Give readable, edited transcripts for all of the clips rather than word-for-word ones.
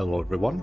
Hello everyone.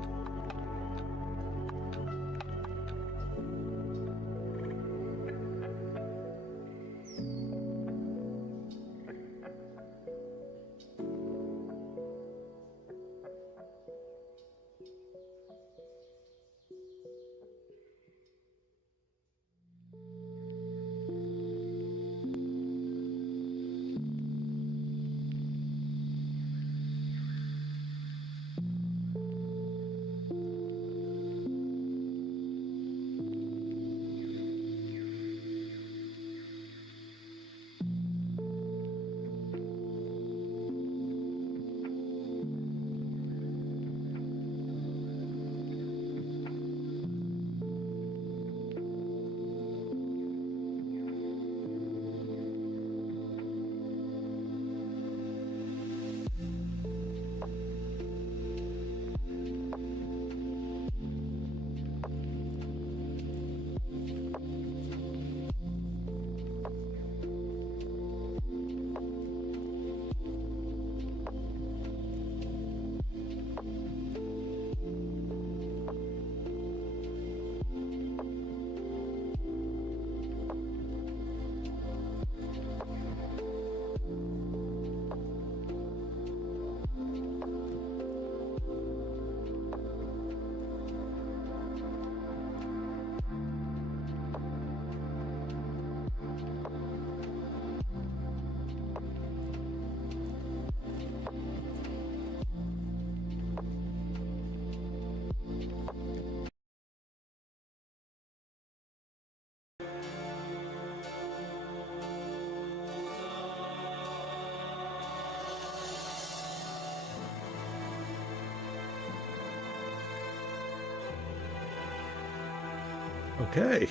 Okay,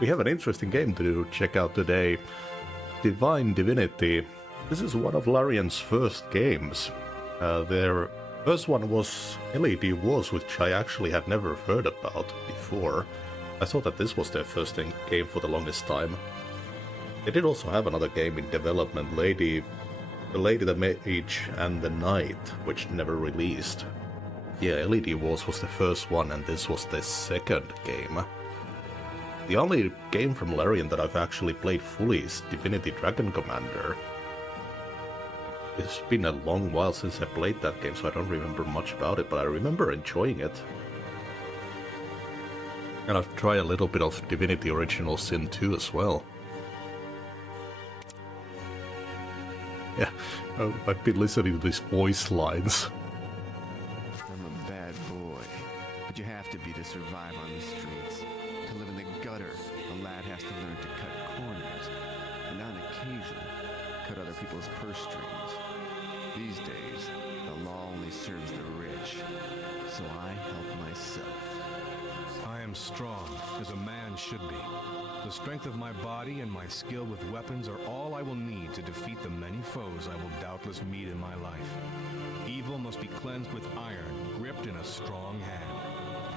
we have an interesting game to check out today. Divinity. This is one of Larian's first games. Their first one was LED Wars, which I actually had never heard about before. I thought that this was their first game for the longest time. They did also have another game in development, The Lady, the Mage, and the Knight, which never released. Yeah, LED Wars was the first one, and this was the second game. The only game from Larian that I've actually played fully is Divinity Dragon Commander. It's been a long while since I played that game, so I don't remember much about it, but I remember enjoying it. And I've tried a little bit of Divinity Original Sin 2 as well. Yeah, I've been listening to these voice lines. I'm a bad boy, but you have to be to survive on the streets. To live in the gutter, a lad has to learn to cut corners, and on occasion, cut other people's purse strings. These days, the law only serves the rich, so I help myself. I am strong, as a man should be. The strength of my body and my skill with weapons are all I will need to defeat the many foes I will doubtless meet in my life. Evil must be cleansed with iron, gripped in a strong hand.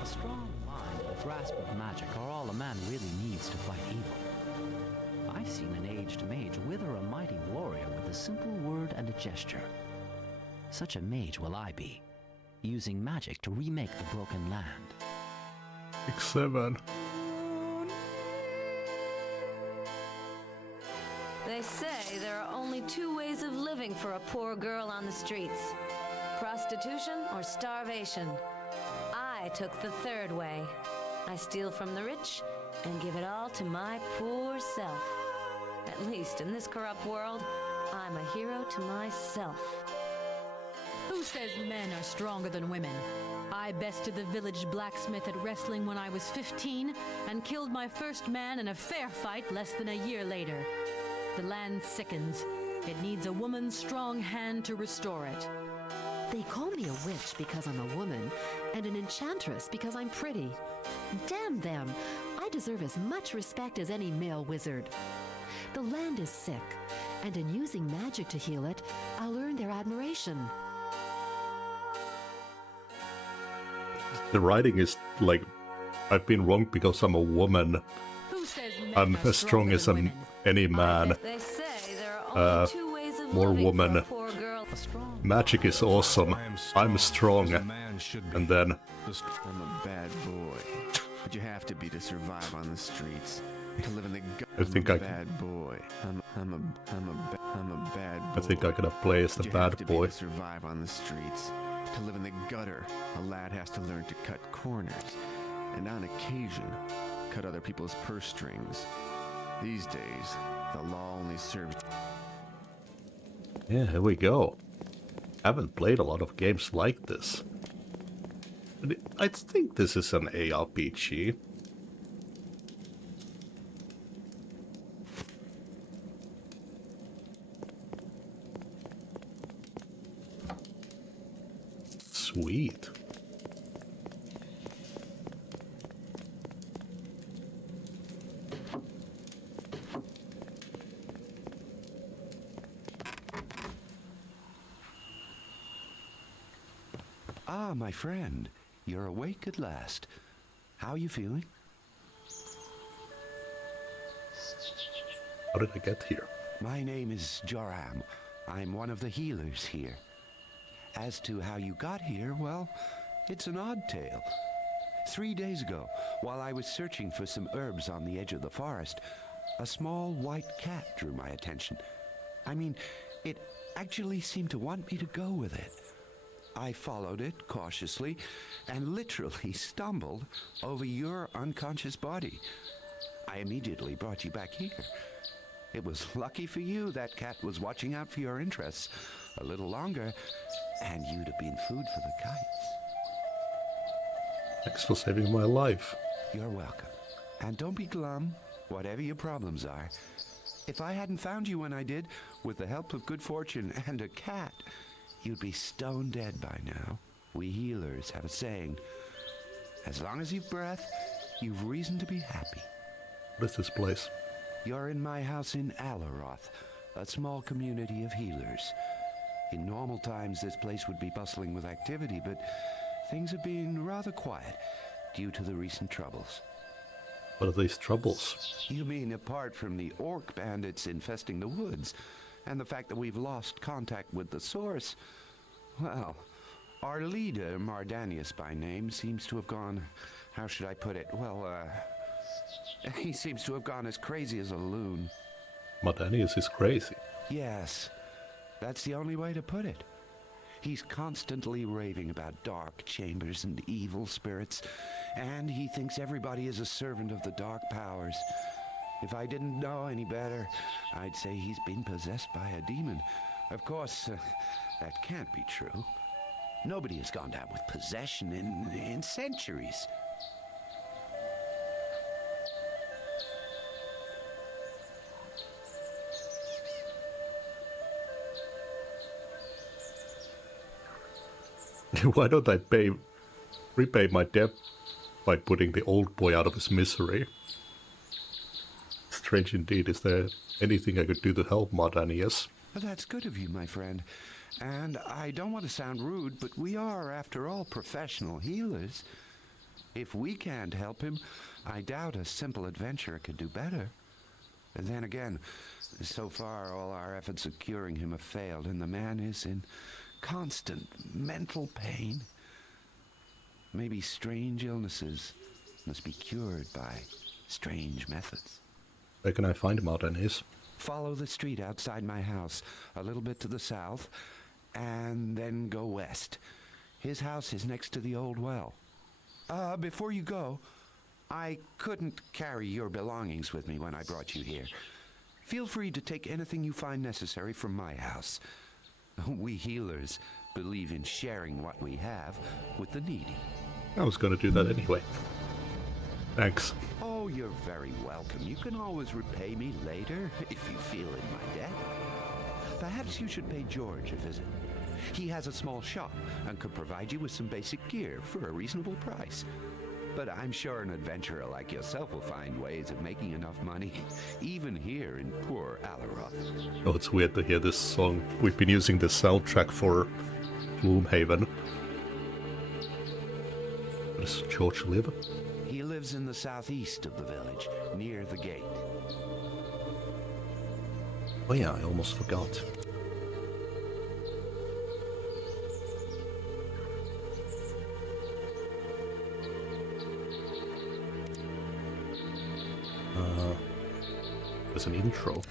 A strong mind and grasp of magic are all a man really needs to fight evil. I've seen an aged mage wither a mighty warrior with a simple word and a gesture. Such a mage will I be, using magic to remake the broken land. X7. They say there are only two ways of living for a poor girl on the streets: prostitution or starvation. I took the third way. I steal from the rich and give it all to my poor self. At least in this corrupt world, I'm a hero to myself. Who says men are stronger than women? I bested the village blacksmith at wrestling when I was 15 and killed my first man in a fair fight less than a year later. The land sickens. It needs a woman's strong hand to restore it. They call me a witch because I'm a woman, and an enchantress because I'm pretty. Damn them! I deserve as much respect as any male wizard. The land is sick, and in using magic to heal it, I'll earn their admiration. The writing is like, I've been wrong because I'm a woman. Who says men I'm are as strong stronger as than women? any man. They say there are only two ways of more living woman. for a poor girl. A strong Magic is awesome. I'm strong. as a man should be. And then, I'm a bad boy, but you have to be to survive on the streets. To live in the I think I bad boy. I'm a bad boy. I think I gotta play as the But you bad have to boy. Be to survive on the streets. To live in the gutter, a lad has to learn to cut corners, and on occasion, cut other people's purse strings. These days, the law only serves. Yeah, here we go. Haven't played a lot of games like this. But I think this is an ARPG. Sweet. Ah, my friend, you're awake at last. How are you feeling? How did I get here? My name is Joram. I'm one of the healers here. As to how you got here, well, it's an odd tale. 3 days ago, while I was searching for some herbs on the edge of the forest, a small white cat drew my attention. I mean, it actually seemed to want me to go with it. I followed it cautiously and literally stumbled over your unconscious body. I immediately brought you back here. It was lucky for you that cat was watching out for your interests. A little longer, and you'd have been food for the kites. Thanks for saving my life. You're welcome. And don't be glum, whatever your problems are. If I hadn't found you when I did, with the help of good fortune and a cat, you'd be stone dead by now. We healers have a saying, as long as you've breath, you've reason to be happy. What is this place? You're in my house in Alaroth, a small community of healers. In normal times, this place would be bustling with activity, but things have been rather quiet due to the recent troubles. What are these troubles? You mean apart from the orc bandits infesting the woods, and the fact that we've lost contact with the source? Well, our leader, Mardanius by name, seems to have gone, how should I put it? Well, he seems to have gone as crazy as a loon. Mardanius is crazy. Yes, that's the only way to put it. He's constantly raving about dark chambers and evil spirits, and he thinks everybody is a servant of the dark powers. If I didn't know any better, I'd say he's been possessed by a demon. Of course, that can't be true. Nobody has gone down with possession in centuries. Why don't I repay my debt by putting the old boy out of his misery? Strange indeed. Is there anything I could do to help Mardanius? Well, that's good of you, my friend. And I don't want to sound rude, but we are, after all, professional healers. If we can't help him, I doubt a simple adventurer could do better. And then again, so far all our efforts of curing him have failed, and the man is in constant mental pain. Maybe strange illnesses must be cured by strange methods. Where can I find Mardanius? Follow the street outside my house, a little bit to the south, and then go west. His house is next to the old well. Before you go, I couldn't carry your belongings with me when I brought you here. Feel free to take anything you find necessary from my house. We healers believe in sharing what we have with the needy. I was gonna do that anyway. Thanks. Oh, you're very welcome. You can always repay me later if you feel in my debt. Perhaps you should pay George a visit. He has a small shop and could provide you with some basic gear for a reasonable price. But I'm sure an adventurer like yourself will find ways of making enough money, even here in poor Alaroth. Oh, it's weird to hear this song. We've been using the soundtrack for Gloomhaven. Where does George live? He lives in the southeast of the village, near the gate. Oh yeah, I almost forgot. as an intro.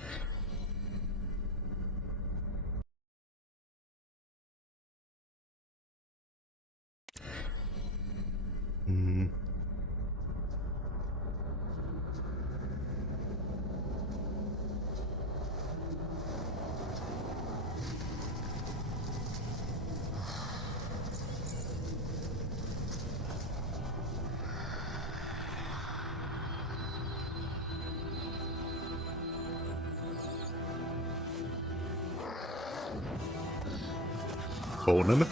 Conan.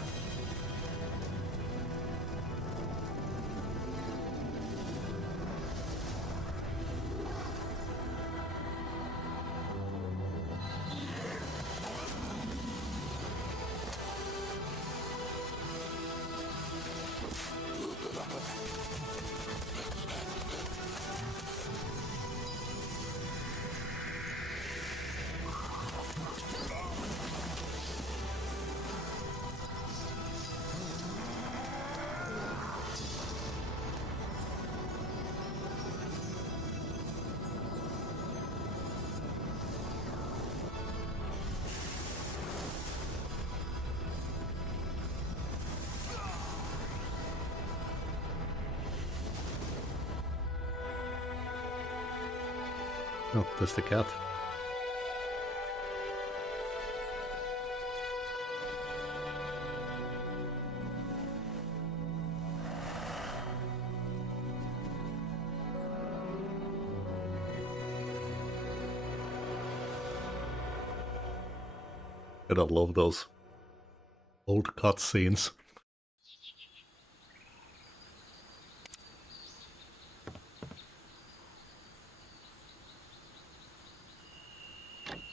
Oh, there's the cat. And I love those old cutscenes.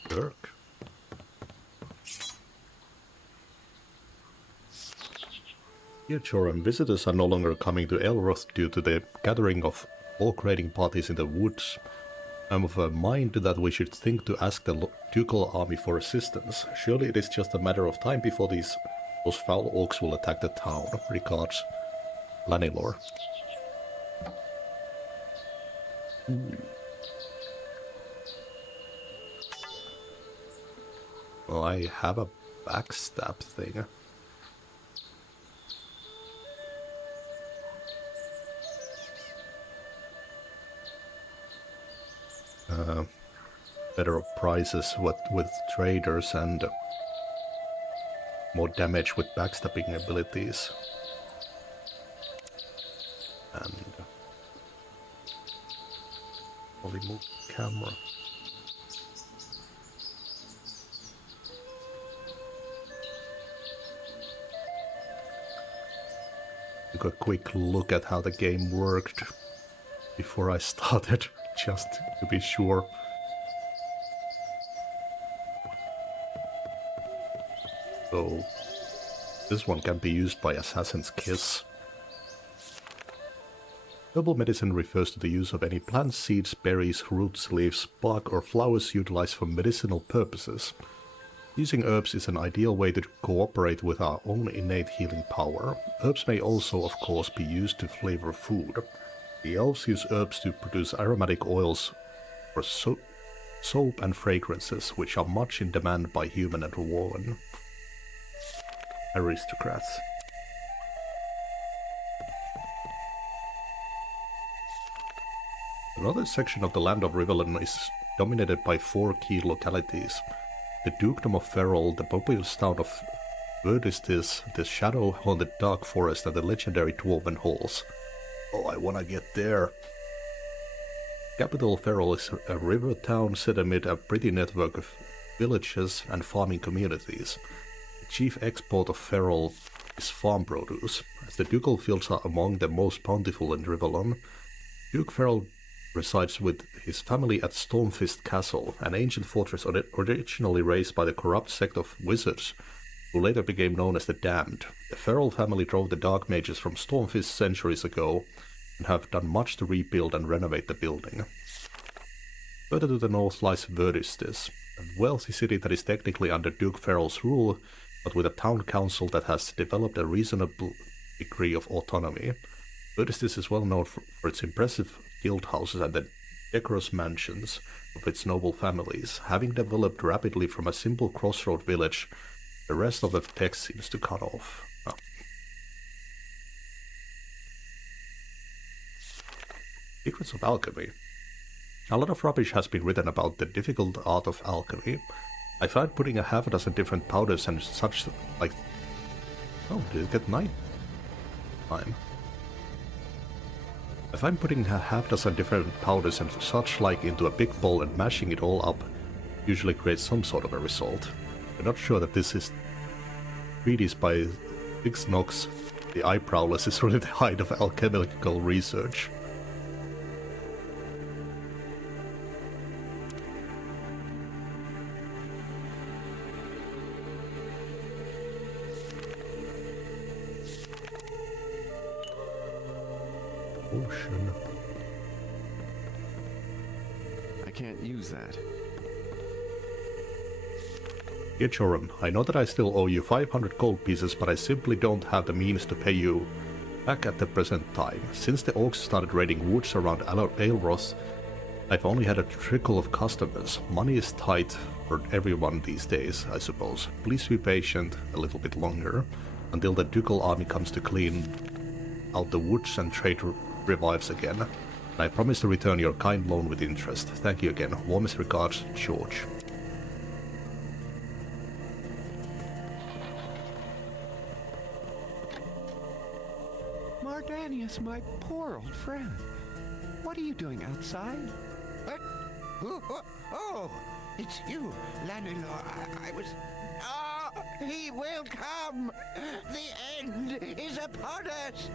Dirk. Dear Joram, visitors are no longer coming to Elroth due to the gathering of orc raiding parties in the woods. I'm of a mind that we should think to ask the ducal army for assistance. Surely it is just a matter of time before those foul orcs will attack the town. Regards, Lanilor. Well, I have a backstab thing. Better prices with traders and more damage with backstabbing abilities. And only move camera. Took a quick look at how the game worked before I started, just to be sure. So this one can be used by Assassin's Kiss. Herbal medicine refers to the use of any plants, seeds, berries, roots, leaves, bark, or flowers utilized for medicinal purposes. Using herbs is an ideal way to cooperate with our own innate healing power. Herbs may also, of course, be used to flavor food. The elves use herbs to produce aromatic oils for soap and fragrances, which are much in demand by human and dwarven aristocrats. Another section of the land of Rivellon is dominated by 4 key localities. The Dukedom of Ferrol, the populous town of Verdistis, the shadow-haunted Dark Forest, and the legendary Dwarven Halls. Oh, I wanna get there. Capital Ferrol is a river town set amid a pretty network of villages and farming communities. The chief export of Ferrol is farm produce, as the ducal fields are among the most bountiful in Rivellon. Duke Ferrol resides with his family at Stormfist Castle, an ancient fortress originally raised by the corrupt sect of wizards, who later became known as the Damned. The Ferrol family drove the Dark Mages from Stormfist centuries ago, and have done much to rebuild and renovate the building. Further to the north lies Verdistis, a wealthy city that is technically under Duke Ferrol's rule, but with a town council that has developed a reasonable degree of autonomy. Verdistis is well known for its impressive guild houses and the decorous mansions of its noble families, having developed rapidly from a simple crossroad village. The rest of the text seems to cut off. Oh. Secrets of Alchemy. A lot of rubbish has been written about the difficult art of alchemy. I find putting a half a dozen different powders and such like... Oh, did it get night time? I find putting a half dozen different powders and such like into a big bowl and mashing it all up usually creates some sort of a result. I'm not sure that this is treatise by Big Knox. The Eyebrowless is really the height of alchemical research. Ocean. I can't use that. Dear Joram, I know that I still owe you 500 gold pieces, but I simply don't have the means to pay you back at the present time. Since the orcs started raiding woods around Aelroth, I've only had a trickle of customers. Money is tight for everyone these days, I suppose. Please be patient a little bit longer, until the ducal army comes to clean out the woods and trade revives again. And I promise to return your kind loan with interest. Thank you again. Warmest regards, George. Mardanius, my poor old friend. What are you doing outside? What? Oh, it's you, Lanilor. I was... Ah, he will come! The end is upon us!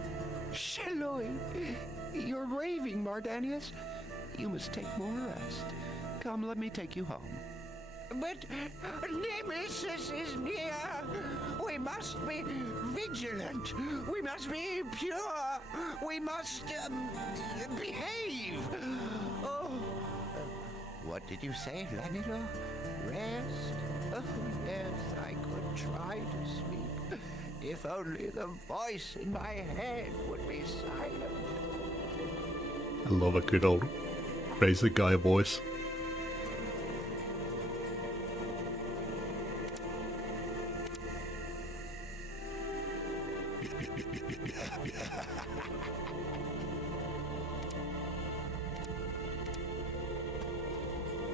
Shaloi, you're raving, Mardanius. You must take more rest. Come, let me take you home. But Nemesis is near! We must be vigilant! We must be pure! We must, behave! Oh... what did you say, Lanilor? Rest? Oh, yes, I could try to sleep. If only the voice in my head would be silent. I love a good old crazy guy voice.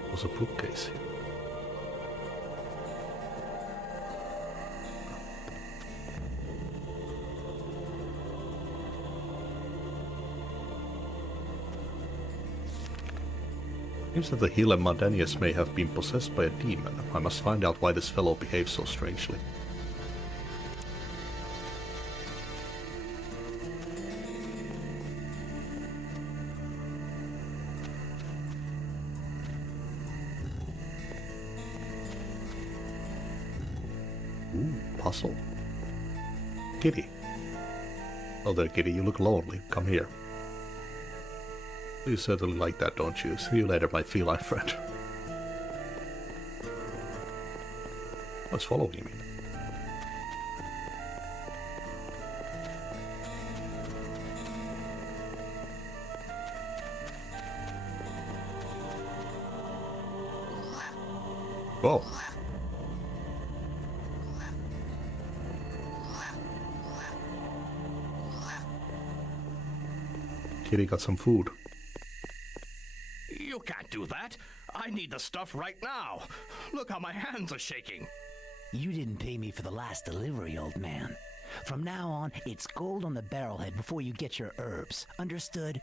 There's a bookcase here. Seems that the healer Mardanius may have been possessed by a demon. I must find out why this fellow behaves so strangely. Ooh, puzzle. Kitty. Oh there, Kitty, you look lonely. Come here. You certainly like that, don't you? See you later, my feline friend. Let's follow him in. Whoa. Kitty got some food. You can't do that. I need the stuff right now. Look how my hands are shaking. You didn't pay me for the last delivery, old man. From now on, it's gold on the barrelhead before you get your herbs. Understood?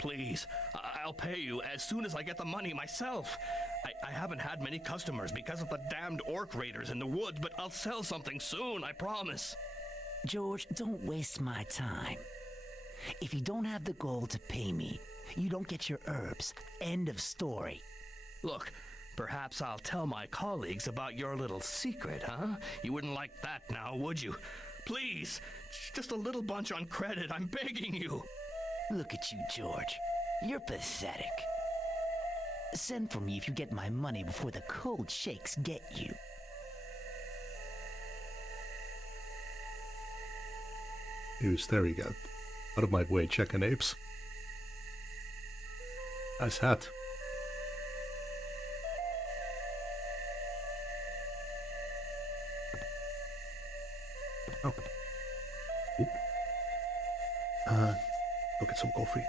Please, I'll pay you as soon as I get the money myself. I haven't had many customers because of the damned orc raiders in the woods, but I'll sell something soon, I promise. George, don't waste my time. If you don't have the gold to pay me, you don't get your herbs. End of story. Look, perhaps I'll tell my colleagues about your little secret, huh? You wouldn't like that now, would you? Please, just a little bunch on credit, I'm begging you. Look at you, George. You're pathetic. Send for me if you get my money before the cold shakes get you. Who's there you go. Out of my way, chicken apes. Nice hat. Oh. Oop. Go get some coffee.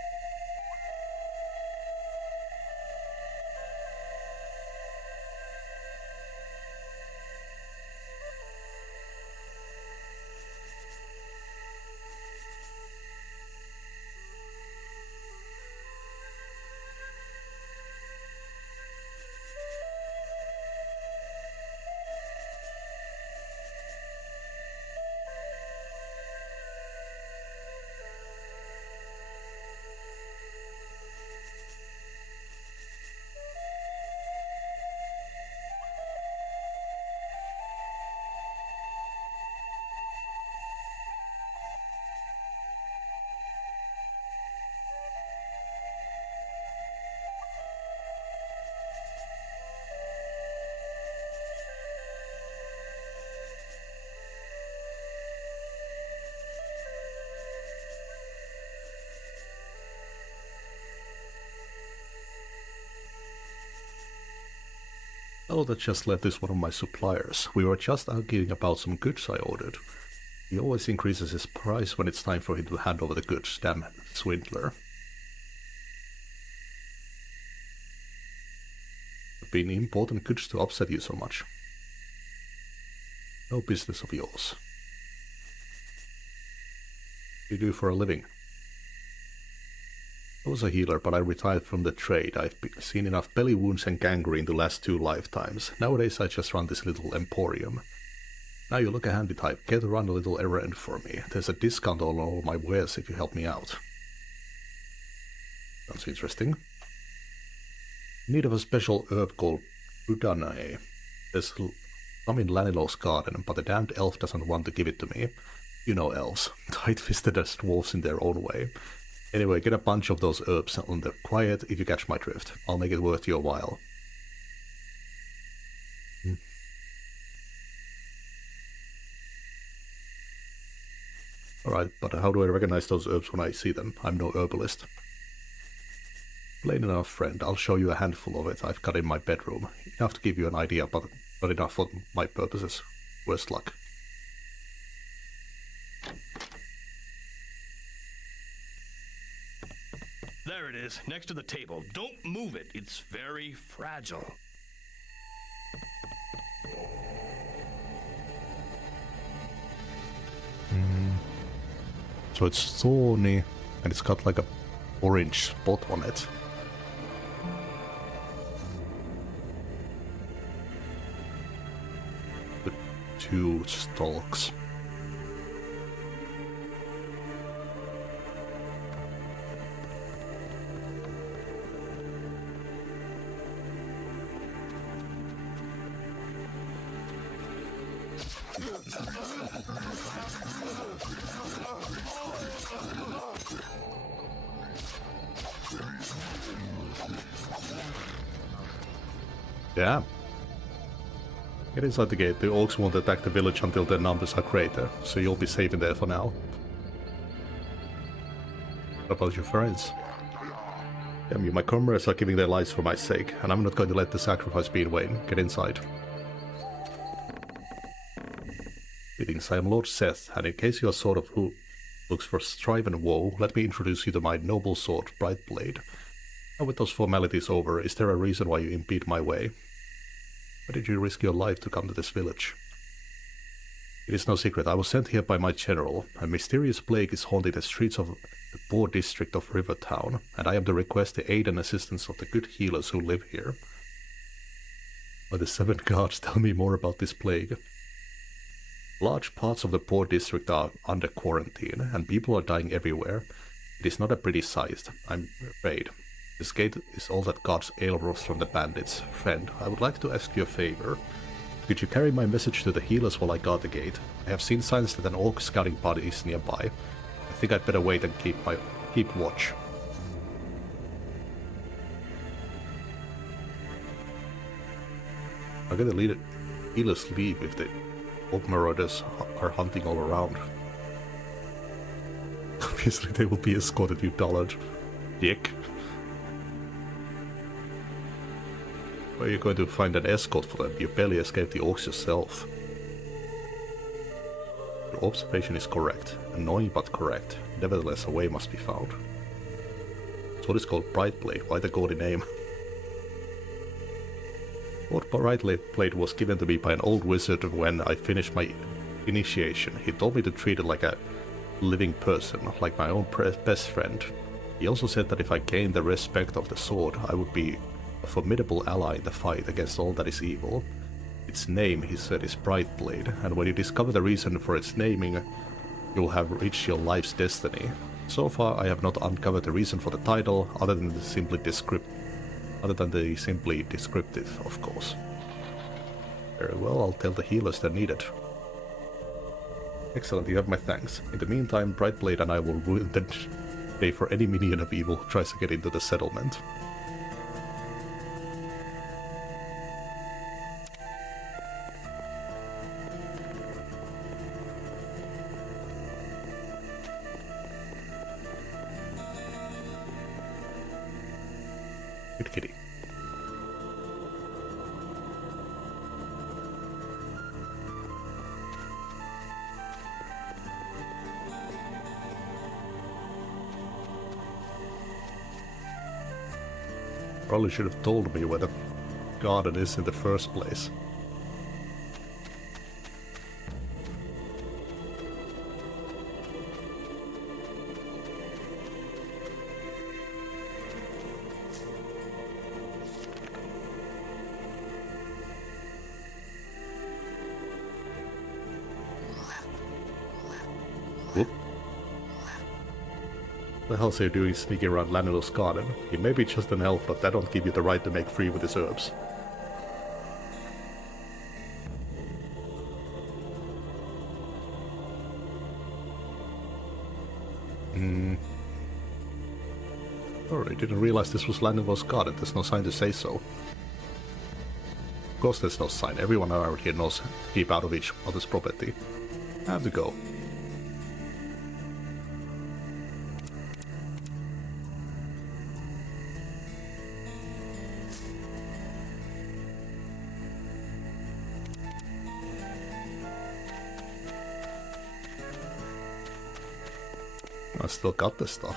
Oh, that just led this one of my suppliers. We were just arguing about some goods I ordered. He always increases his price when it's time for him to hand over the goods. Damn swindler. Been important goods to upset you so much. No business of yours. What do you do for a living? I was a healer, but I retired from the trade. I've seen enough belly wounds and gangrene to last 2 lifetimes. Nowadays I just run this little emporium. Now you look a handy type. Care to run a little errand for me? There's a discount on all my wares if you help me out. Sounds interesting. Need of a special herb called Udanae. There's some in Lanilo's garden, but the damned elf doesn't want to give it to me. You know elves. Tight-fisted as dwarves in their own way. Anyway, get a bunch of those herbs on the quiet if you catch my drift. I'll make it worth your while. Alright, but how do I recognize those herbs when I see them? I'm no herbalist. Plain enough, friend. I'll show you a handful of it I've got in my bedroom. Enough to give you an idea, but not enough for my purposes. Worst luck. There it is, next to the table. Don't move it. It's very fragile. So it's thorny, and it's got like a orange spot on it. With 2 stalks. Yeah. Get inside the gate. The orcs won't attack the village until their numbers are greater, so you'll be safe in there for now. What about your friends? Damn you, my comrades are giving their lives for my sake, and I'm not going to let the sacrifice be in vain. Get inside. Greetings, I am Lord Seth, and in case you are sort of who looks for strife and woe, let me introduce you to my noble sword, Brightblade. Now with those formalities over, is there a reason why you impede my way? Why did you risk your life to come to this village? It is no secret, I was sent here by my general. A mysterious plague is haunting the streets of the poor district of Rivertown, and I am to request the aid and assistance of the good healers who live here. By the 7 gods, tell me more about this plague. Large parts of the poor district are under quarantine, and people are dying everywhere. It is not a pretty sight, I'm afraid. This gate is all that guards Aelros from the bandits. Friend, I would like to ask you a favor. Could you carry my message to the healers while I guard the gate? I have seen signs that an orc scouting party is nearby. I think I'd better wait and keep watch. How can the healers leave if the orc marauders are hunting all around? Obviously they will be escorted, you dullard. Dick. Where are you going to find an escort for them? You barely escaped the orcs yourself. Your observation is correct. Annoying but correct. Nevertheless, a way must be found. So it's called Brightblade. Why the gaudy name? What Brightblade was given to me by an old wizard when I finished my initiation. He told me to treat it like a living person, like my own best friend. He also said that if I gained the respect of the sword, I would be a formidable ally in the fight against all that is evil. Its name, he said, is Brightblade, and when you discover the reason for its naming, you'll have reached your life's destiny. So far, I have not uncovered the reason for the title, other than the simply descriptive, of course. Very well, I'll tell the healers they're needed. Excellent, you have my thanks. In the meantime, Brightblade and I will ruin the day for any minion of evil who tries to get into the settlement. Good kitty. Probably should have told me where the garden is in the first place. Whoop. What the hell are you doing sneaking around Lanilo's garden? He may be just an elf, but that don't give you the right to make free with his herbs. Oh, I didn't realize this was Lanilo's garden. There's no sign to say so. Of course there's no sign. Everyone around here knows to keep out of each other's property. I have to go. I still got this stuff.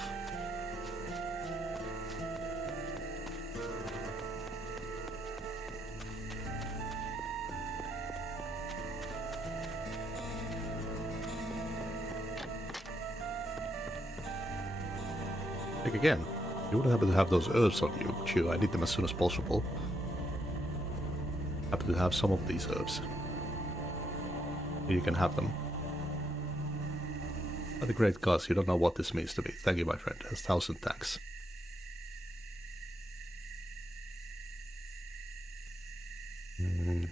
Like again, you would happen to have those herbs on you, but I need them as soon as possible. Happen to have some of these herbs. You can have them. By the great gods, you don't know what this means to me. Thank you, my friend. 1,000 thanks.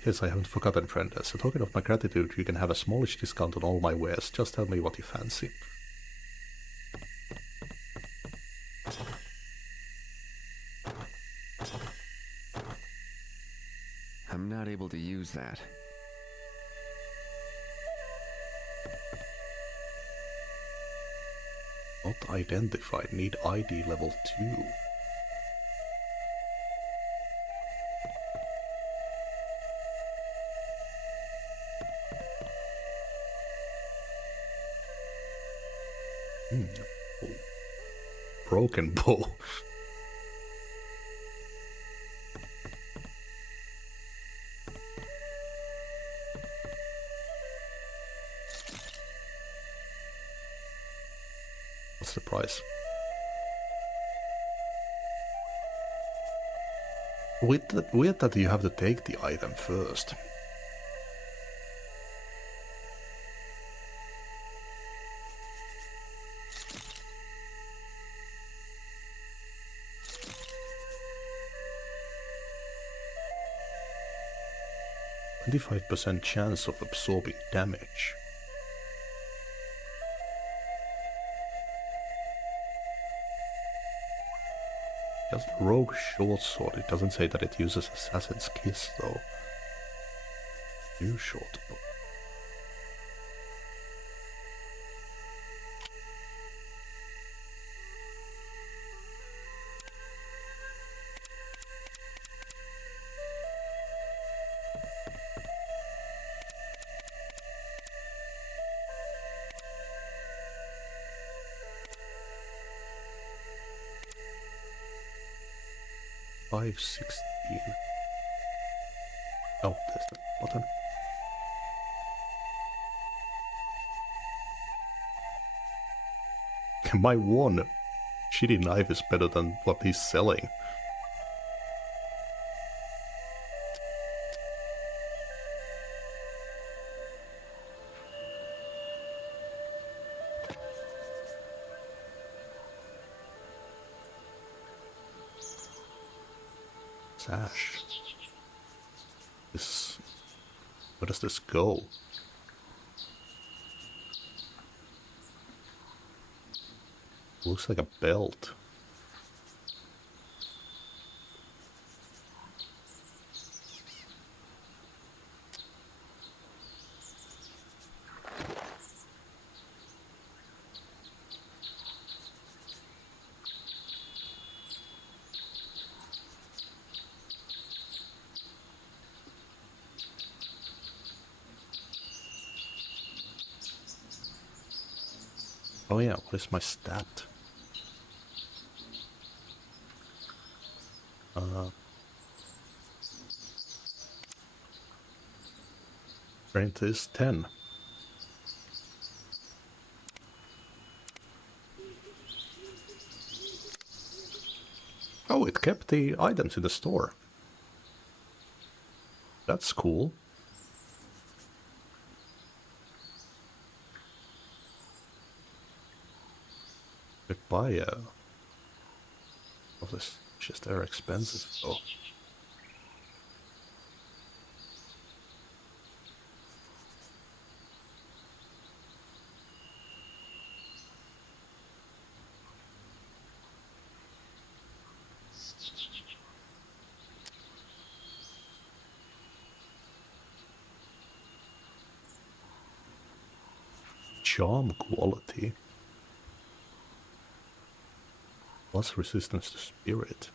Yes, I haven't forgotten, friend. As a token of my gratitude, you can have a smallish discount on all my wares. Just tell me what you fancy. I'm not able to use that. Not identified. Need ID level 2. Oh. Broken bow. What's the price? Weird that you have to take the item first. %25% chance of absorbing damage. Just rogue short sword. It doesn't say that it uses Assassin's Kiss though. New short bow. 516. Oh, there's the button. My one shitty knife is better than what he's selling. Sash. This. Where does this go? Looks like a belt. Oh yeah, what is my stat? Strength is 10. Oh, it kept the items in the store. That's cool. Could buy oh, this just they're expensive though. Charm quality. Plus resistance to spirit.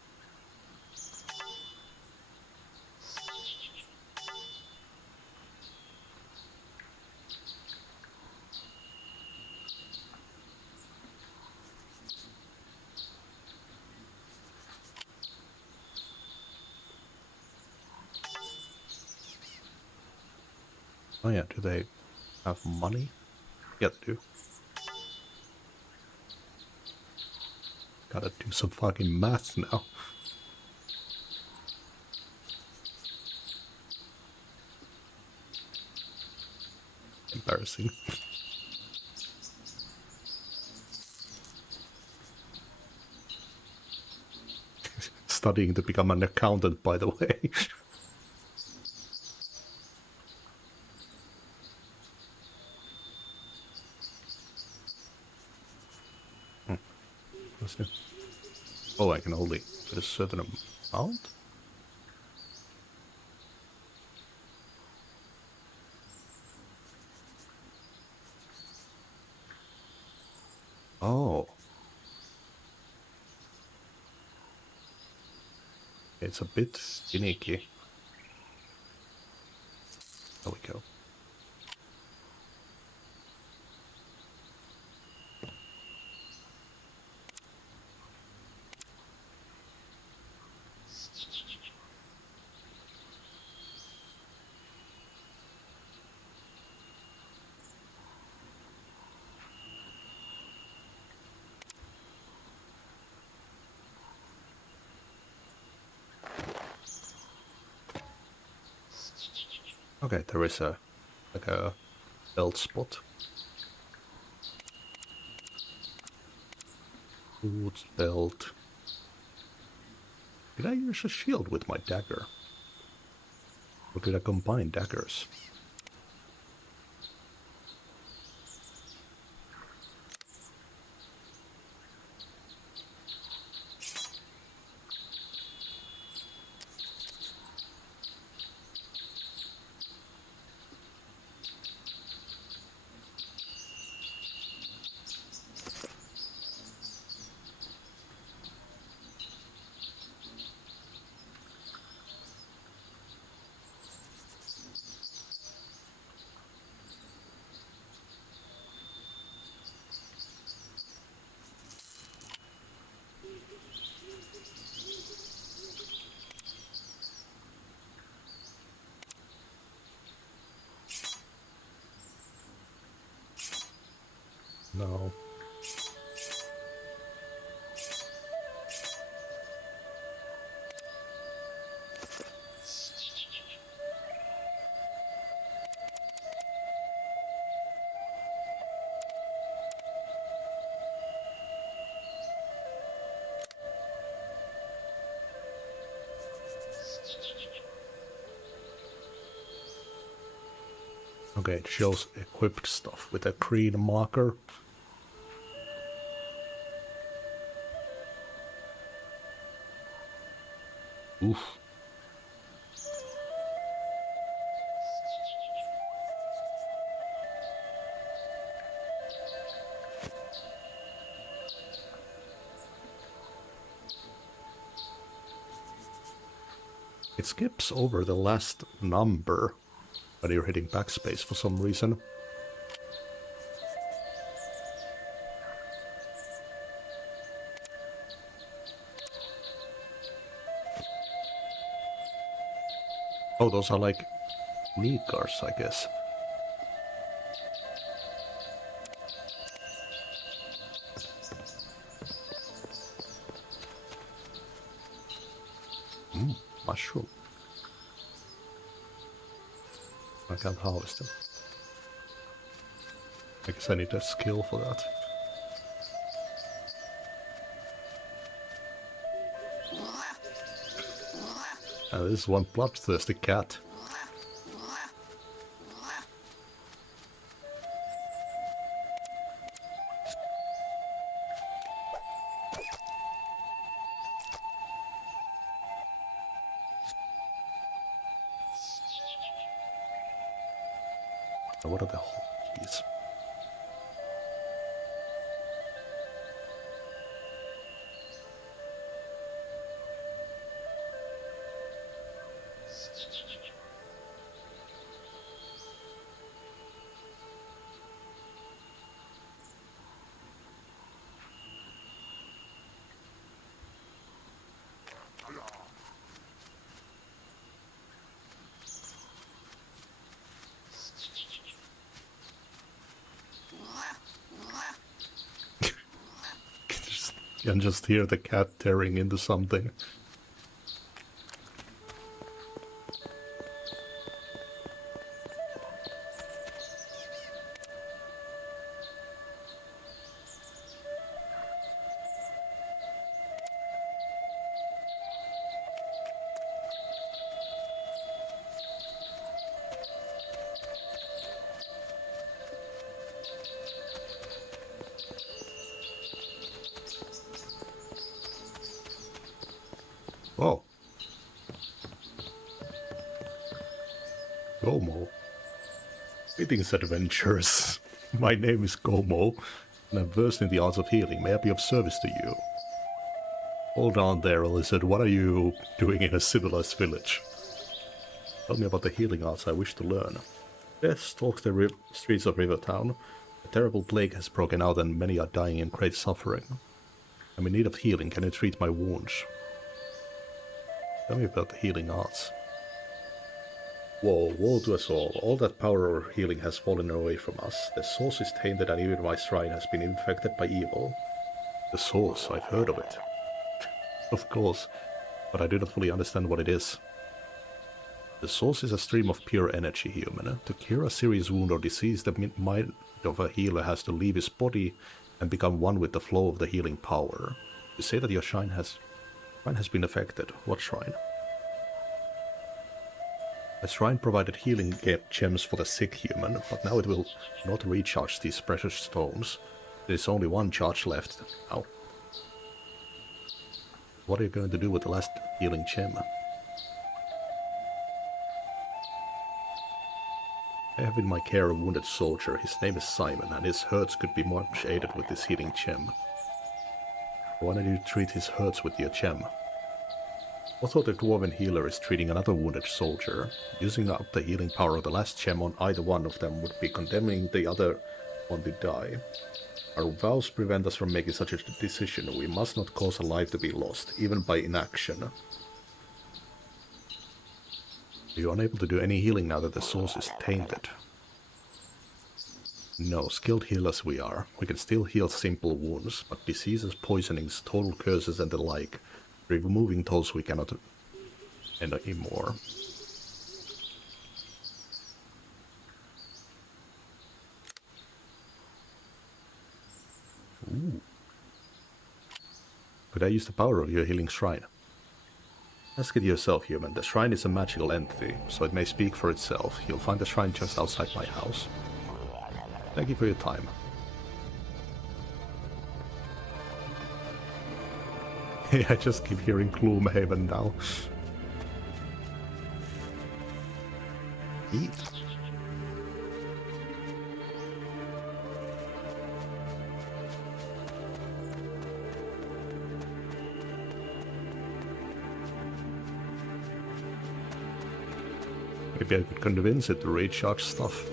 Oh yeah, do they have money? Yeah, they do. Gotta do some fucking math now. Embarrassing. Studying to become an accountant, by the way. Oh, I can only put a certain amount? Oh. It's a bit finicky. There we go. Okay, there is a like a belt spot. Boots, belt. Did I use a shield with my dagger? Or did I combine daggers? No. Okay, it shows equipped stuff with a green marker. Oof. It skips over the last number when you're hitting backspace for some reason. Oh, those are like knee guards, I guess. Mushroom. I can't harvest them. I guess I need a skill for that. And this is one bloodthirsty cat. What are the hotkeys? You can just hear the cat tearing into something. Oh. Gomo. Greetings, adventurers. My name is Gomo, and I'm versed in the arts of healing. May I be of service to you? Hold on there, lizard. What are you doing in a civilized village? Tell me about the healing arts I wish to learn. Death stalks the streets of Rivertown. A terrible plague has broken out and many are dying in great suffering. I'm in need of healing. Can you treat my wounds? Tell me about the healing arts. Woe to us all. All that power or healing has fallen away from us. The source is tainted and even my shrine has been infected by evil. The source, I've heard of it. Of course, but I do not fully understand what it is. The source is a stream of pure energy, human. To cure a serious wound or disease, the mind of a healer has to leave his body and become one with the flow of the healing power. You say that your shrine has been affected. What shrine? The shrine provided healing gems for the sick human, but now it will not recharge these precious stones. There is only one charge left now. What are you going to do with the last healing gem? I have in my care a wounded soldier. His name is Simon, and his hurts could be much aided with this healing gem. Why don't you treat his hurts with your gem? Although the dwarven healer is treating another wounded soldier, using up the healing power of the last gem on either one of them would be condemning the other one to die. Our vows prevent us from making such a decision. We must not cause a life to be lost, even by inaction. You are unable to do any healing now that the source is tainted. No, skilled healers we are. We can still heal simple wounds, but diseases, poisonings, total curses and the like, removing those we cannot anymore. Ooh. Could I use the power of your healing shrine? Ask it yourself, human. The shrine is a magical entity, so it may speak for itself. You'll find the shrine just outside my house. Thank you for your time. Hey, I just keep hearing Gloomhaven now. Eat. Maybe I could convince it to recharge stuff.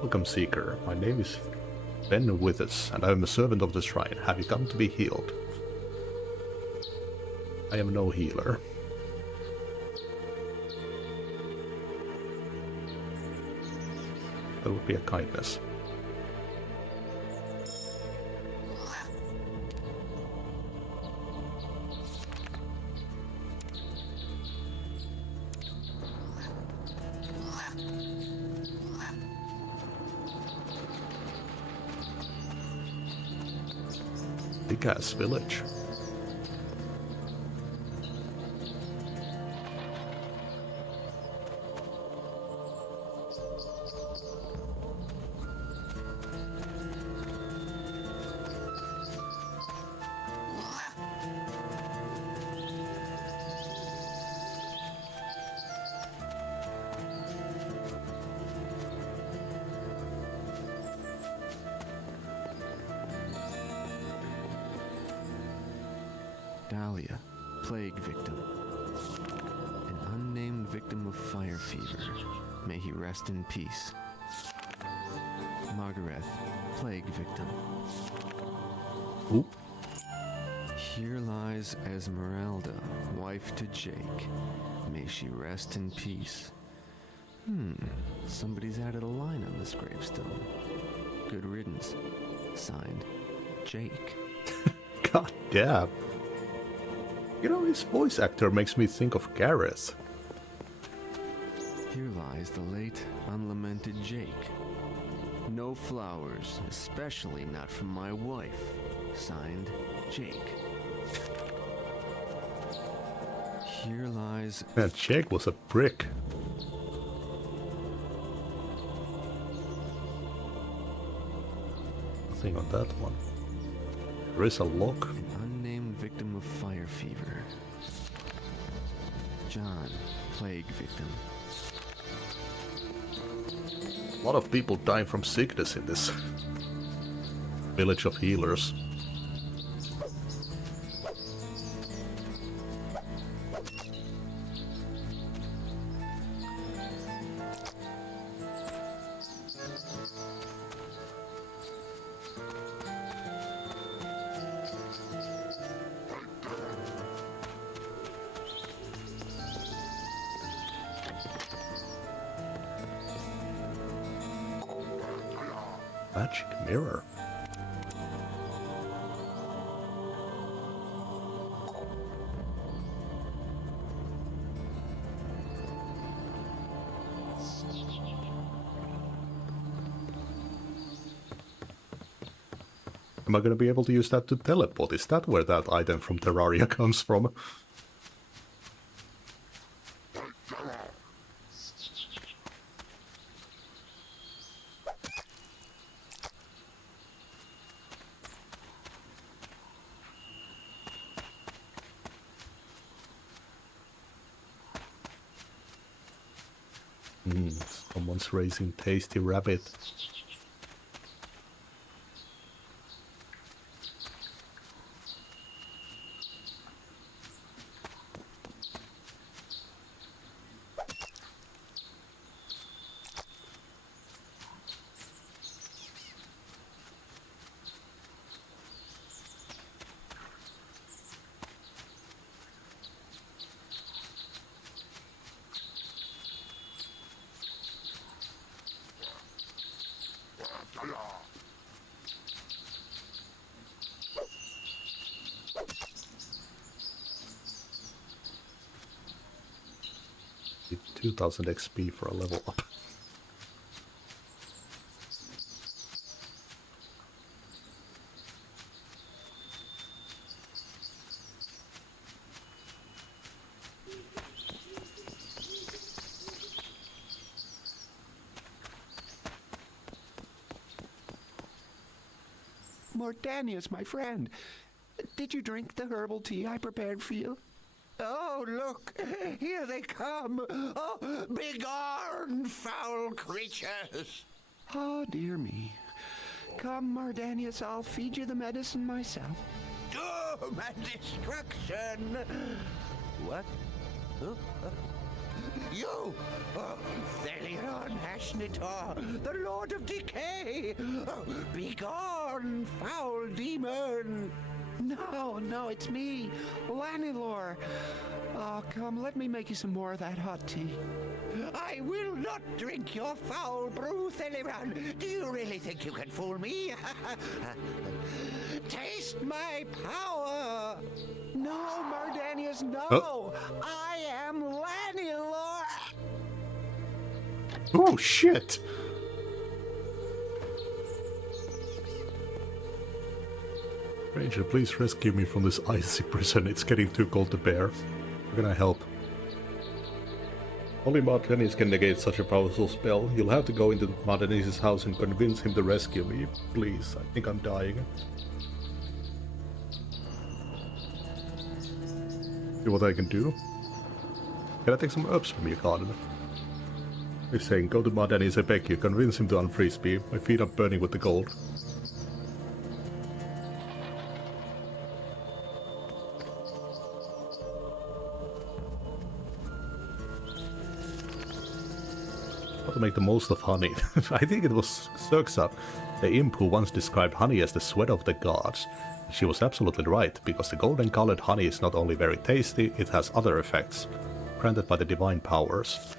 Welcome, Seeker. My name is Ben Withers, and I am a servant of the shrine. Have you come to be healed? I am no healer. That would be a kindness. Big-ass village. Dahlia, plague victim. An unnamed victim of fire fever. May he rest in peace. Margaret, plague victim. Ooh. Here lies Esmeralda, wife to Jake. May she rest in peace. Somebody's added a line on this gravestone. Good riddance. Signed, Jake. God damn. You know, his voice actor makes me think of Gareth. Here lies the late, unlamented Jake. No flowers, especially not from my wife. Signed, Jake. Here lies... Man, Jake was a prick. Nothing on that one. There is a lock. An unnamed victim of fire fever. John, plague victim. A lot of people dying from sickness in this village of healers. Magic mirror. Am I going to be able to use that to teleport? Is that where that item from Terraria comes from? Someone's raising tasty rabbit. the law. 2000 XP for a level up. Mordanius, my friend, did you drink the herbal tea I prepared for you? Oh, look, here they come. Oh, begone, foul creatures. Oh, dear me. Come, Mardanius, I'll feed you the medicine myself. Doom and destruction. What? You, Thelion Ashnitor, the Lord of Decay. Oh, begone, foul demon. No, it's me, Lanilor. Oh, come, let me make you some more of that hot tea. I will not drink your foul brew, Thelion. Do you really think you can fool me? Taste my power. No, Mardanius, no. Oh. I am Lanilor. Oh, shit! Ranger, please rescue me from this icy prison. It's getting too cold to bear. How can I help? Only Martinis can negate such a powerful spell. You'll have to go into Martinis' house and convince him to rescue me. Please, I think I'm dying. See what I can do. Can I take some herbs from your garden? He's saying, go to Martinis, I beg you. Convince him to unfreeze me. My feet are burning with the cold. How to make the most of honey. I think it was Xerxa, the imp who once described honey as the sweat of the gods. She was absolutely right, because the golden colored honey is not only very tasty, it has other effects, granted by the divine powers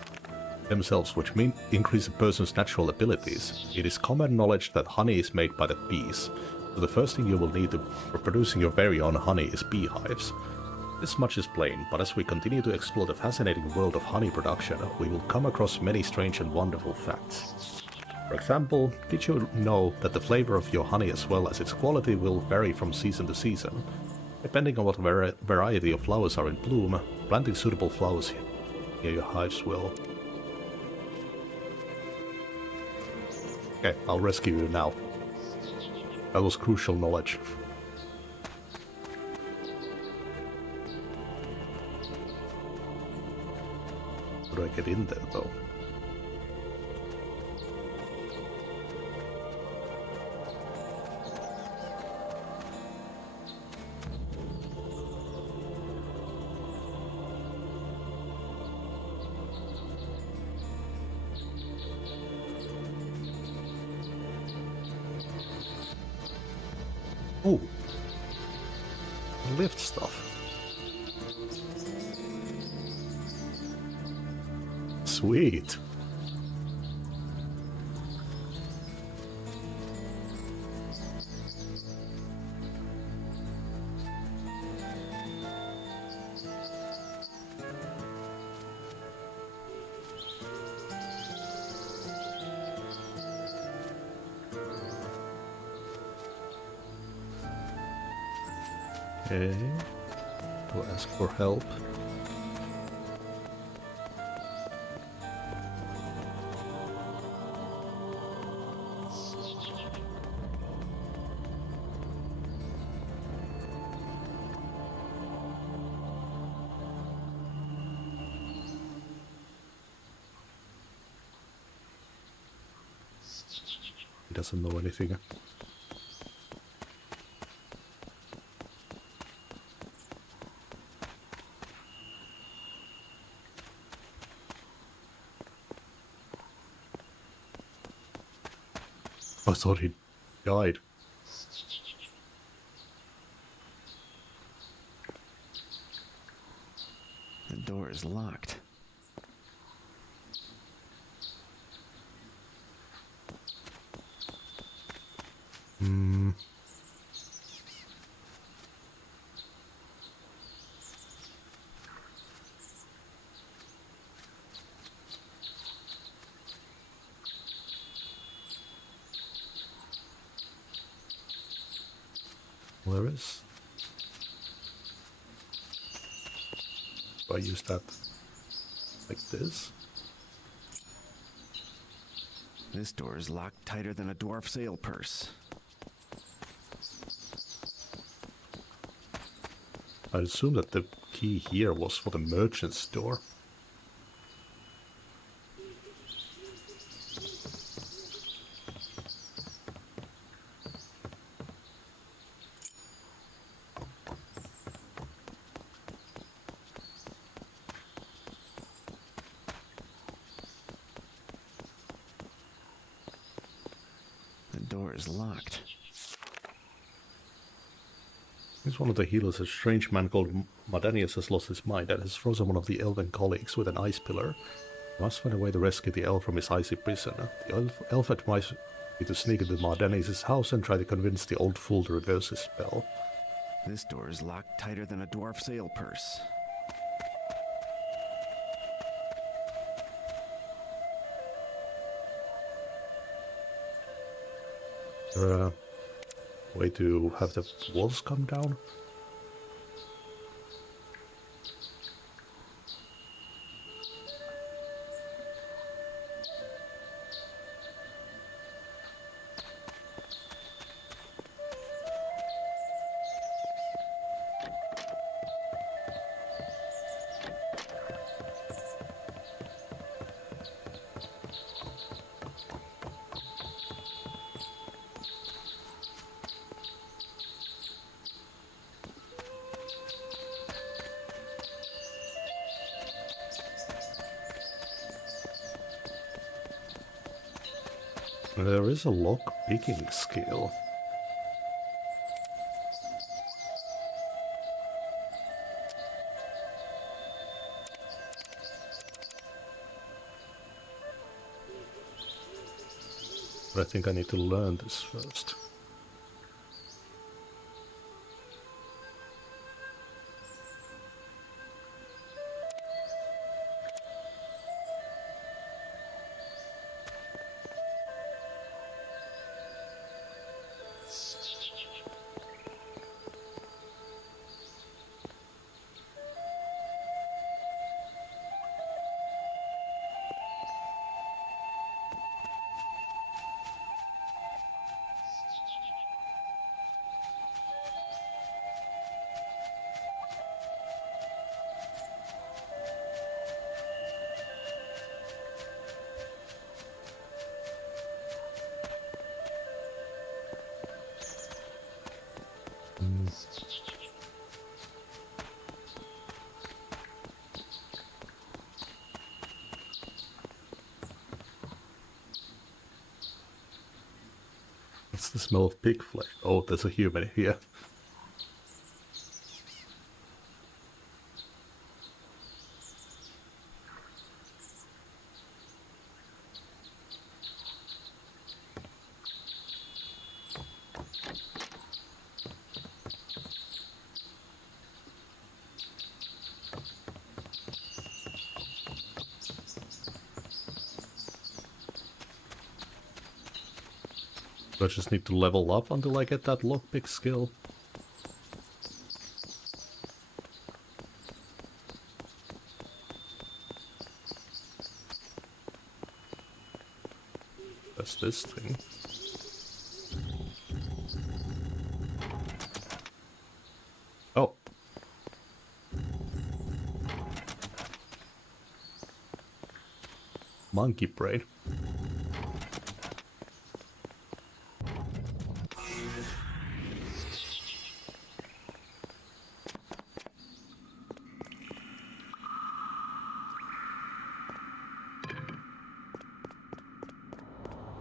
themselves, which mean increase a person's natural abilities. It is common knowledge that honey is made by the bees, so the first thing you will need for producing your very own honey is beehives. This much is plain, but as we continue to explore the fascinating world of honey production, we will come across many strange and wonderful facts. For example, did you know that the flavor of your honey as well as its quality will vary from season to season? Depending on what variety of flowers are in bloom, planting suitable flowers near your hives will... Okay, I'll rescue you now. That was crucial knowledge. How do I get in there, though? Oh! Lift stuff. Sweet. Okay. To ask for help. He doesn't know anything. I thought he died. The door is locked. Hmm. Where is? Do I use that like this? This door is locked tighter than a dwarf sail purse. I'd assume that the key here was for the merchant's door. The door is locked. He's one of the healers. A strange man called Madanius has lost his mind and has frozen one of the elven colleagues with an ice pillar. He must find a way to rescue the elf from his icy prison. The elf advised me to sneak into Madanius' house and try to convince the old fool to reverse his spell. This door is locked tighter than a dwarf sail purse. Is there a way to have the walls come down? There is a lock picking skill. But I think I need to learn this first. What's the smell of pig flesh? Oh, there's a human here. I just need to level up until I get that lockpick skill. That's this thing. Oh. Monkey brain.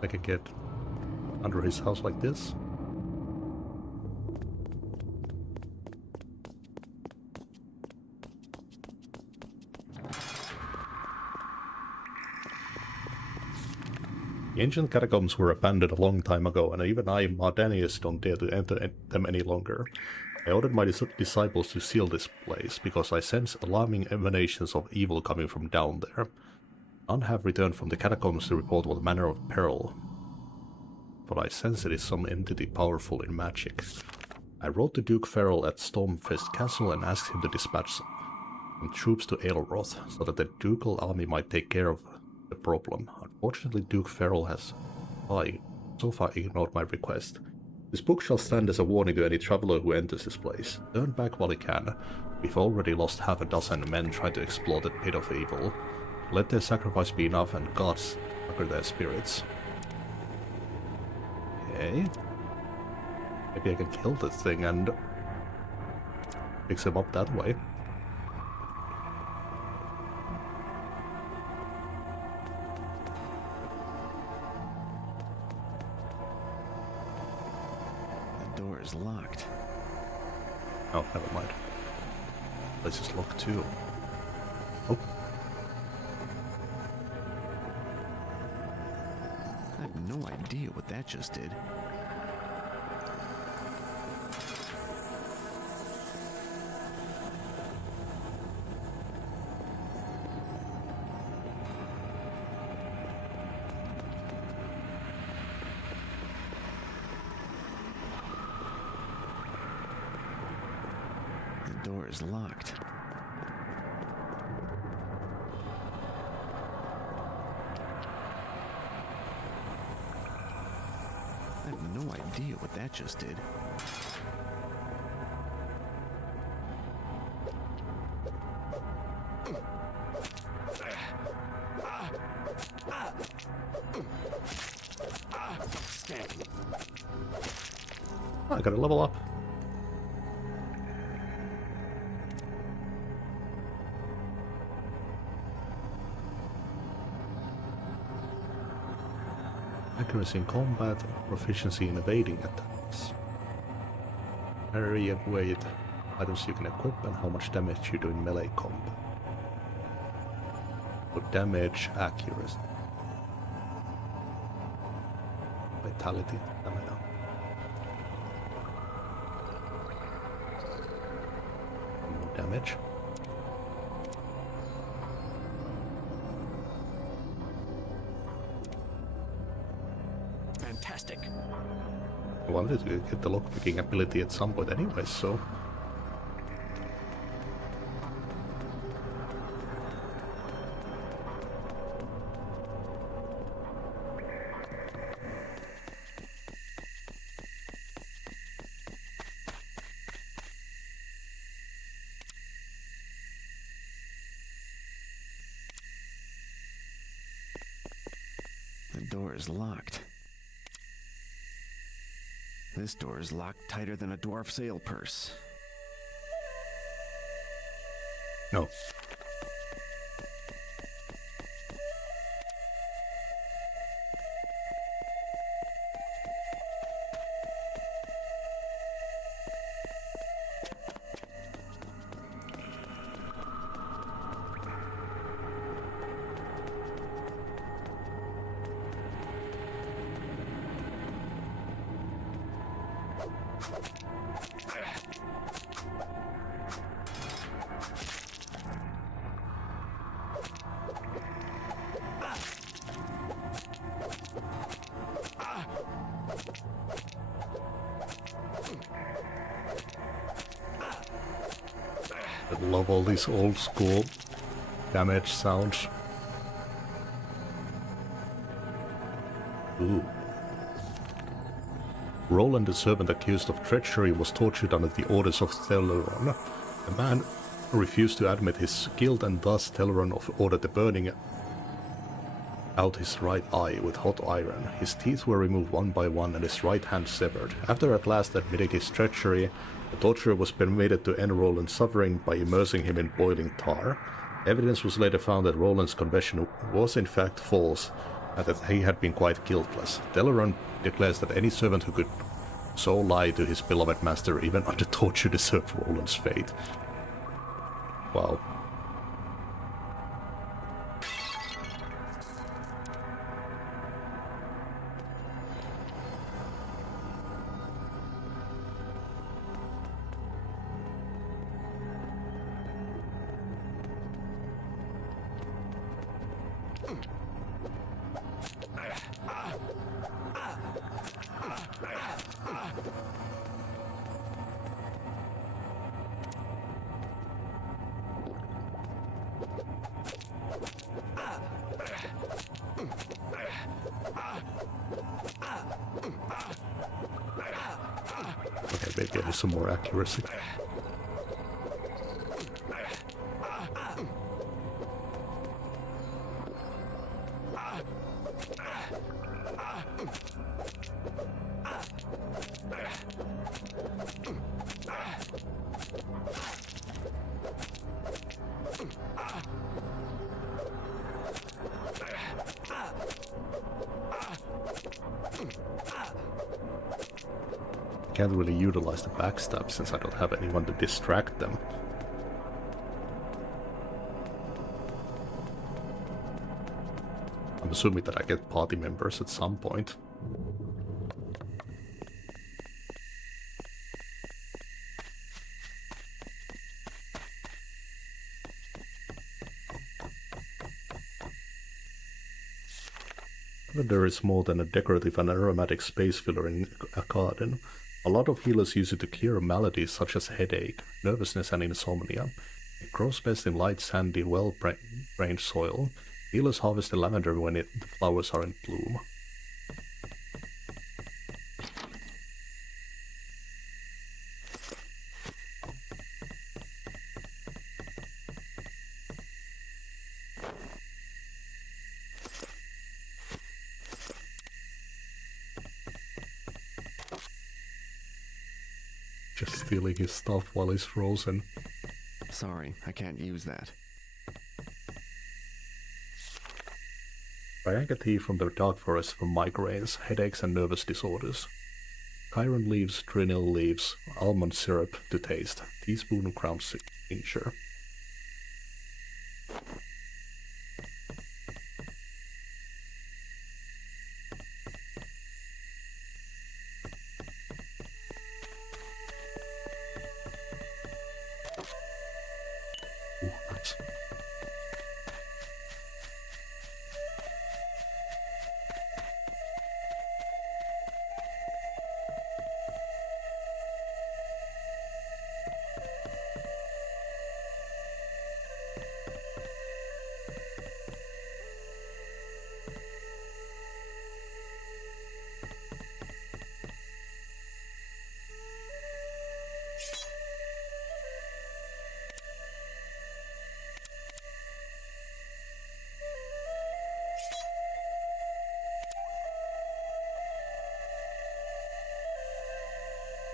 I can get under his house like this. Ancient catacombs were abandoned a long time ago, and even I, Mardanius, don't dare to enter them any longer. I ordered my disciples to seal this place, because I sense alarming emanations of evil coming from down there. None have returned from the catacombs to report what manner of peril, but I sense it is some entity powerful in magic. I wrote to Duke Ferrell at Stormfist Castle and asked him to dispatch some troops to Aelroth, so that the ducal army might take care of the problem. Unfortunately, Duke Ferrell has so far ignored my request. This book shall stand as a warning to any traveler who enters this place. Turn back while you can. We've already lost half a dozen men trying to explore the pit of evil. Let their sacrifice be enough, and gods succor their spirits. Okay. Maybe I can kill this thing and fix him up that way. The door is locked. Oh, never mind. Place is locked too. Oh. I have no idea what that just did. The door is locked. I have no idea what that just did. I gotta level up. Accuracy in combat, proficiency in evading attacks. Area weight, items you can equip, and how much damage you do in melee combat. So damage, accuracy. Vitality, stamina. More damage. Fantastic. I wanted to get the lockpicking ability at some point anyway, so... The door is locked. This door is locked tighter than a dwarf sail purse. No. I love all these old school damage sounds. Ooh. Roland, the servant accused of treachery, was tortured under the orders of Teleron. The man refused to admit his guilt, and thus Teleron ordered the burning out his right eye with hot iron. His teeth were removed one by one and his right hand severed. After at last admitting his treachery, the torturer was permitted to end Roland's suffering by immersing him in boiling tar. Evidence was later found that Roland's confession was in fact false, and that he had been quite guiltless. Teleron declares that any servant who could so lie to his beloved master even under torture deserved Roland's fate. Wow. with some more accuracy. Can't really utilize the backstab since I don't have anyone to distract them. I'm assuming that I get party members at some point. Lavender is more than a decorative and aromatic space filler in a garden. A lot of healers use it to cure maladies such as headache, nervousness and insomnia. It grows best in light, sandy, well-drained soil. Healers harvest the lavender when the flowers are in bloom. Just stealing his stuff while he's frozen. Sorry, I can't use that. Triangle tea from the dark forest for migraines, headaches and nervous disorders. Chiron leaves, trinil leaves, almond syrup to taste. Teaspoon ground ginger. Ooh, nice.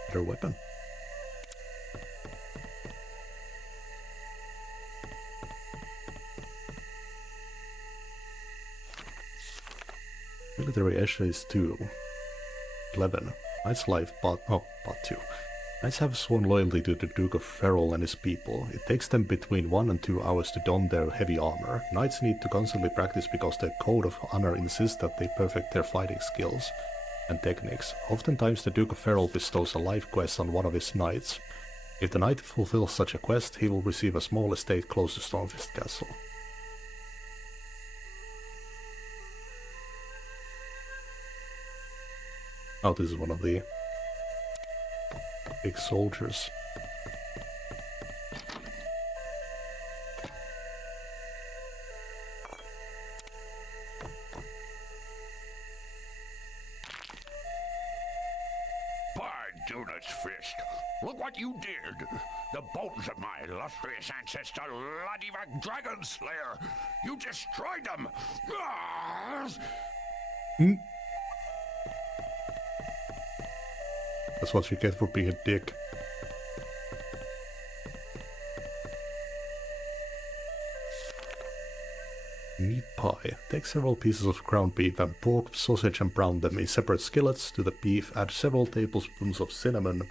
Better weapon. Military essays 2. 11. Knight's life part 2. Knights have sworn loyalty to the Duke of Ferrol and his people. It takes them between 1 and 2 hours to don their heavy armor. Knights need to constantly practice because their code of honor insists that they perfect their fighting skills and techniques. Oftentimes the Duke of Ferrol bestows a life quest on one of his knights. If the knight fulfills such a quest, he will receive a small estate close to Stormfist Castle. Oh, this is one of the big soldiers. Dunit's fist. Look what you did. The bones of my illustrious ancestor, Ladivac Dragon Slayer. You destroyed them. That's what you get for being a dick. Meat pie. Take several pieces of ground beef and pork, sausage and brown them in separate skillets. To the beef add several tablespoons of cinnamon.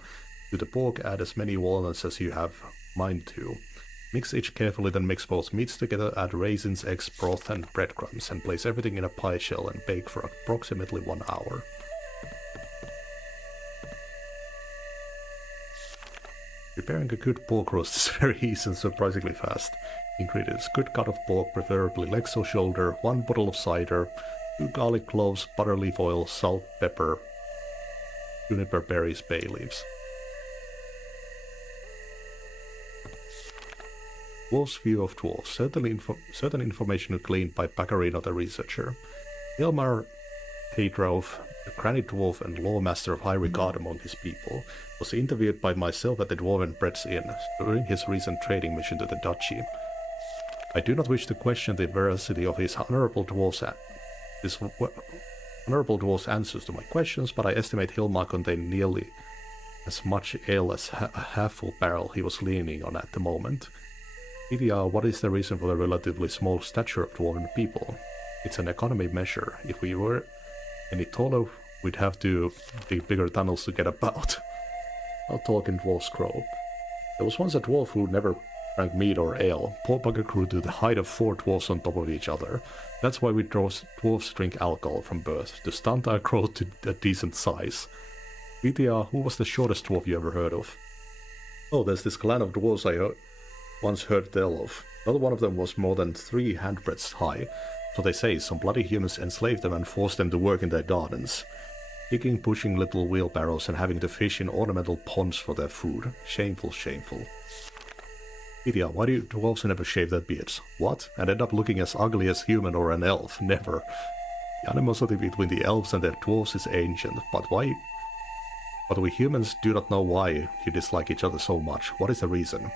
To the pork add as many walnuts as you have mind to. Mix each carefully, then mix both meats together, add raisins, eggs, broth and breadcrumbs, and place everything in a pie shell and bake for approximately 1 hour. Preparing a good pork roast is very easy and surprisingly fast. Ingredients: good cut of pork, preferably legs or shoulder, 1 bottle of cider, 2 garlic cloves, butter leaf oil, salt, pepper, juniper berries, bay leaves. Dwarf's view of dwarfs. Certain information gleaned by Pacarino the researcher. Ilmar Pedrov a granite dwarf and lawmaster of high regard among his people, was interviewed by myself at the Dwarven Bread's Inn during his recent trading mission to the duchy. I do not wish to question the veracity of his honorable dwarf's answers to my questions, but I estimate Hilmar contained nearly as much ale as a half-full barrel he was leaning on at the moment. Idia, what is the reason for the relatively small stature of dwarven people? It's an economy measure. If we were any taller, we'd have to dig bigger tunnels to get about. I'll talk in dwarf's crow. There was once a dwarf who never drank meat or ale. Poor bugger grew to the height of 4 dwarfs on top of each other. That's why we dwarfs drink alcohol from birth, to stunt our growth to a decent size. Vidya, who was the shortest dwarf you ever heard of? Oh, there's this clan of dwarves I once heard tell of. Not one of them was more than 3 handbreadths high. So they say some bloody humans enslaved them and forced them to work in their gardens. Kicking, pushing little wheelbarrows and having to fish in ornamental ponds for their food. Shameful, shameful. Vidya, why do dwarves never shave their beards? What? And end up looking as ugly as human or an elf? Never. The animosity between the elves and the dwarves is ancient, but why? But we humans do not know why you dislike each other so much. What is the reason?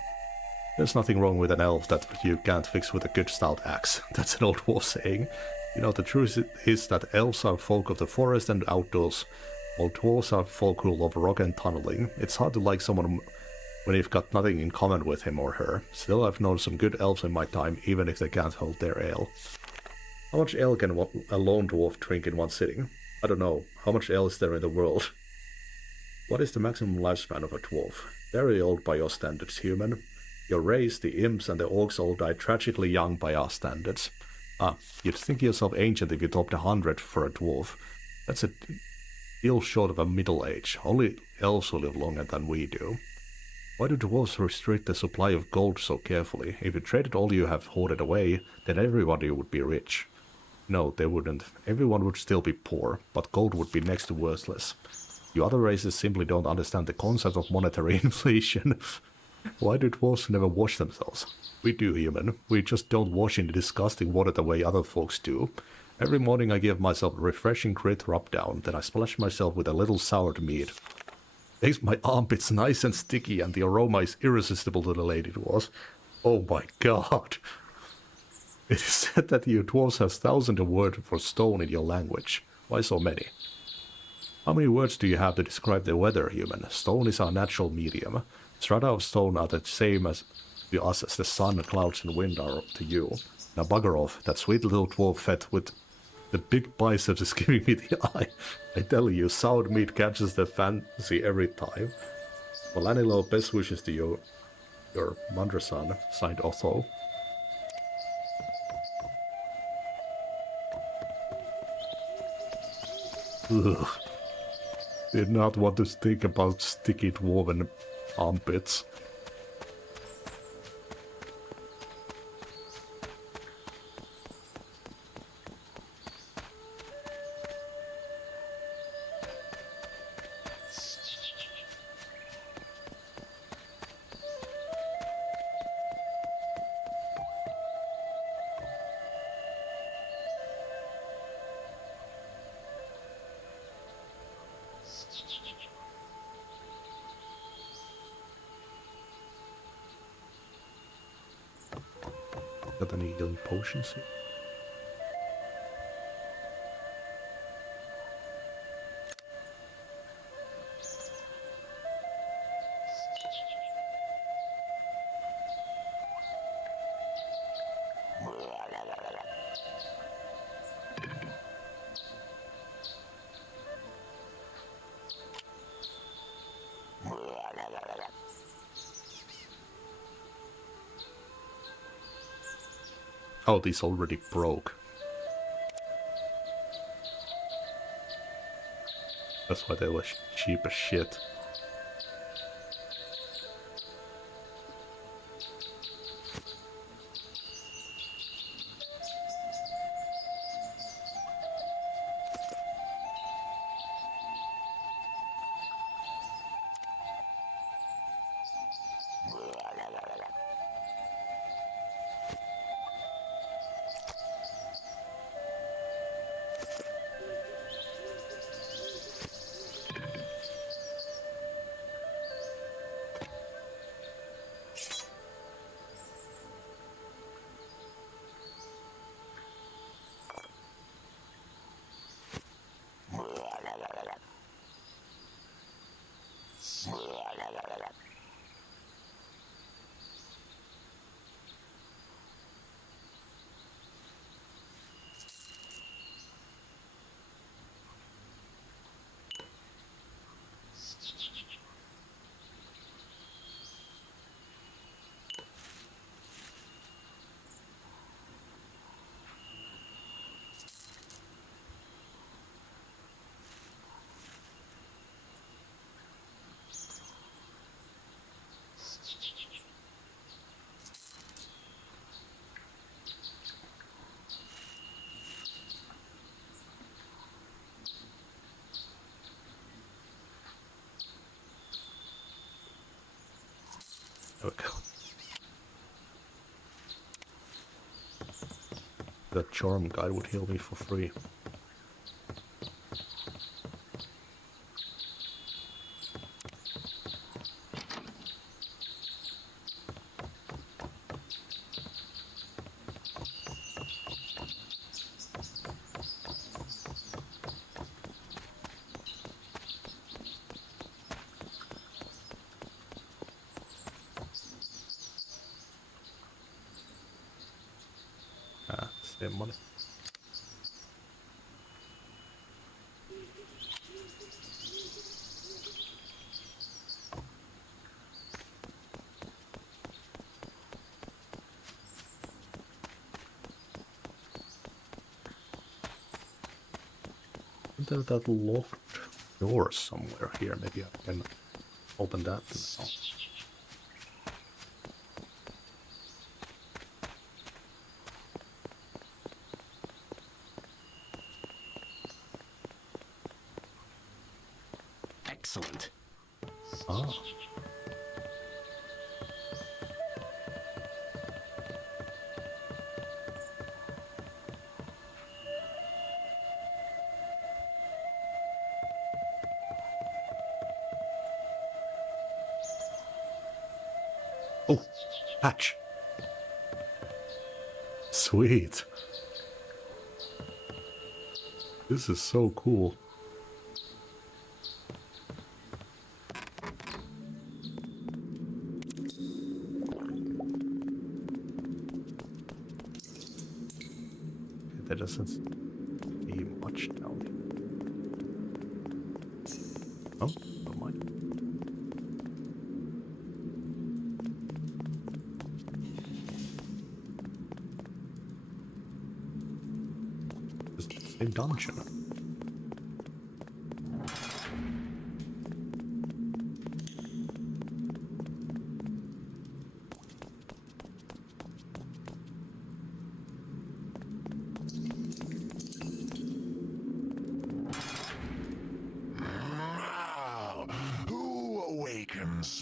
There's nothing wrong with an elf that you can't fix with a good stout axe. That's an old dwarf saying. You know, the truth is that elves are folk of the forest and outdoors, while dwarves are folk who love rock and tunneling. It's hard to like someone when you've got nothing in common with him or her. Still, I've known some good elves in my time, even if they can't hold their ale. How much ale can a lone dwarf drink in one sitting? I don't know. How much ale is there in the world? What is the maximum lifespan of a dwarf? Very old by your standards, human. Your race, the imps and the orcs all died tragically young by our standards. Ah, you'd think yourself ancient if you topped 100 for a dwarf. That's a deal short of a middle age. Only elves will live longer than we do. Why do dwarves restrict the supply of gold so carefully? If you traded all you have hoarded away, then everybody would be rich. No, they wouldn't. Everyone would still be poor, but gold would be next to worthless. You other races simply don't understand the concept of monetary inflation. Why do dwarves never wash themselves? We do, human. We just don't wash in the disgusting water the way other folks do. Every morning I give myself a refreshing grit rub down, then I splash myself with a little soured mead. Makes my armpits nice and sticky, and the aroma is irresistible to the lady dwarves. Oh my god. It is said that you dwarves have thousands of words for stone in your language. Why so many? How many words do you have to describe the weather, human? Stone is our natural medium. Strata of stone are the same as to us as the sun, clouds, and wind are to you. Now bugger off, that sweet little dwarf fed with the big biceps is giving me the eye. I tell you, soured meat catches the fancy every time. Melanilo, best wishes to you, your Mandrasan, signed Otho. Ugh. Did not want to think about sticky dwarven armpits. Got any healing potions here? Oh, these already broke. That's why they were cheap as shit. There we go. The charm guide would heal me for free. Save money. There's that locked door somewhere here. Maybe I can open that now. Excellent. Ah. Oh, hatch. Sweet. This is so cool. There doesn't be much down here. Oh, never mind. It's the same dungeon.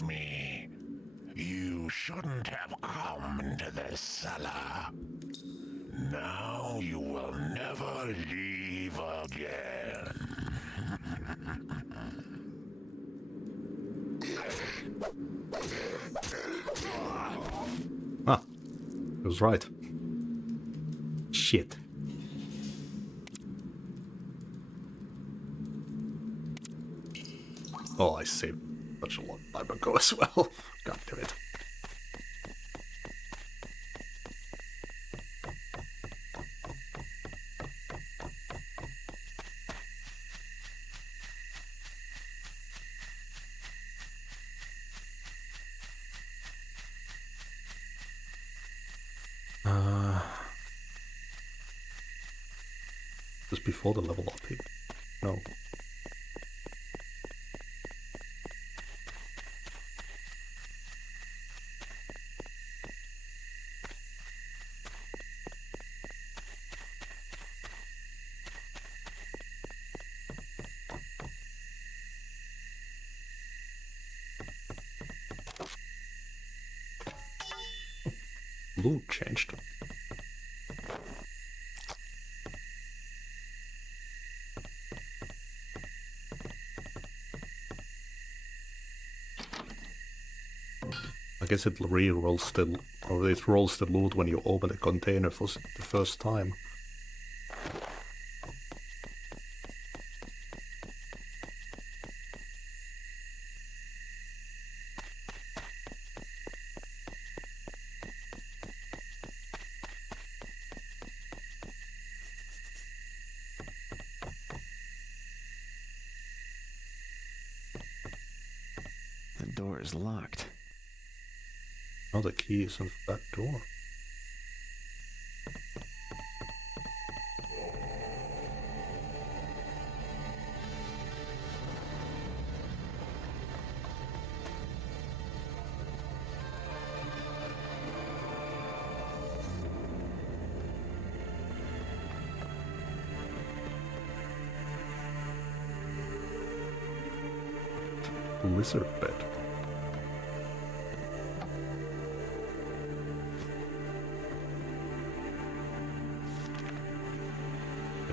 Me. You shouldn't have come into this cellar. Now you will never leave again. Ah, it was right. Shit. Oh, I saved such a long time ago as well. God damn it. Just before the level up here. No. Loot changed. I guess it re-rolls the, or it rolls the loot when you open the container for the first time. The door is locked. Oh, the key is in that door. Lizard bed.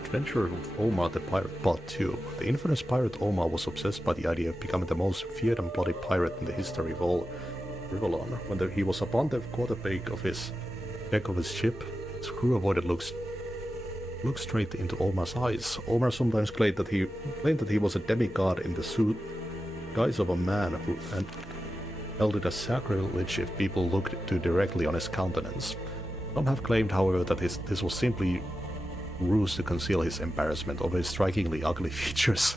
Adventure of Omar the Pirate Part 2. The infamous pirate Omar was obsessed by the idea of becoming the most feared and bloody pirate in the history of all Rivalon. When he was upon the quarterdeck of his ship, his crew avoided looked straight into Omar's eyes. Omar sometimes claimed that he was a demigod in the suit guise of a man and held it as sacrilege if people looked too directly on his countenance. Some have claimed, however, that this was simply ruse to conceal his embarrassment over his strikingly ugly features.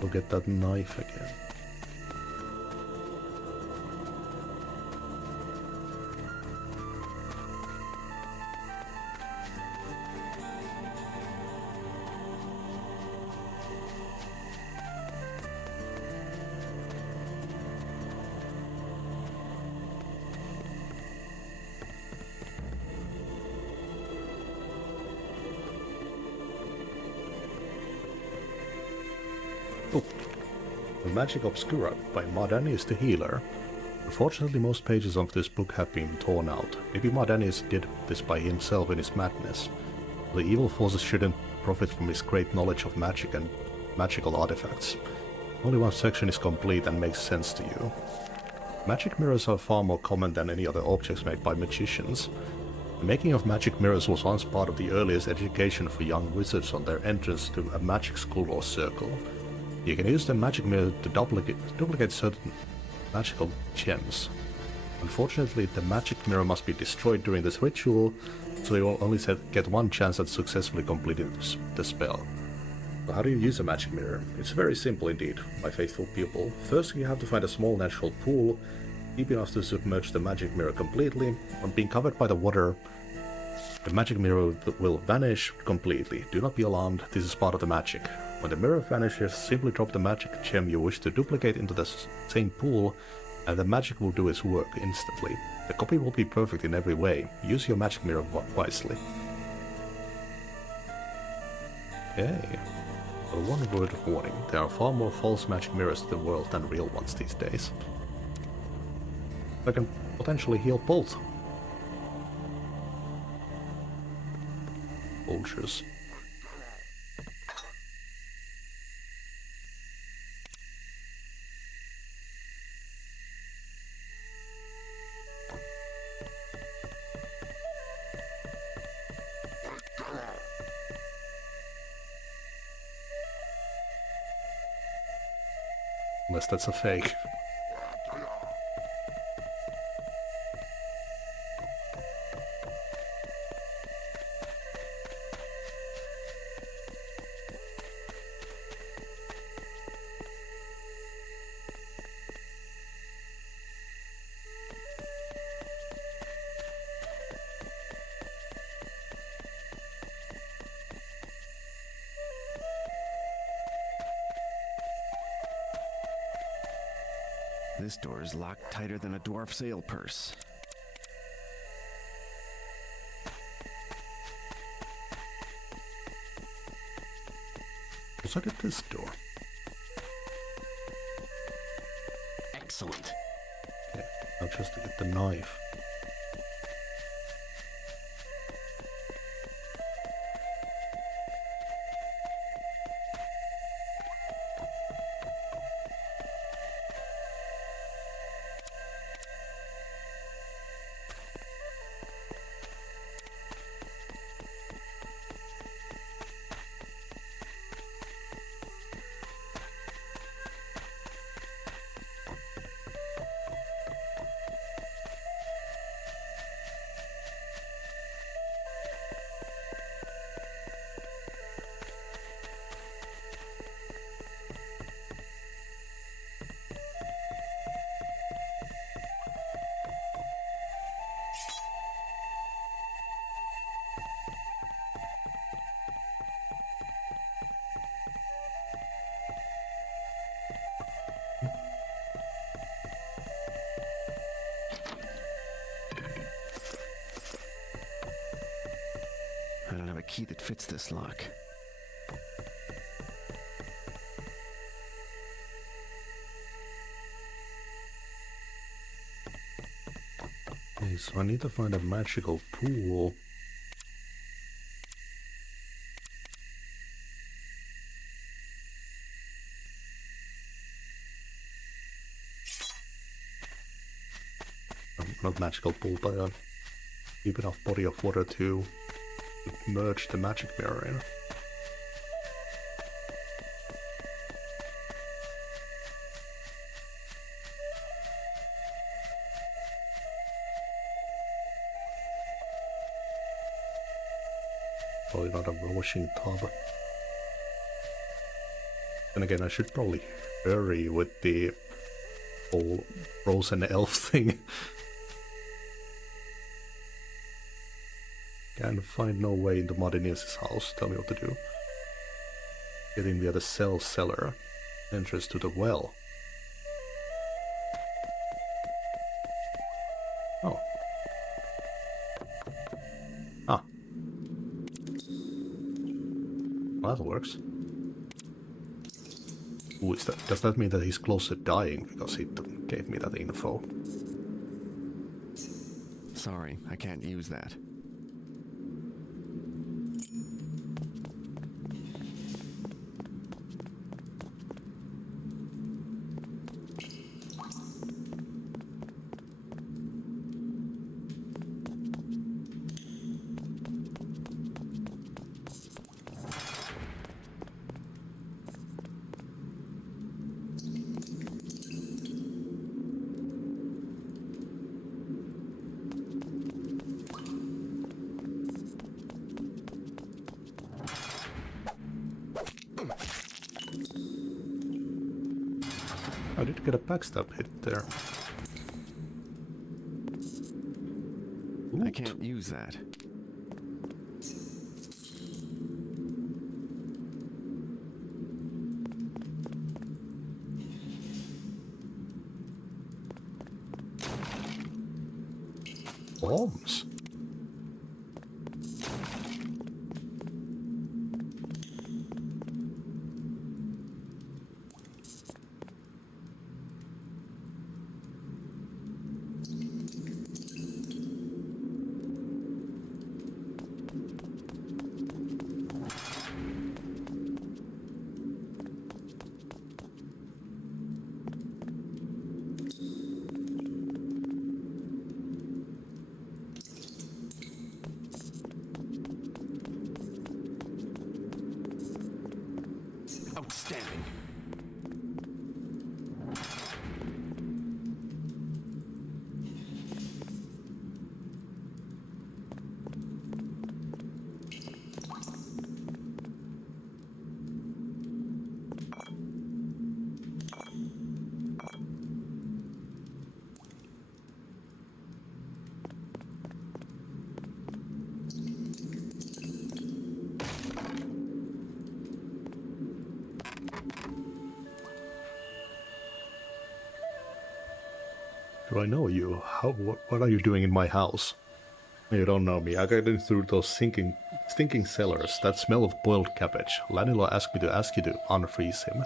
We'll get that knife again. Oh, The Magic Obscura by Mardanius the Healer. Unfortunately, most pages of this book have been torn out. Maybe Mardanius did this by himself in his madness. The evil forces shouldn't profit from his great knowledge of magic and magical artifacts. Only one section is complete and makes sense to you. Magic mirrors are far more common than any other objects made by magicians. The making of magic mirrors was once part of the earliest education for young wizards on their entrance to a magic school or circle. You can use the magic mirror to duplicate certain magical gems. Unfortunately, the magic mirror must be destroyed during this ritual, so you will only get one chance at successfully completing the spell. So how do you use a magic mirror? It's very simple indeed, my faithful pupil. First, you have to find a small natural pool, deep enough to submerge the magic mirror completely. On being covered by the water, the magic mirror will vanish completely. Do not be alarmed, this is part of the magic. When the mirror vanishes, simply drop the magic gem you wish to duplicate into the same pool, and the magic will do its work instantly. The copy will be perfect in every way. Use your magic mirror wisely. Okay. So one word of warning. There are far more false magic mirrors in the world than real ones these days. I can potentially heal both. Vultures. Unless that's a fake. This door is locked tighter than a dwarf sail purse. Was that at this door? Excellent. Okay, now just to get the knife. I don't have a key that fits this lock. Okay, so I need to find a magical pool. Not magical pool, but a deep enough body of water to merge the magic mirror in. Probably not a washing tub. Then again, I should probably hurry with the whole frozen elf thing. Can find no way into Martinez's house. Tell me what to do. Get in via the cell cellar. Entrance to the well. Oh. Ah. Well, that works. Ooh, is that, does that mean that he's close to dying because he gave me that info? Sorry, I can't use that. I did get a backstab hit there. I can't use that. Bombs. Outstanding. Do I know you? What are you doing in my house? You don't know me. I got in through those stinking cellars. That smell of boiled cabbage. Lanilo asked me to ask you to unfreeze him.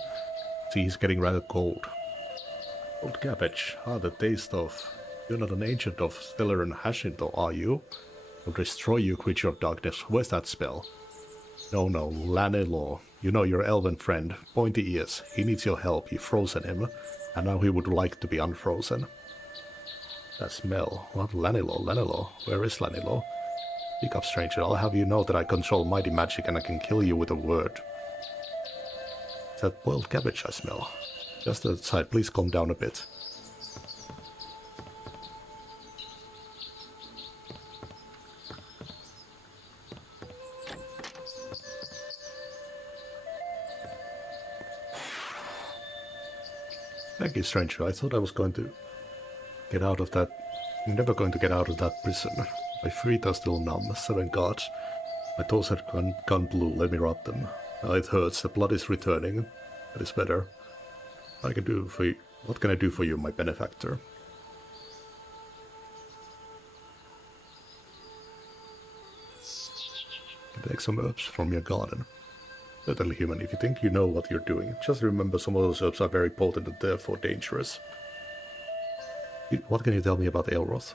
See, he's getting rather cold. Boiled cabbage. Ah, the taste of... You're not an agent of Stellar and Hashinto, are you? I'll destroy you, creature of darkness. Where's that spell? No, Lanilo. You know your elven friend. Pointy ears. He needs your help. You've frozen him. And now he would like to be unfrozen. That smell. What? Lanilo. Where is Lanilo? Speak up, stranger. I'll have you know that I control mighty magic and I can kill you with a word. It's that boiled cabbage I smell. Just outside, please calm down a bit. Thank you, stranger. I thought I was going to get out of that... I'm never going to get out of that prison. My feet are still numb. 7 gods. My toes have gone blue. Let me rub them. It hurts. The blood is returning. That is better. What can I do for you, my benefactor? Take some herbs from your garden. Certainly, human, if you think you know what you're doing, just remember some of those herbs are very potent and therefore dangerous. What can you tell me about Elroth?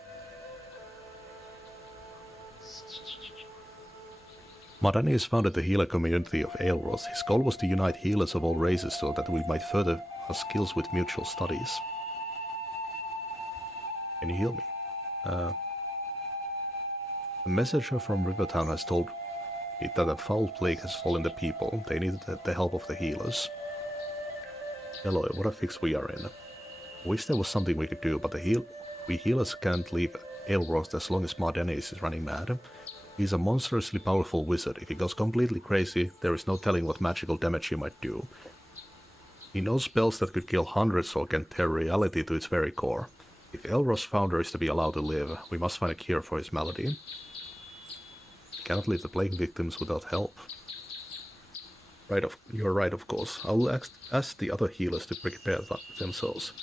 Mardanius founded the healer community of Elroth. His goal was to unite healers of all races so that we might further our skills with mutual studies. Can you heal me? A messenger from Rivertown has told me that a foul plague has fallen the people. They need the help of the healers. Hello, what a fix we are in. Wish there was something we could do, but we healers can't leave Elroth as long as Mardanius is running mad. He's a monstrously powerful wizard. If he goes completely crazy, there is no telling what magical damage he might do. He knows spells that could kill hundreds or can tear reality to its very core. If Elroth's founder is to be allowed to live, we must find a cure for his malady. Cannot leave the plague victims without help. You're right, of course. I will ask the other healers to prepare themselves.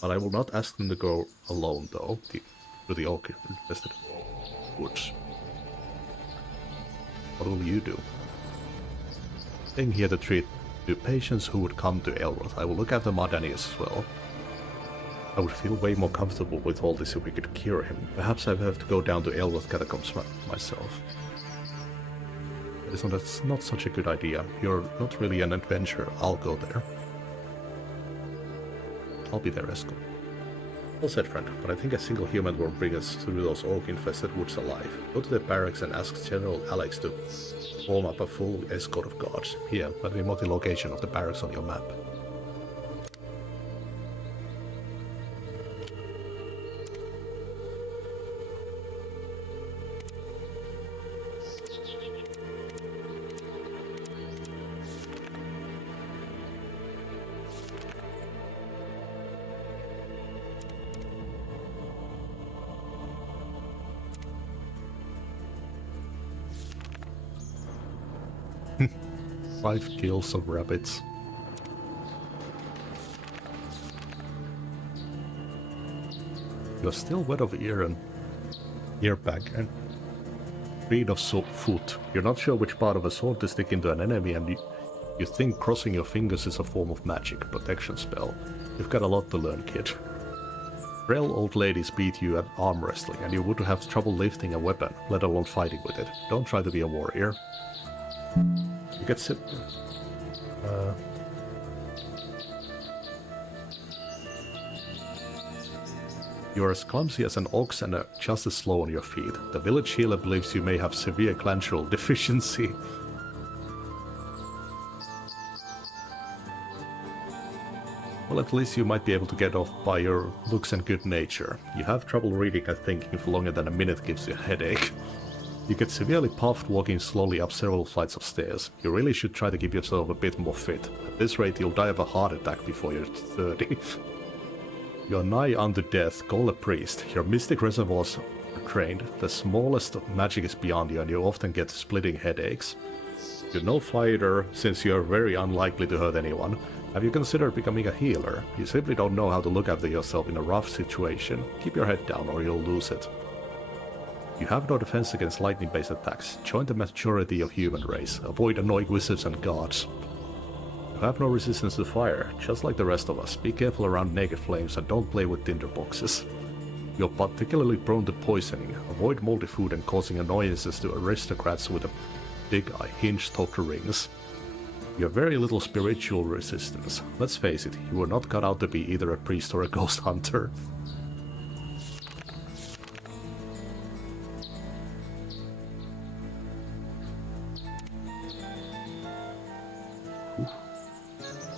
But I will not ask them to go alone, though, to the oak-infested woods. What will you do? Staying here to treat the patients who would come to Elroth. I will look after Mardanius as well. I would feel way more comfortable with all this if we could cure him. Perhaps I have to go down to Elroth catacombs myself. That's not such a good idea. You're not really an adventurer. I'll go there. I'll be there, Esco. Well said, friend, but I think a single human will bring us through those oak-infested woods alive. Go to the barracks and ask General Alex to form up a full escort of guards. Here, let me mark the location of the barracks on your map. Five kills of rabbits. You're still wet of ear and earpack and green of foot. You're not sure which part of a sword to stick into an enemy, and you think crossing your fingers is a form of magic, protection spell. You've got a lot to learn, kid. Frail old ladies beat you at arm wrestling, and you would have trouble lifting a weapon, let alone fighting with it. Don't try to be a warrior. You get sit. You're as clumsy as an ox and just as slow on your feet. The village healer believes you may have severe glandular deficiency. Well, at least you might be able to get off by your looks and good nature. You have trouble reading and thinking for longer than a minute gives you a headache. You get severely puffed walking slowly up several flights of stairs. You really should try to keep yourself a bit more fit. At this rate, you'll die of a heart attack before you're 30. You're nigh unto death. Call a priest. Your mystic reservoirs are trained. The smallest of magic is beyond you, and you often get splitting headaches. You're no fighter, since you're very unlikely to hurt anyone. Have you considered becoming a healer? You simply don't know how to look after yourself in a rough situation. Keep your head down, or you'll lose it. You have no defense against lightning-based attacks. Join the majority of human race. Avoid annoying wizards and gods. You have no resistance to fire, just like the rest of us. Be careful around naked flames and don't play with tinder boxes. You're particularly prone to poisoning. Avoid moldy food and causing annoyances to aristocrats with a big hinged top to rings. You have very little spiritual resistance. Let's face it, you were not cut out to be either a priest or a ghost hunter.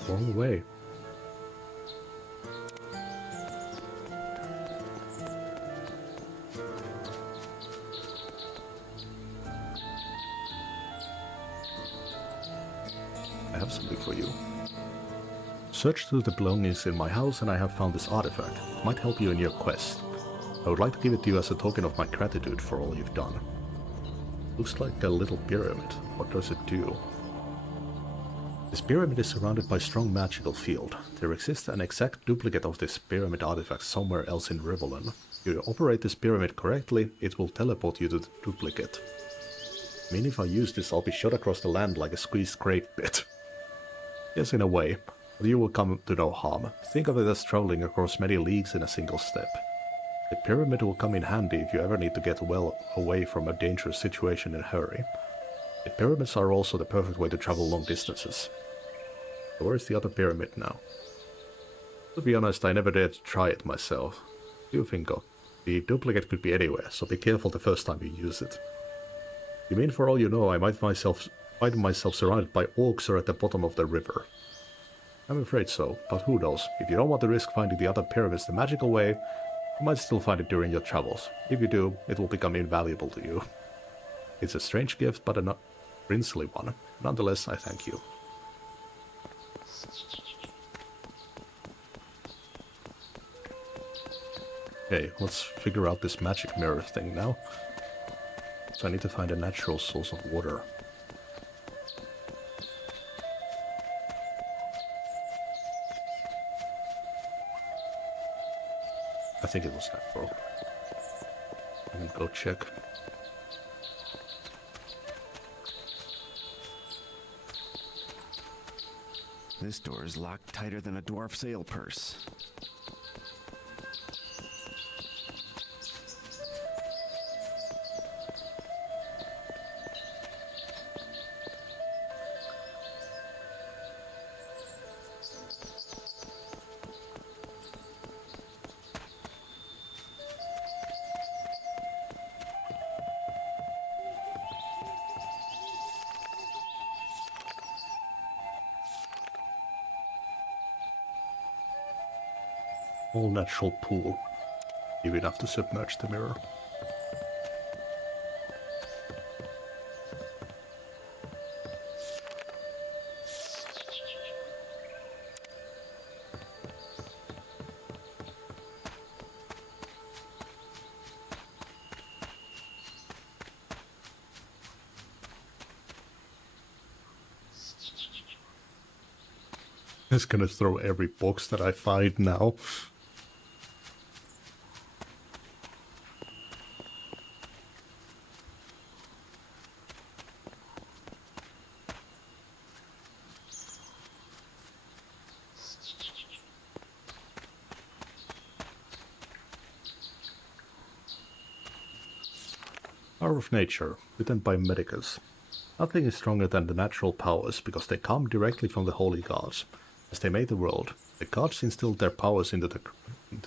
Wrong way. I have something for you. Search through the belongings in my house and I have found this artifact. It might help you in your quest. I would like to give it to you as a token of my gratitude for all you've done. Looks like a little pyramid. What does it do? This pyramid is surrounded by a strong magical field. There exists an exact duplicate of this pyramid artifact somewhere else in Rivolin. If you operate this pyramid correctly, it will teleport you to the duplicate. I mean, if I use this, I'll be shot across the land like a squeezed grape bit. Yes, in a way, but you will come to no harm. Think of it as traveling across many leagues in a single step. The pyramid will come in handy if you ever need to get well away from a dangerous situation in a hurry. The pyramids are also the perfect way to travel long distances. So where's the other pyramid now? To be honest, I never dared to try it myself. You think of? The duplicate could be anywhere, so be careful the first time you use it. You mean for all you know, I might find myself surrounded by orcs or at the bottom of the river? I'm afraid so, but who knows? If you don't want to risk finding the other pyramids the magical way, you might still find it during your travels. If you do, it will become invaluable to you. It's a strange gift, but a princely one. Nonetheless, I thank you. Okay, let's figure out this magic mirror thing now. So I need to find a natural source of water. I think it was natural. I can go check. This door is locked tighter than a dwarf sail purse. All natural pool. Deep enough to submerge the mirror. I'm just gonna throw every box that I find now. Power of nature, written by Medicus. Nothing is stronger than the natural powers, because they come directly from the holy gods. As they made the world, the gods instilled their powers into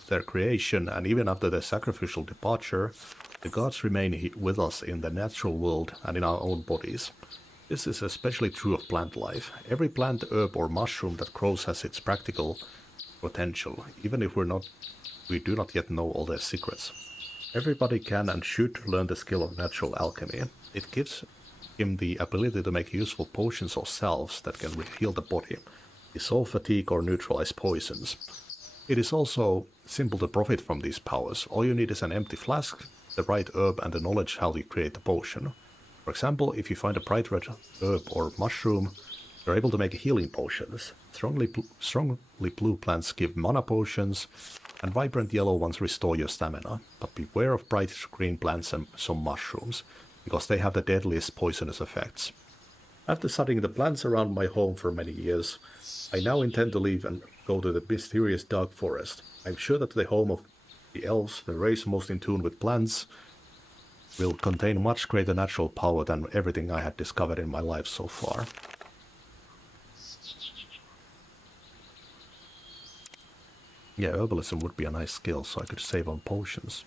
their creation, and even after their sacrificial departure, the gods remain with us in the natural world and in our own bodies. This is especially true of plant life. Every plant, herb or mushroom that grows has its practical potential, even if we do not yet know all their secrets. Everybody can and should learn the skill of natural alchemy. It gives him the ability to make useful potions or salves that can reheal the body, dissolve fatigue or neutralize poisons. It is also simple to profit from these powers. All you need is an empty flask, the right herb and the knowledge how to create the potion. For example, if you find a bright red herb or mushroom, you're able to make healing potions. Strongly blue plants give mana potions, and vibrant yellow ones restore your stamina. But beware of bright green plants and some mushrooms, because they have the deadliest poisonous effects. After studying the plants around my home for many years, I now intend to leave and go to the mysterious dark forest. I'm sure that the home of the elves, the race most in tune with plants, will contain much greater natural power than everything I had discovered in my life so far. Yeah, herbalism would be a nice skill, so I could save on potions.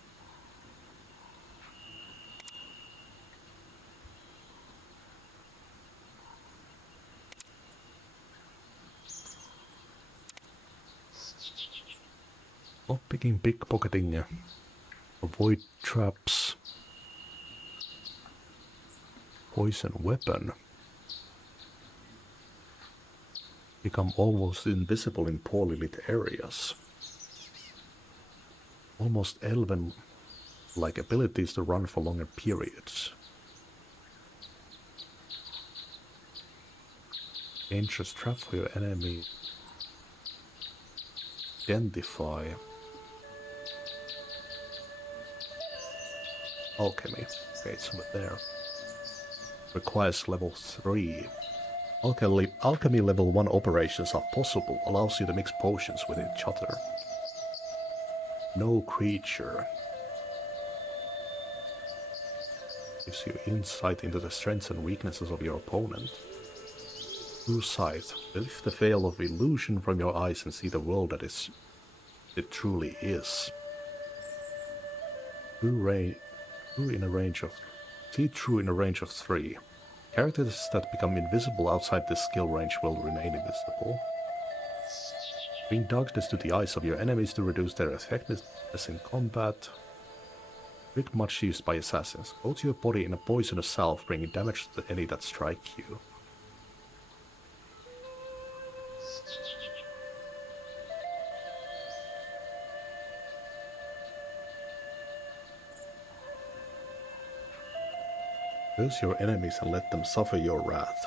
Lockpicking, pickpocketing, avoid traps, poison weapon, become almost invisible in poorly lit areas. Almost elven like abilities to run for longer periods. Dangerous trap for your enemy. Identify. Alchemy. Okay, it's over there. Requires level 3. Alchemy level 1 operations are possible. Allows you to mix potions with each other. No creature. Gives you insight into the strengths and weaknesses of your opponent. True sight. Lift the veil of illusion from your eyes and see the world that it truly is. See true in a range of 3. Characters that become invisible outside this skill range will remain invisible. Bring darkness to the eyes of your enemies to reduce their effectiveness in combat. Trick much used by assassins. Coat your body in a poisonous salve, bringing damage to any that strike you. Curse your enemies and let them suffer your wrath.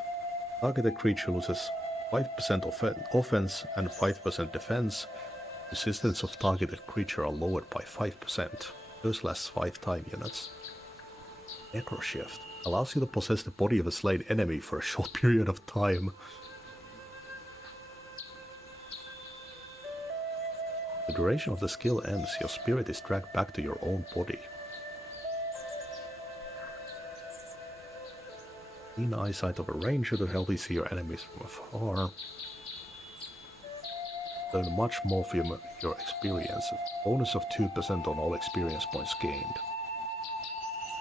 Targeted creature loses 5% offense and 5% defense. Resistance of targeted creature are lowered by 5%. Curse lasts 5 time units. Necroshift allows you to possess the body of a slain enemy for a short period of time. The duration of the skill ends, your spirit is dragged back to your own body. Keen eyesight of a ranger to help you see your enemies from afar. Learn much more from your experiences. Bonus of 2% on all experience points gained.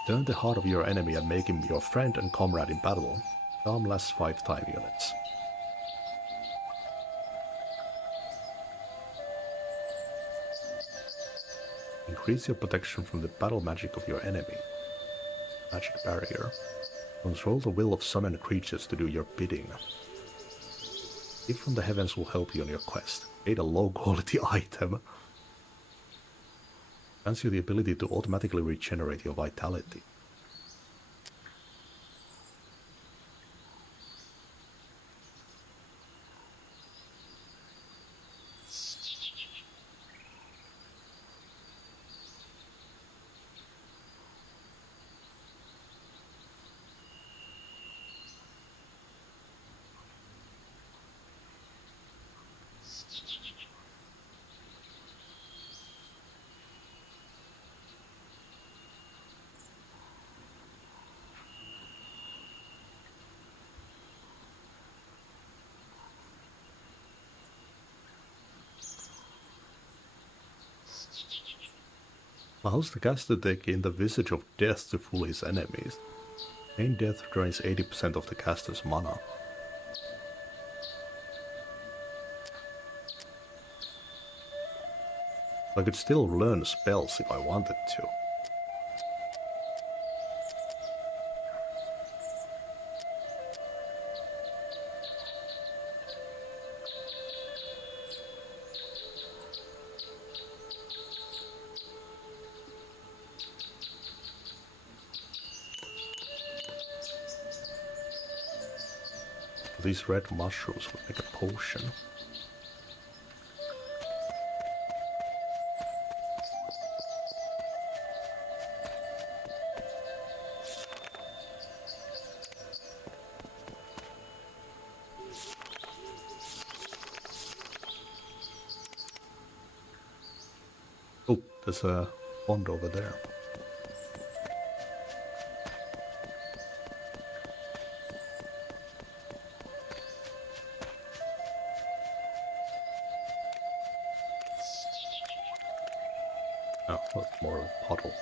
Turn the heart of your enemy and make him your friend and comrade in battle. Charm lasts 5 time units. Increase your protection from the battle magic of your enemy. Magic barrier. Control the will of summoned creatures to do your bidding. Gift from the heavens will help you on your quest. Create a low quality item. Grants you the ability to automatically regenerate your vitality. Allows the caster to take in the visage of death to fool his enemies. Main death drains 80% of the caster's mana. I could still learn spells if I wanted to. These red mushrooms would make a potion. Oh, there's a pond over there. Oh, well, it's more of a puddle.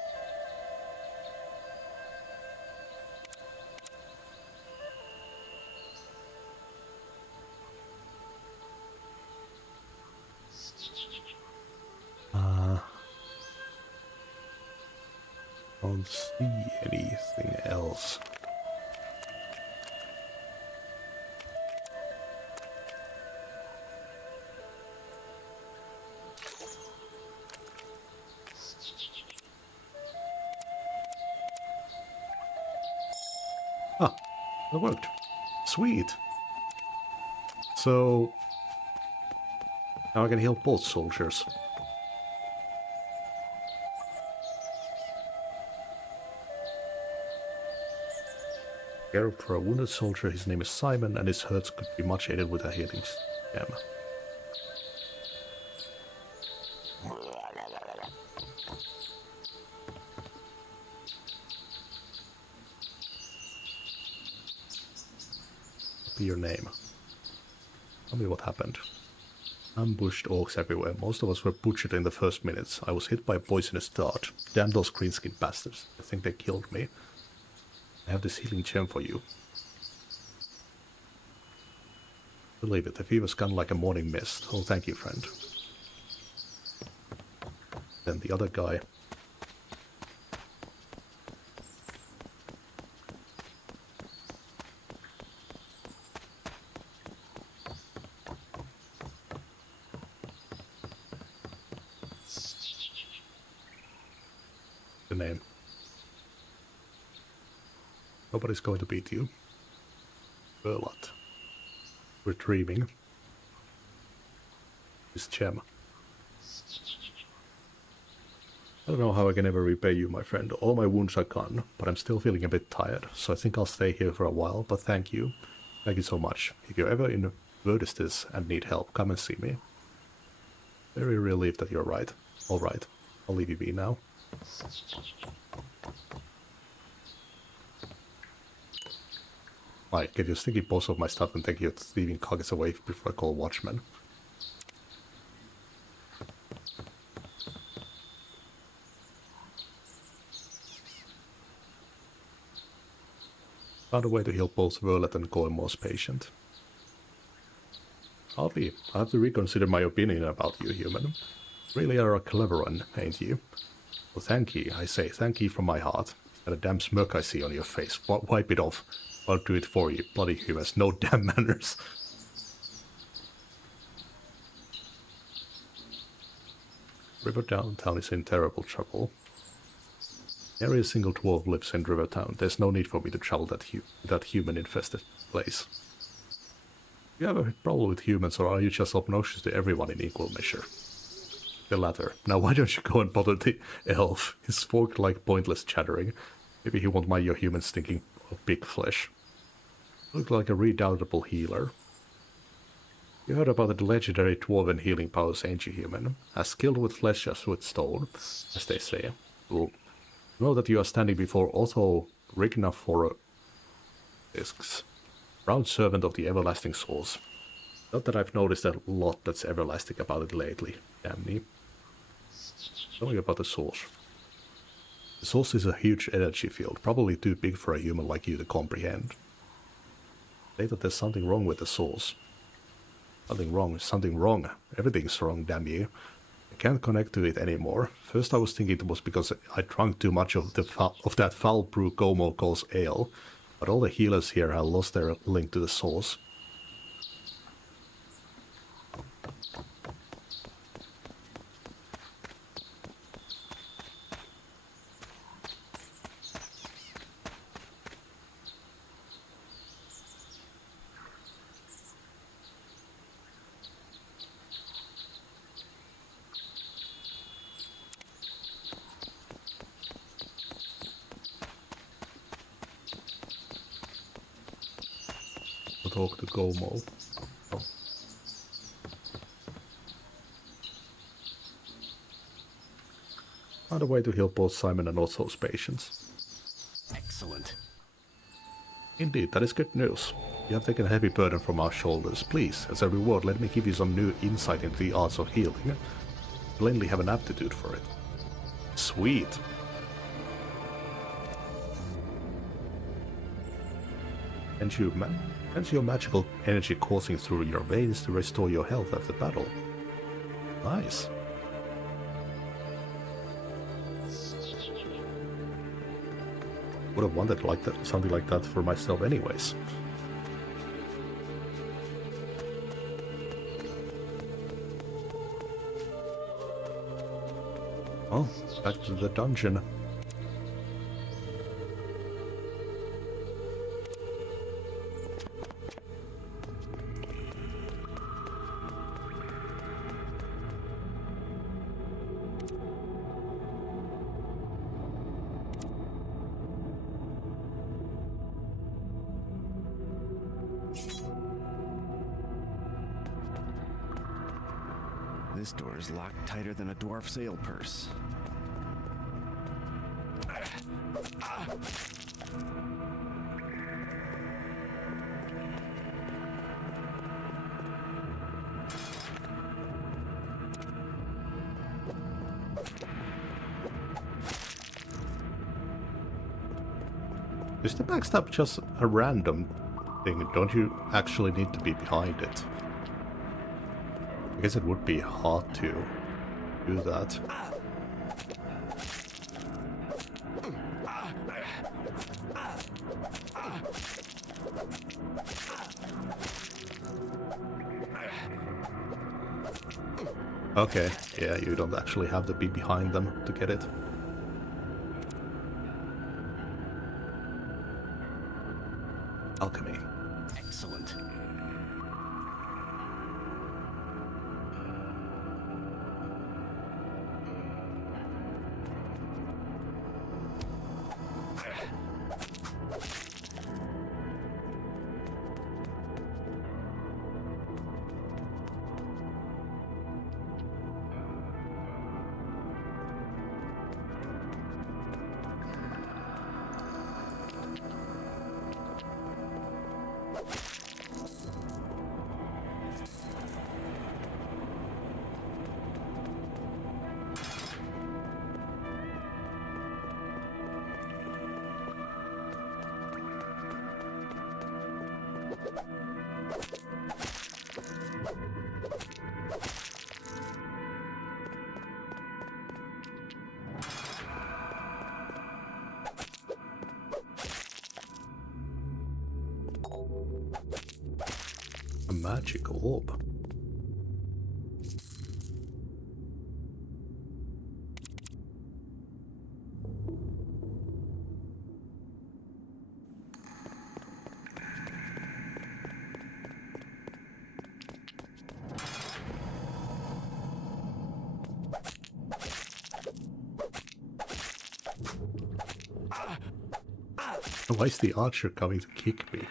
Don't see anything else. That worked. Sweet. So now I can heal both soldiers. Care for a wounded soldier. His name is Simon, and his hurts could be much aided with a healing gem. Be your name. Tell me what happened. Ambushed orcs everywhere. Most of us were butchered in the first minutes. I was hit by a poisonous dart. Damn those green-skinned bastards. I think they killed me. I have this healing gem for you. Believe it, the fever's gone like a morning mist. Oh, thank you, friend. Then the other guy. The name. Nobody's going to beat you. Verlat. Retrieving this gem. I don't know how I can ever repay you, my friend. All my wounds are gone, but I'm still feeling a bit tired, so I think I'll stay here for a while, but thank you. Thank you so much. If you're ever in Verdistis and need help, come and see me. Very relieved that you're right. Alright, I'll leave you be now. Mike, get your stinky balls off my stuff and take your thieving cogs away before I call Watchman. Found a way to heal both Verlet and Goemor's patient. I have to reconsider my opinion about you, human. Really are a clever one, ain't you? Well, thank you, I say, thank you from my heart. And a damn smirk I see on your face. Wipe it off. I'll do it for you, bloody humans. No damn manners. River Downtown is in terrible trouble. Nary a single dwarf lives in Rivertown. There's no need for me to travel that human-infested place. Do you have a problem with humans, or are you just obnoxious to everyone in equal measure? The latter. Now why don't you go and bother the elf? His fork-like pointless chattering. Maybe he won't mind your human stinking of big flesh. Look like a redoubtable healer. You heard about the legendary dwarven healing powers, ain't you, human? As skilled with flesh as with stone, as they say. Well, know that you are standing before Otto Rignafor Discs, proud servant of the everlasting souls. Not that I've noticed a lot that's everlasting about it lately. Damn me. Tell me about the source. The source is a huge energy field, probably too big for a human like you to comprehend. Say that there's something wrong with the source. Something wrong. Everything's wrong, damn you. I can't connect to it anymore. First I was thinking it was because I drank too much of that foul brew Gomo calls ale, but all the healers here have lost their link to the source. Talk to Gomo. Oh. Found a way to heal both Simon and Otto's patients. Excellent. Indeed, that is good news. You have taken a heavy burden from our shoulders. Please, as a reward, let me give you some new insight into the arts of healing. You plainly have an aptitude for it. Sweet. And your magical energy coursing through your veins to restore your health after battle. Nice. Would have wanted something like that for myself anyways. Well, back to the dungeon. This door is locked tighter than a dwarf sail purse. Is the backstab just a random thing? Don't you actually need to be behind it? I guess it would be hard to do that. Okay, yeah, you don't actually have to be behind them to get it. Alchemy. Excellent. A magic orb. Why is the archer coming to kick me?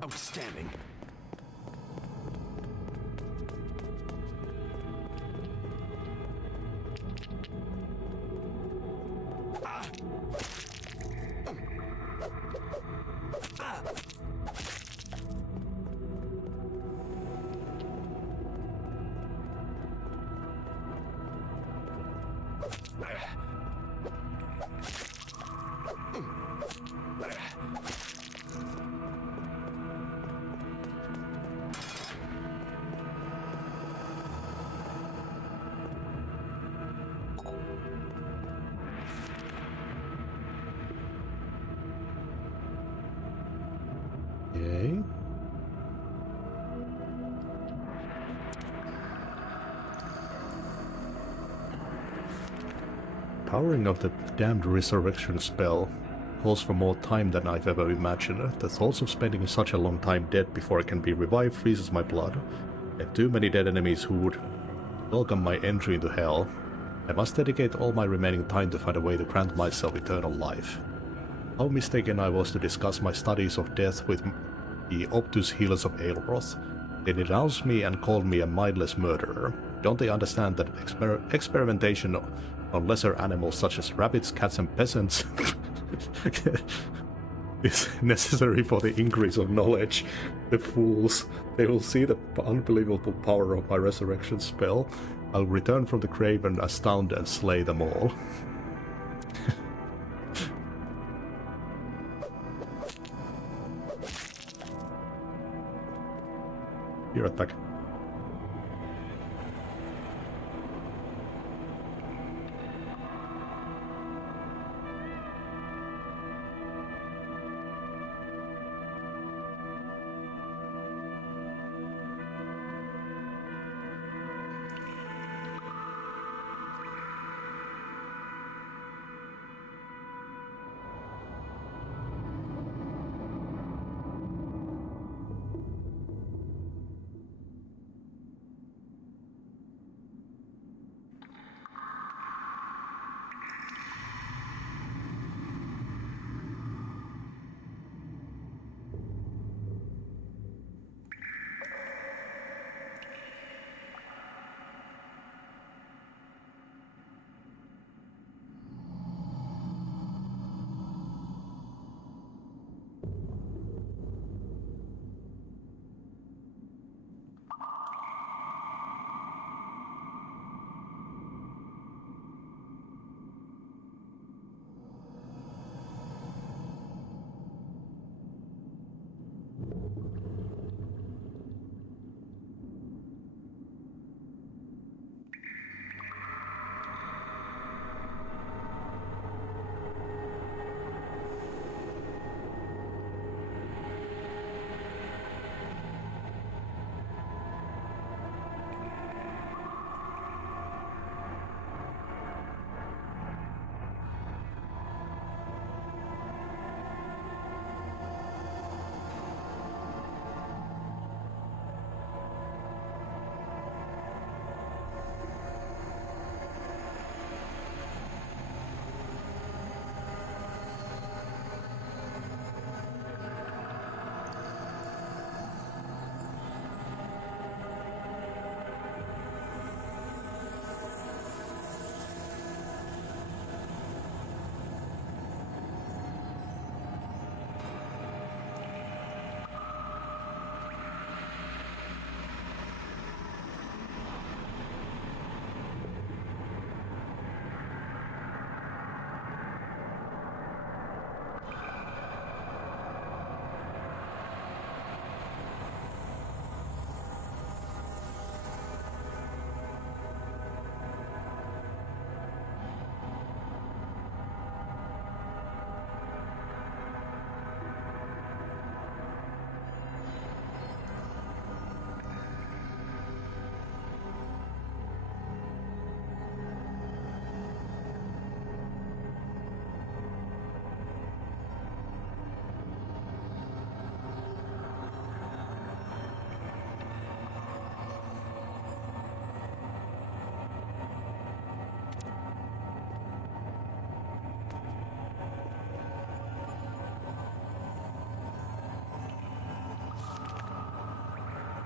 Outstanding. Okay. Powering of the damned resurrection spell calls for more time than I've ever imagined. The thoughts of spending such a long time dead before I can be revived freezes my blood. I have too many dead enemies who would welcome my entry into hell. I must dedicate all my remaining time to find a way to grant myself eternal life. How mistaken I was to discuss my studies of death with the obtuse healers of Aelroth. They denounced me and called me a mindless murderer. Don't they understand that experimentation on lesser animals such as rabbits, cats and peasants is necessary for the increase of knowledge. The fools, they will see the unbelievable power of my resurrection spell. I'll return from the grave and astound and slay them all. Your attack.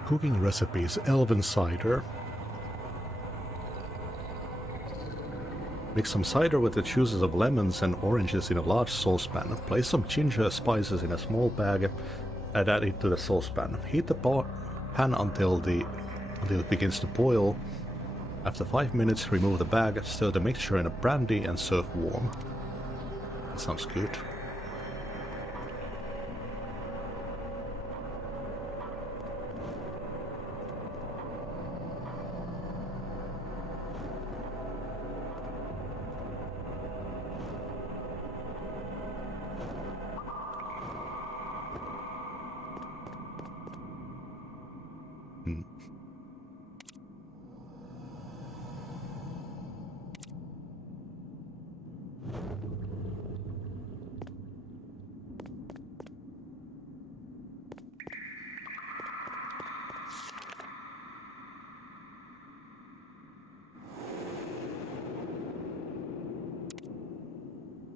Cooking recipes, elven cider. Mix some cider with the juices of lemons and oranges in a large saucepan. Place some ginger spices in a small bag and add it to the saucepan. Heat the pan until it begins to boil. After 5 minutes, remove the bag, stir the mixture in a brandy and serve warm. That sounds good.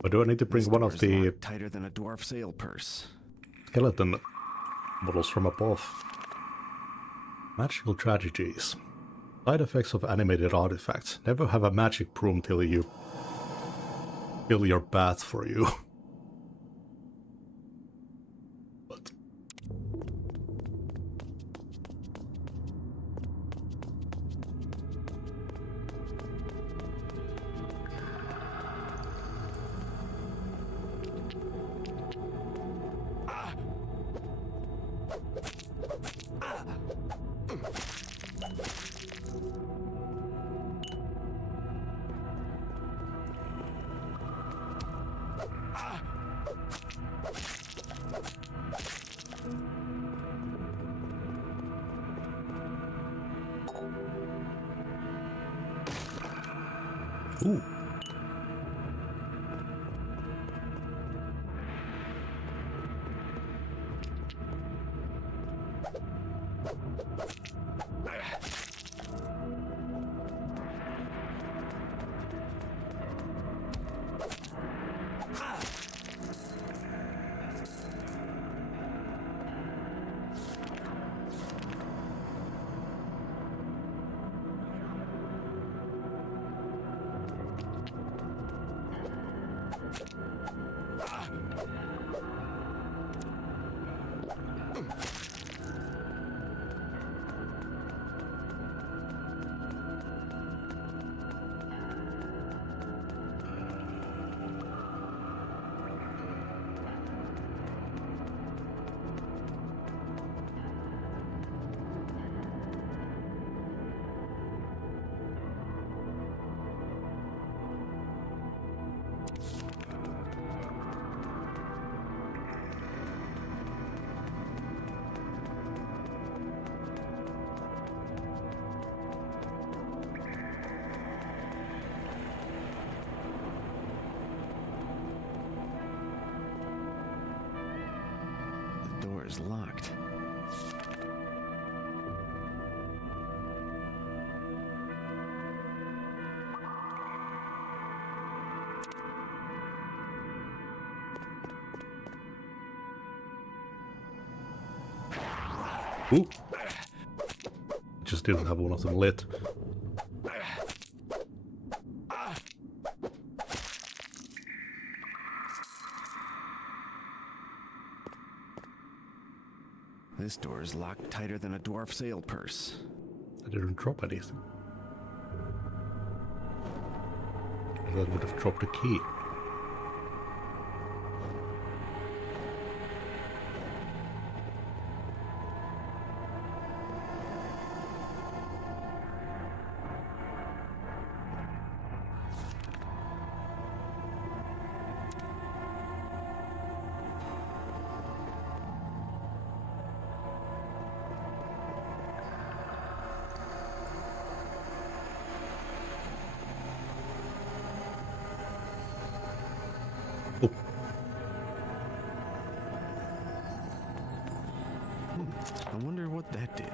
Or do I need to bring one of the tighter than a dwarf sail purse? Skeleton models from above? Magical tragedies. Side effects of animated artifacts. Never have a magic broom till you fill your bath for you. Ooh. The door is locked. Ooh. Just didn't have one of them lit. This door is locked tighter than a dwarf sail purse. I didn't drop anything. That would have dropped a key. Oh. I wonder what that did.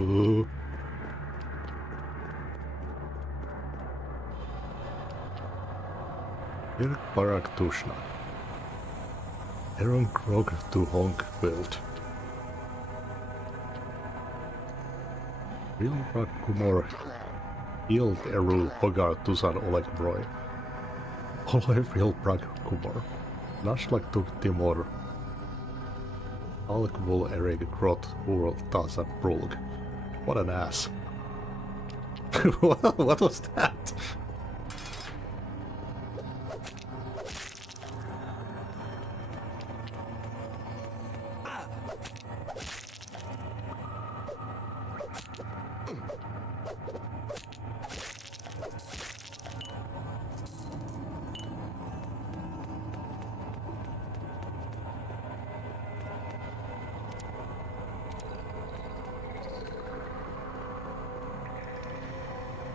Ooh. Irk Barak Tushna. Aaron Krog to Honk Wilt. Real Brak Kumor. Yield Eru Hogar Tusan Oleg Broy. Ole Real Brak Kumor. Nashlak Tuk Timor. Alkvul Erig Grot Ural Tasa Brulg. What an ass. What was that?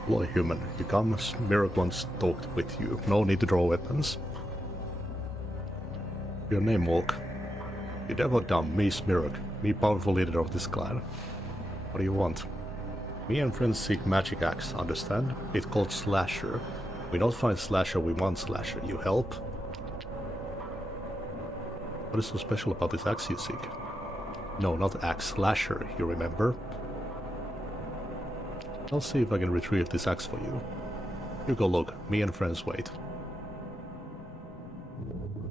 Boy, human, you come, Mirror once talked with you. No need to draw weapons. Your name, Walk. You never done me, Smirrok, me powerful leader of this clan. What do you want? Me and friends seek magic axe, understand? It's called Slasher. We don't find Slasher, we want Slasher. You help? What is so special about this axe you seek? No, not axe, Slasher, you remember? I'll see if I can retrieve this axe for you. You go look, me and friends wait.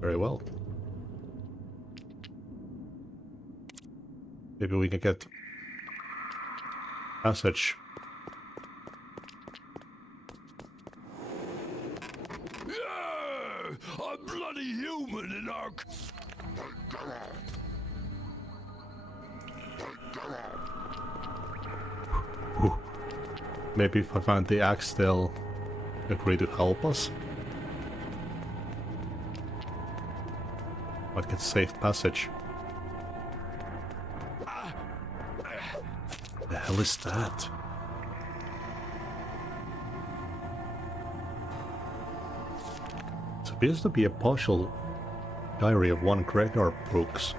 Very well. Maybe we can get passage. Yeah! A bloody human in our... maybe if I find the axe, they'll agree to help us. Might get safe passage. The hell is that? It appears to be a partial diary of one Gregor Brooks.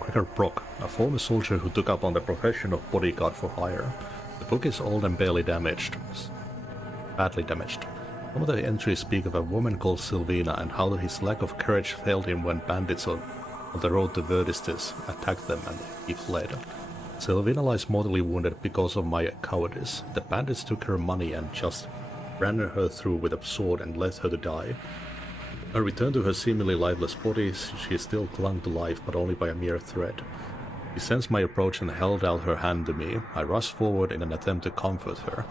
Gregor Brock, a former soldier who took up on the profession of bodyguard for hire. The book is old and badly damaged. Some of the entries speak of a woman called Sylvina and how his lack of courage failed him when bandits on the road to Verdistis attacked them and he fled. Sylvina lies mortally wounded because of my cowardice. The bandits took her money and just ran her through with a sword and left her to die. On return to her seemingly lifeless body, she still clung to life, but only by a mere thread. She sensed my approach and held out her hand to me. I rushed forward in an attempt to comfort her.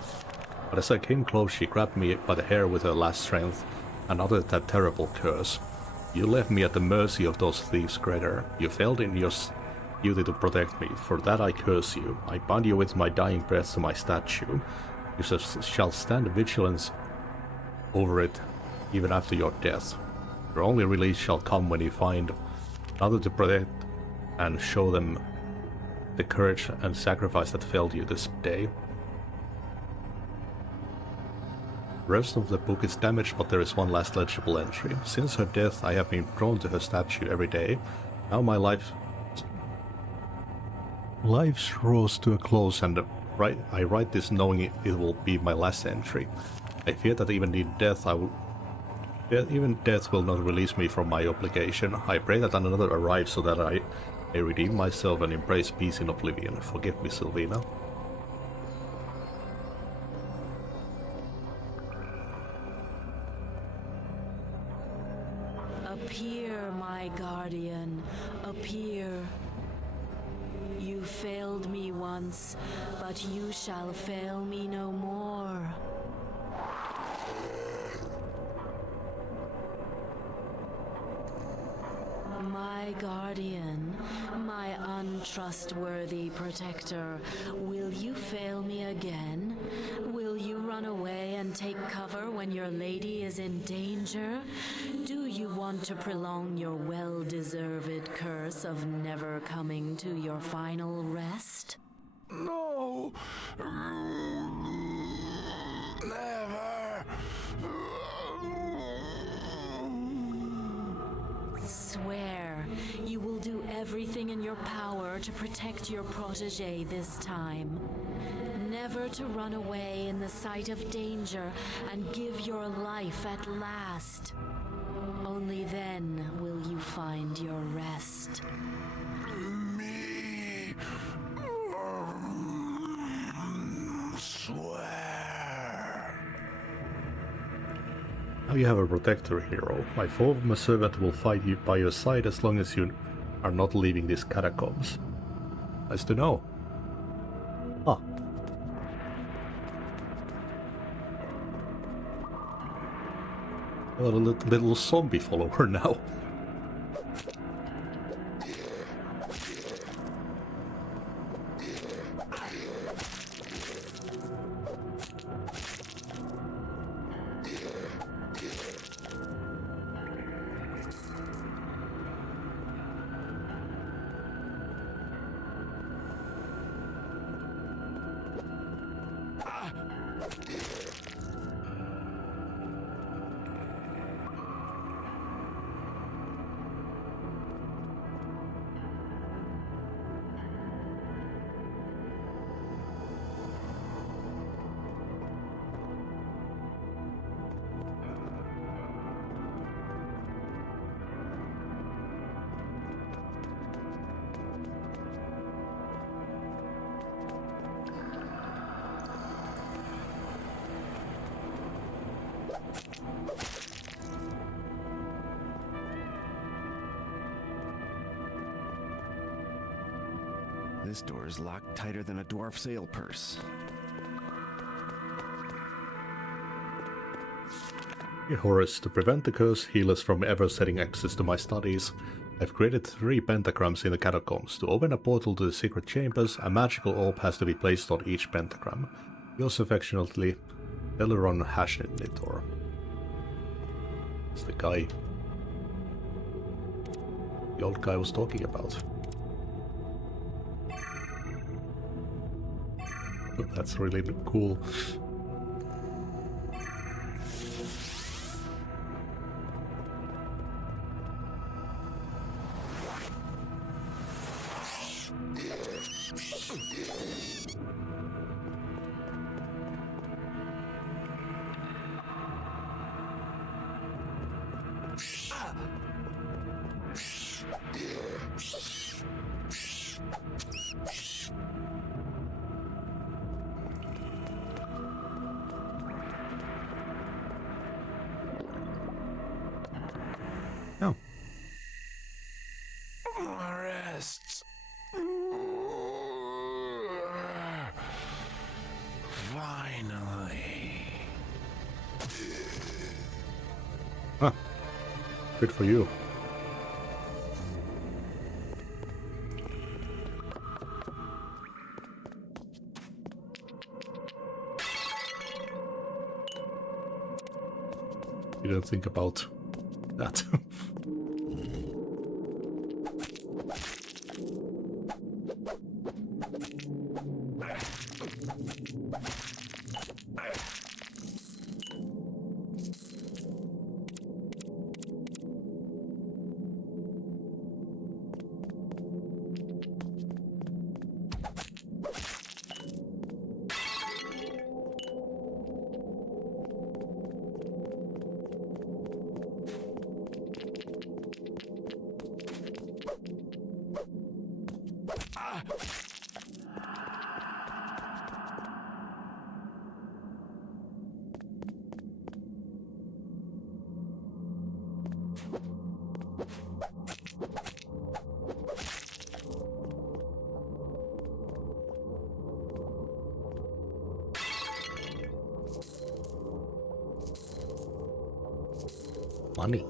But as I came close, she grabbed me by the hair with her last strength and uttered that terrible curse. You left me at the mercy of those thieves, Gregor. You failed in your duty to protect me. For that I curse you. I bind you with my dying breath to my statue. You shall stand vigilant over it even after your death. Your only release shall come when you find another to protect and show them the courage and sacrifice that failed you this day. The rest of the book is damaged, but there is one last legible entry. Since her death, I have been drawn to her statue every day. Now my life draws to a close, and I write this knowing it will be my last entry. I fear that even death will not release me from my obligation. I pray that another arrives so that I may redeem myself and embrace peace in oblivion. Forgive me, Sylvina. Appear, my guardian, appear. You failed me once, but you shall fail me no more. My guardian, my untrustworthy protector, will you fail me again? Will you run away and take cover when your lady is in danger? Do you want to prolong your well-deserved curse of never coming to your final rest? No! Never! Swear you will do everything in your power to protect your protege this time. Never to run away in the sight of danger and give your life at last. Only then will you find your rest. Me? Swear. Now you have a protector, hero. My former servant will fight you by your side as long as you are not leaving these catacombs. Nice to know. Ah. A little zombie follower now. This door is locked tighter than a dwarf sail purse. Hey Horace, to prevent the curse healers from ever setting access to my studies, I've created 3 pentagrams in the catacombs. To open a portal to the secret chambers, a magical orb has to be placed on each pentagram. Yours affectionately, Eleron Hashnitor. It's the guy. The old guy was talking about. That's really cool. Oh. Arrests. Finally. Huh. Good for you. You don't think about that. Money.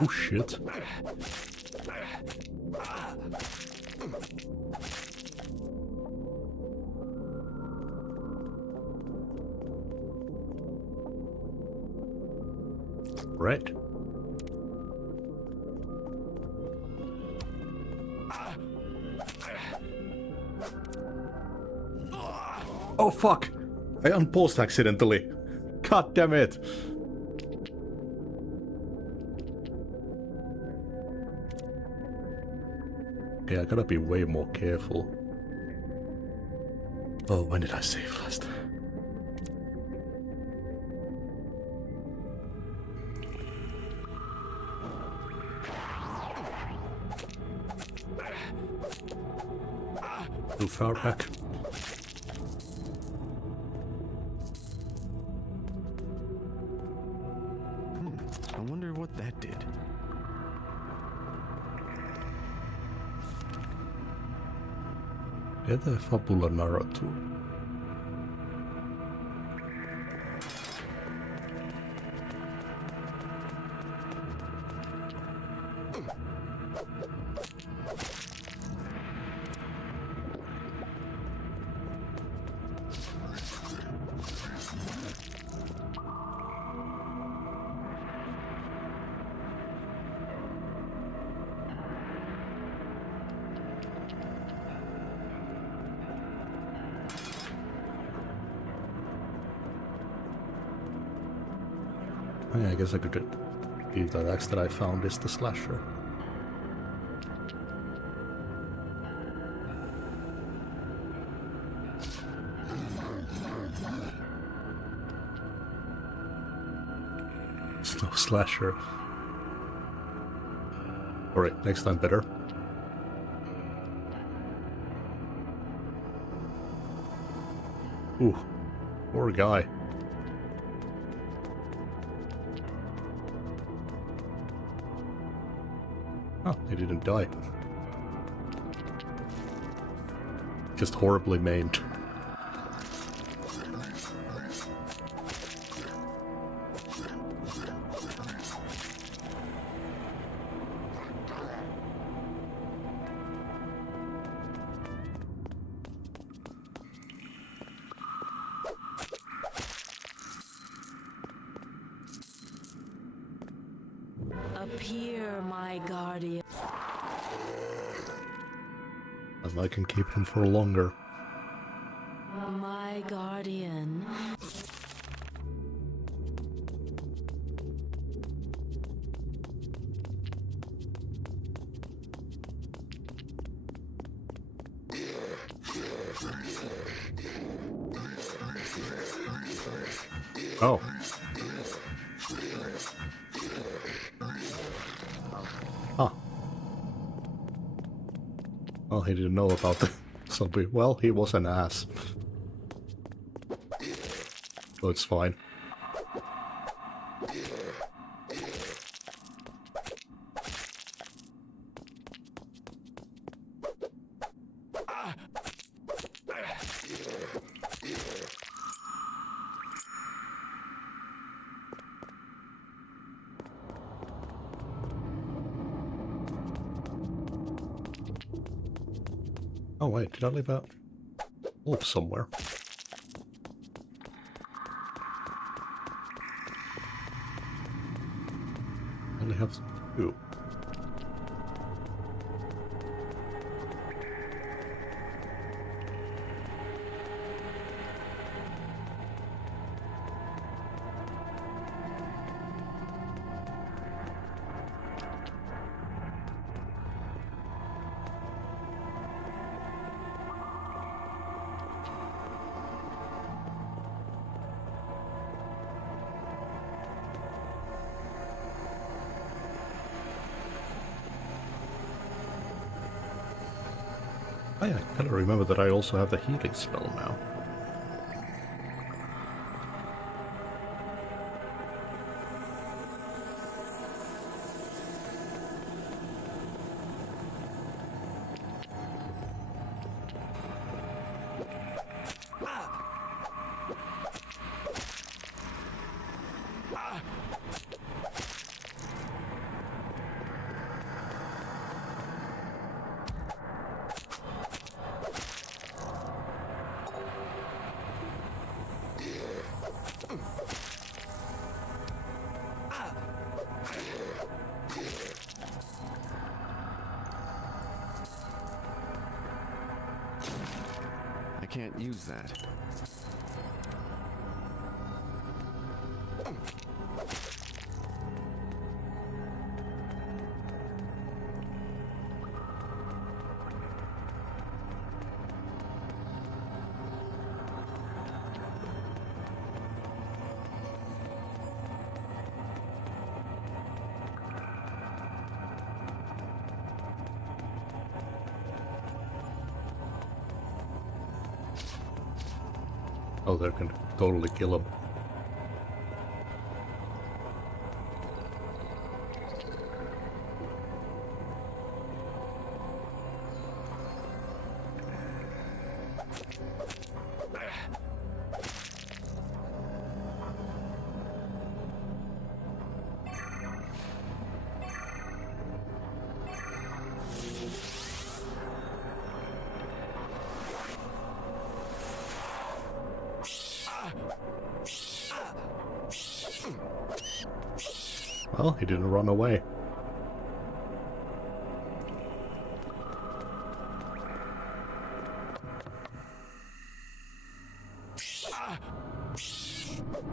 Oh shit. Right. Oh fuck! I unpaused accidentally. God damn it! Okay, I gotta be way more careful. Oh, when did I save last? Too far back. I wonder what that did. Ede fabula narratur. I guess I could leave that axe that I found is the slasher. It's no slasher. Alright, next time better. Ooh, poor guy. Oh, he didn't die. Just horribly maimed. Appear, my guardian. And I can keep him for longer. My guardian. Oh. Huh. Well, he didn't know about the zombie. Well, he was an ass. So it's fine. Oh wait, did I leave a wolf somewhere? I only have 2. I kind of remember that I also have the healing spell now. I can't use that. Oh, they can totally kill him. Well, he didn't run away.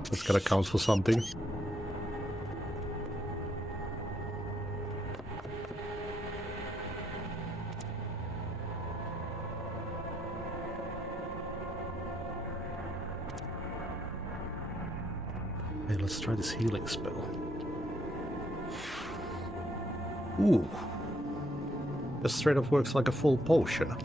That's gotta count for something. Hey, let's try this healing spell. Ooh. This straight up works like a full potion.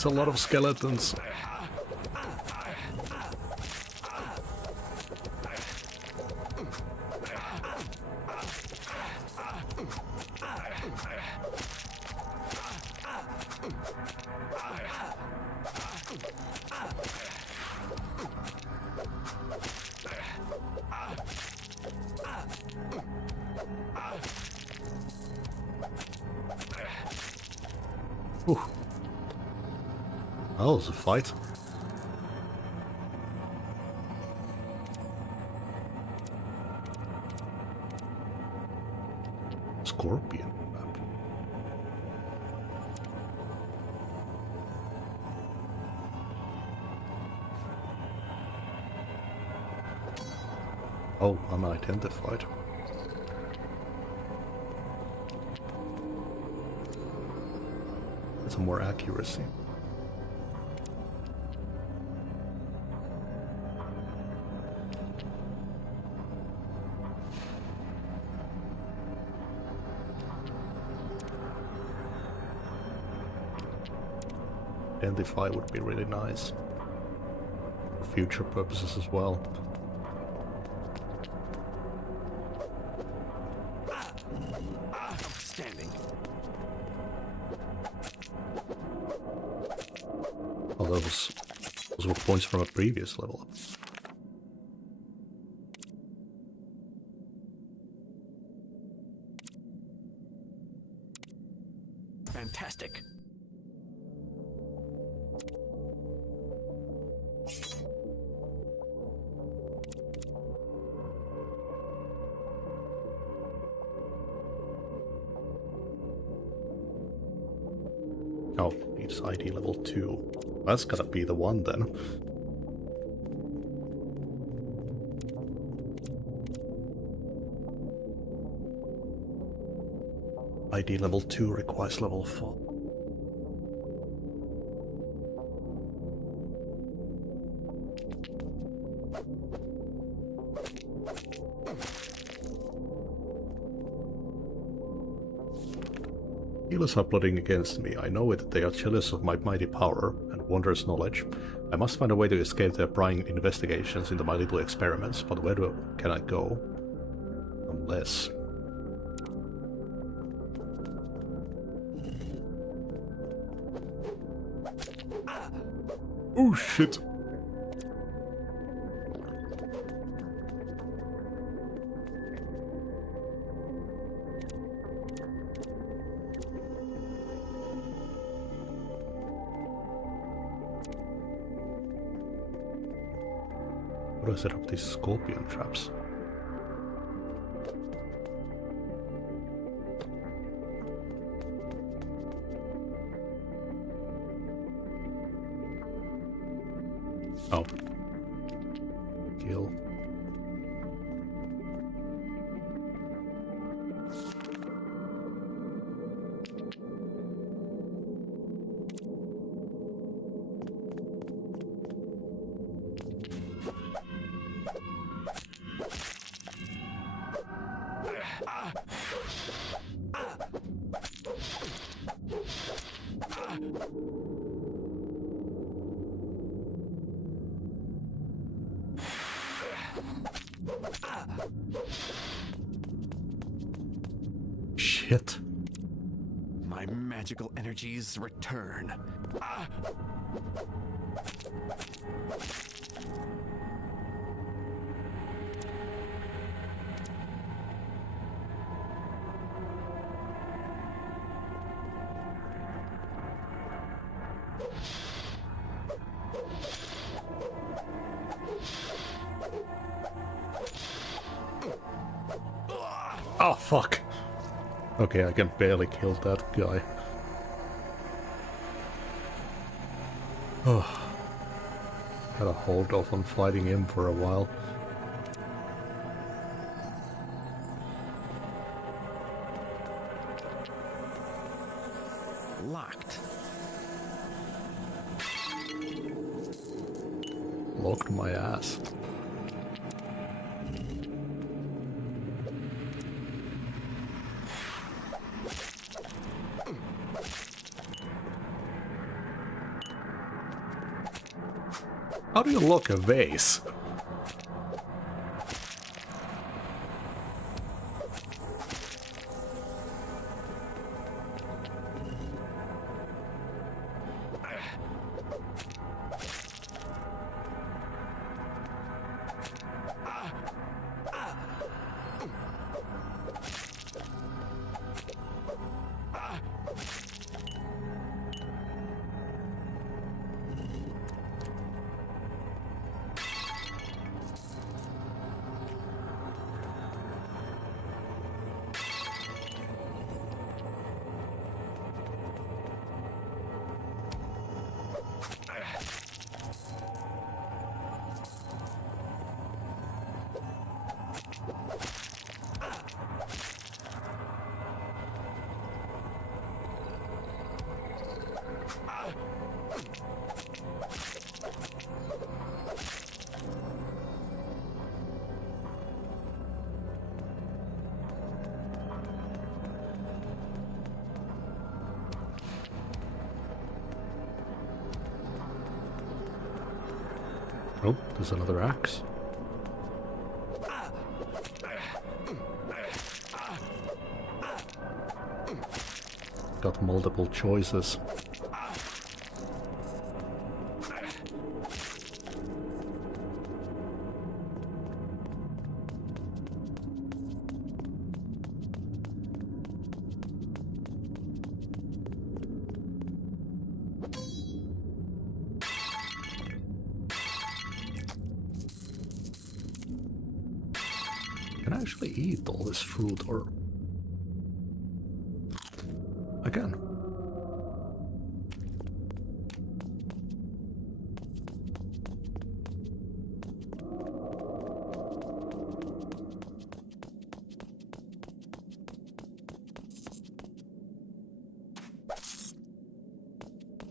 It's a lot of skeletons. Ooh. That was a fight. Scorpion map. Oh, unidentified. Some more accuracy. Identify would be really nice for future purposes as well. Outstanding. Oh, those were points from a previous level up. Fantastic. Oh, it's ID level 2. That's gotta be the one then. ID level 2 requires level 4. Healers are plotting against me. I know it. They are jealous of my mighty power and wondrous knowledge. I must find a way to escape their prying investigations into my little experiments, but where can I go? Unless... Oh shit! How do I set up these scorpion traps? Oh. Kill. Shit. My magical energies return. Oh, fuck. Okay, I can barely kill that guy. Oh. Gotta hold off on fighting him for a while. Locked. Locked my ass. How do you lock a vase? Oh, there's another axe. Got multiple choices. Can I actually eat all this fruit, or... I can.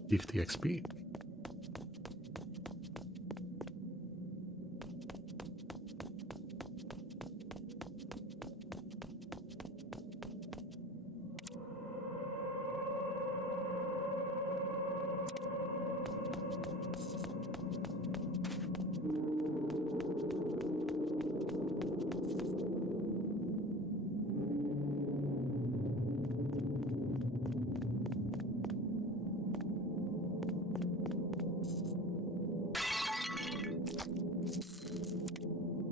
$50 XP.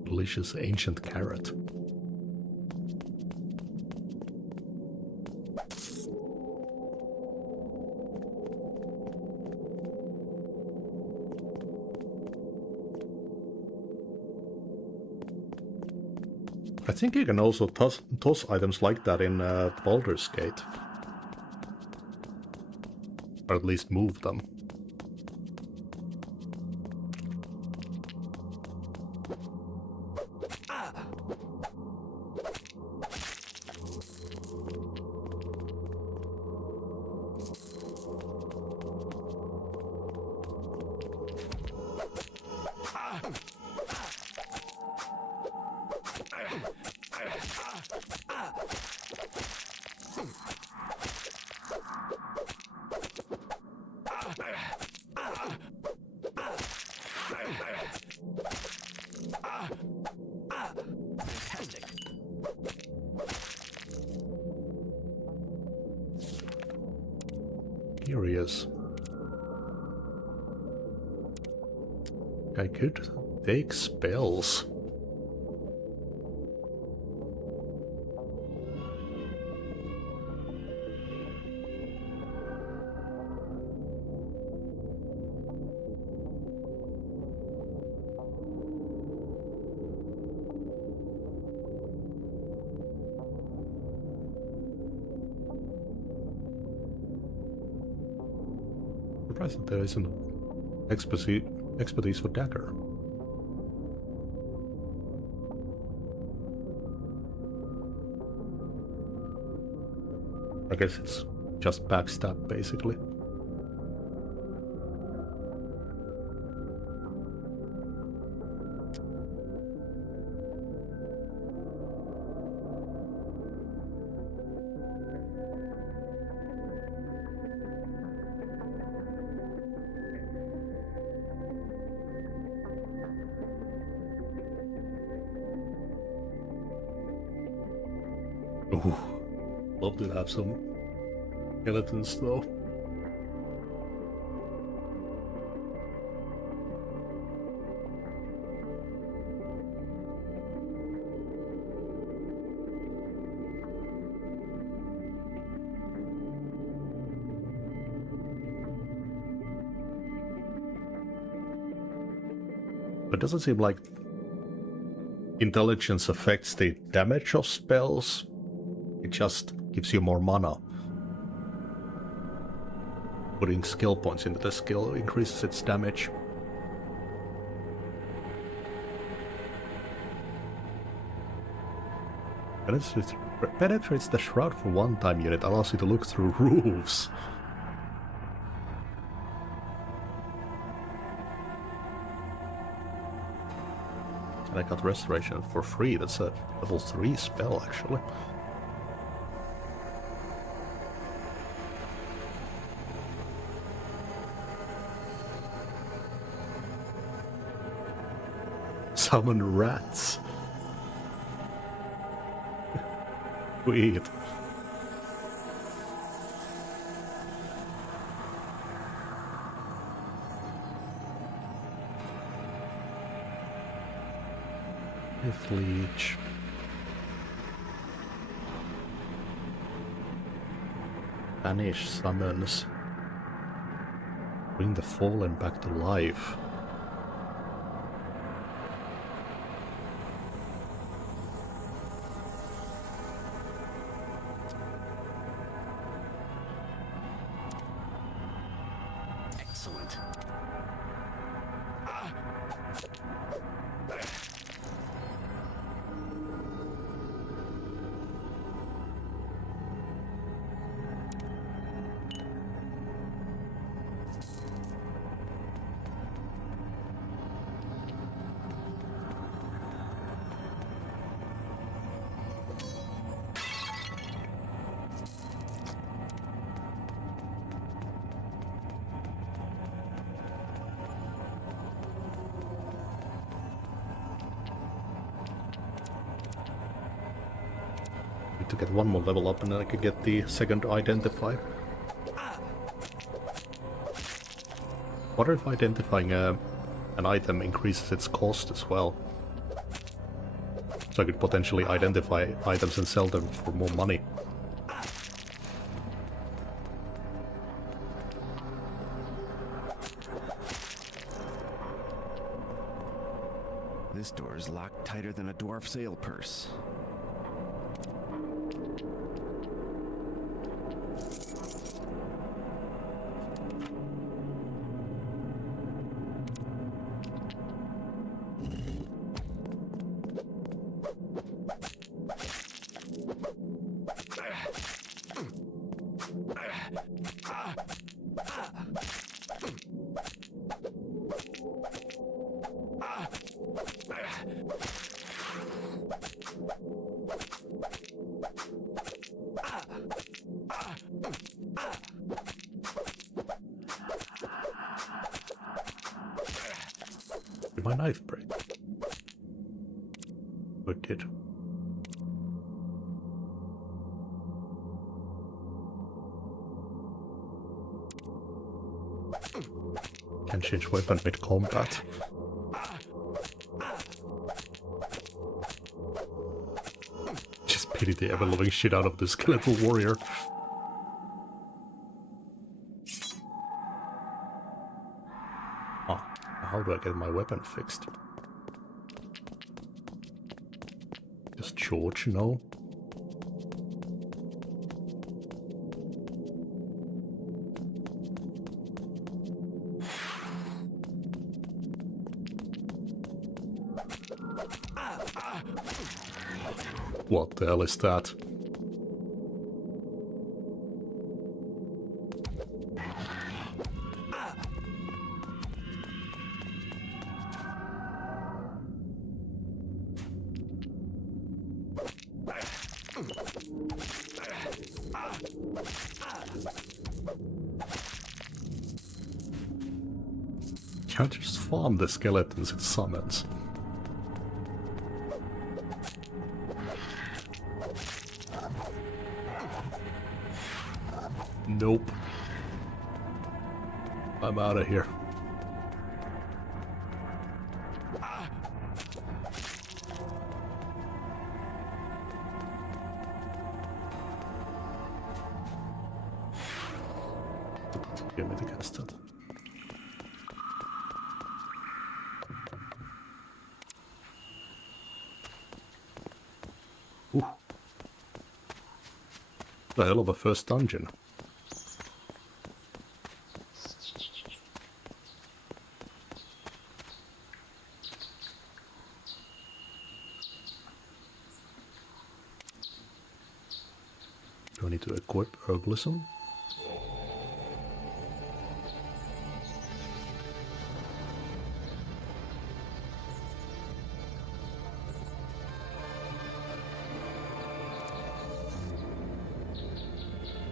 Delicious ancient carrot. I think you can also toss items like that in Baldur's Gate. Or at least move them. Curious. I could take spells. Surprised that there isn't expertise for dagger. I guess it's just backstab, basically. Ooh, love to have some skeletons though. It doesn't seem like intelligence affects the damage of spells. It just gives you more mana. Putting skill points into the skill increases its damage. Penetrates the shroud for one-time unit, allows you to look through roofs. And I got restoration for free. That's a level 3 spell actually. Summon rats. Sweet. If leech. Banish summons. Bring the fallen back to life. Excellent. To get one more level up and then I could get the second identify. What if identifying an item increases its cost as well? So I could potentially identify items and sell them for more money. This door is locked tighter than a dwarf sail purse. Did my knife break? It did. Can change weapon mid-combat. Just pity the ever-loving shit out of this skeletal warrior. Oh, how do I get my weapon fixed? Does George know? What the hell is that? Can't just farm the skeletons it summons. Nope. I'm out of here. Give me the custard. Ooh. The hell of a first dungeon. Do I need to equip herbalism?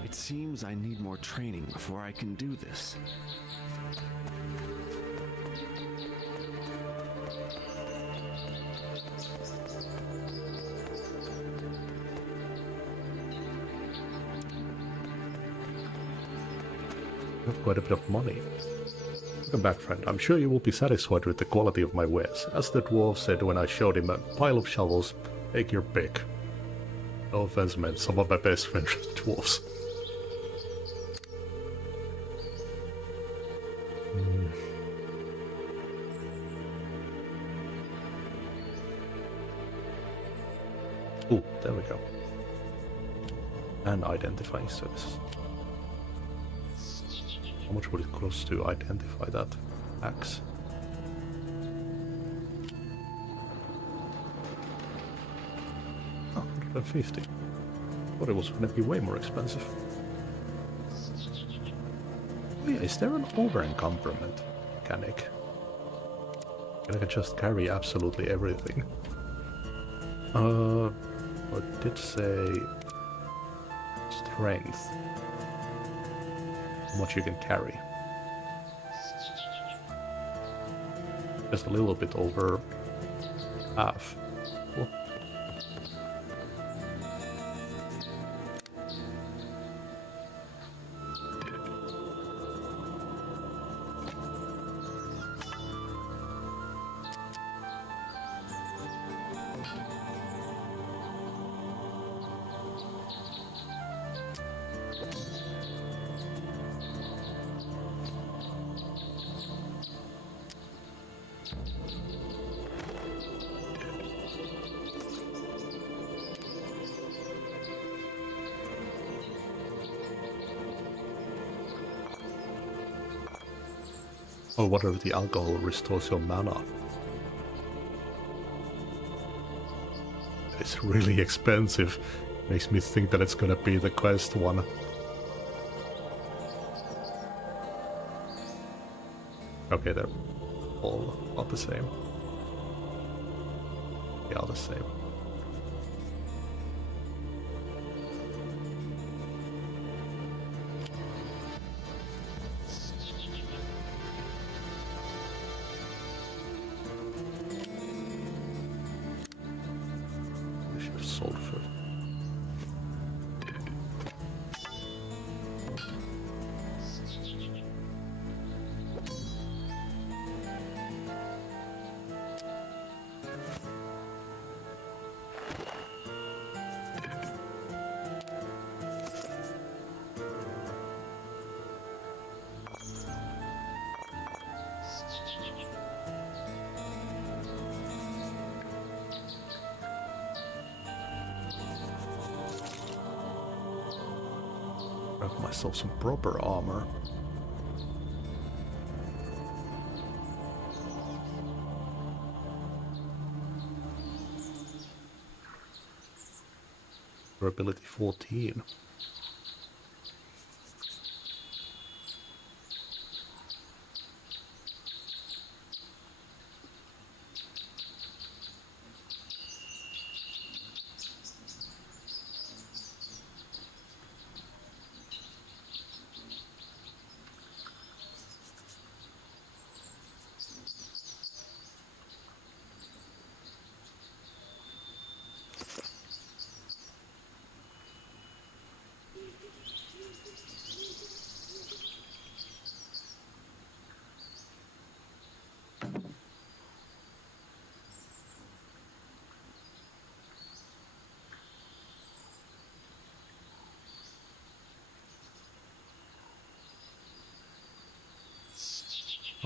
It seems I need more training before I can do this. I have quite a bit of money. Welcome back, friend. I'm sure you will be satisfied with the quality of my wares. As the dwarf said when I showed him a pile of shovels, take your pick. No offense, man. Some of my best friends are dwarves. Ooh, there we go. And identifying services. How much would it cost to identify that axe? Oh, 150. Thought it was gonna be way more expensive. Oh yeah, is there an over-encumberment mechanic? I can just carry absolutely everything. It did say strength. How much you can carry. Just a little bit over half. Cool. Or whatever the alcohol restores your mana. It's really expensive. Makes me think that it's gonna be the quest one. Okay, they're all about the same. Yeah, the same. Sulfur. Grab myself some proper armor. Durability 14.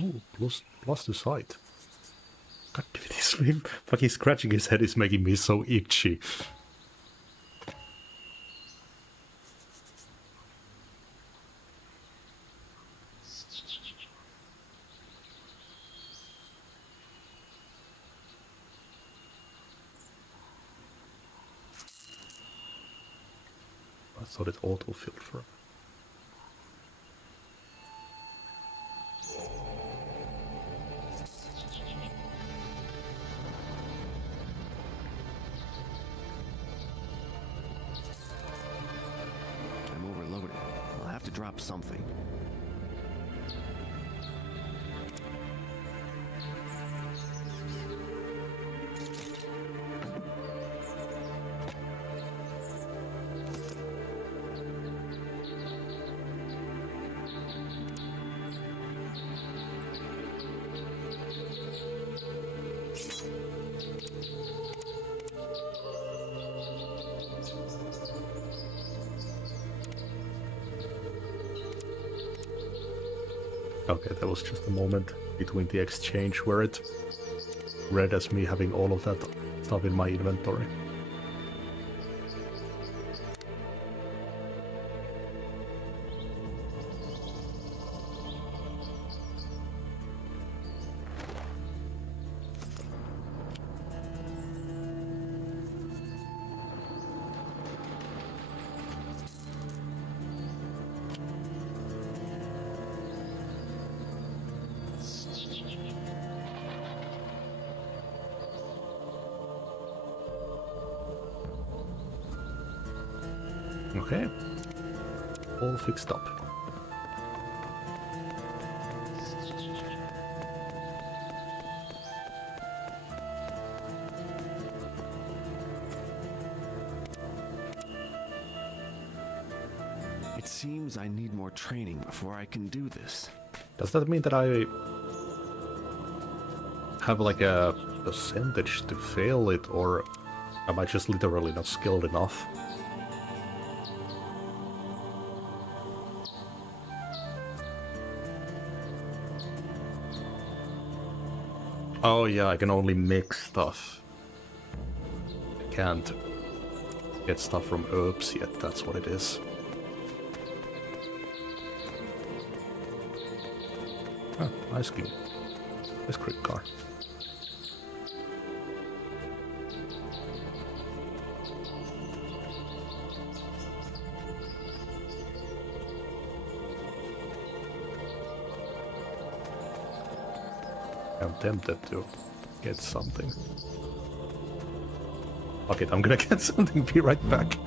Oh, plus the sight. God damn it, this fucking scratching his head is making me so itchy. I thought it auto-filled for him. I'm overloaded. I'll have to drop something. Okay, there was just a moment between the exchange where it read as me having all of that stuff in my inventory. Okay, all fixed up. It seems I need more training before I can do this. Does that mean that I have like a percentage to fail it, or am I just literally not skilled enough? Oh yeah, I can only mix stuff. I can't get stuff from herbs yet, that's what it is. Ah, ice cream. Ice cream car. I'm tempted to get something. Fuck it, I'm gonna get something, be right back.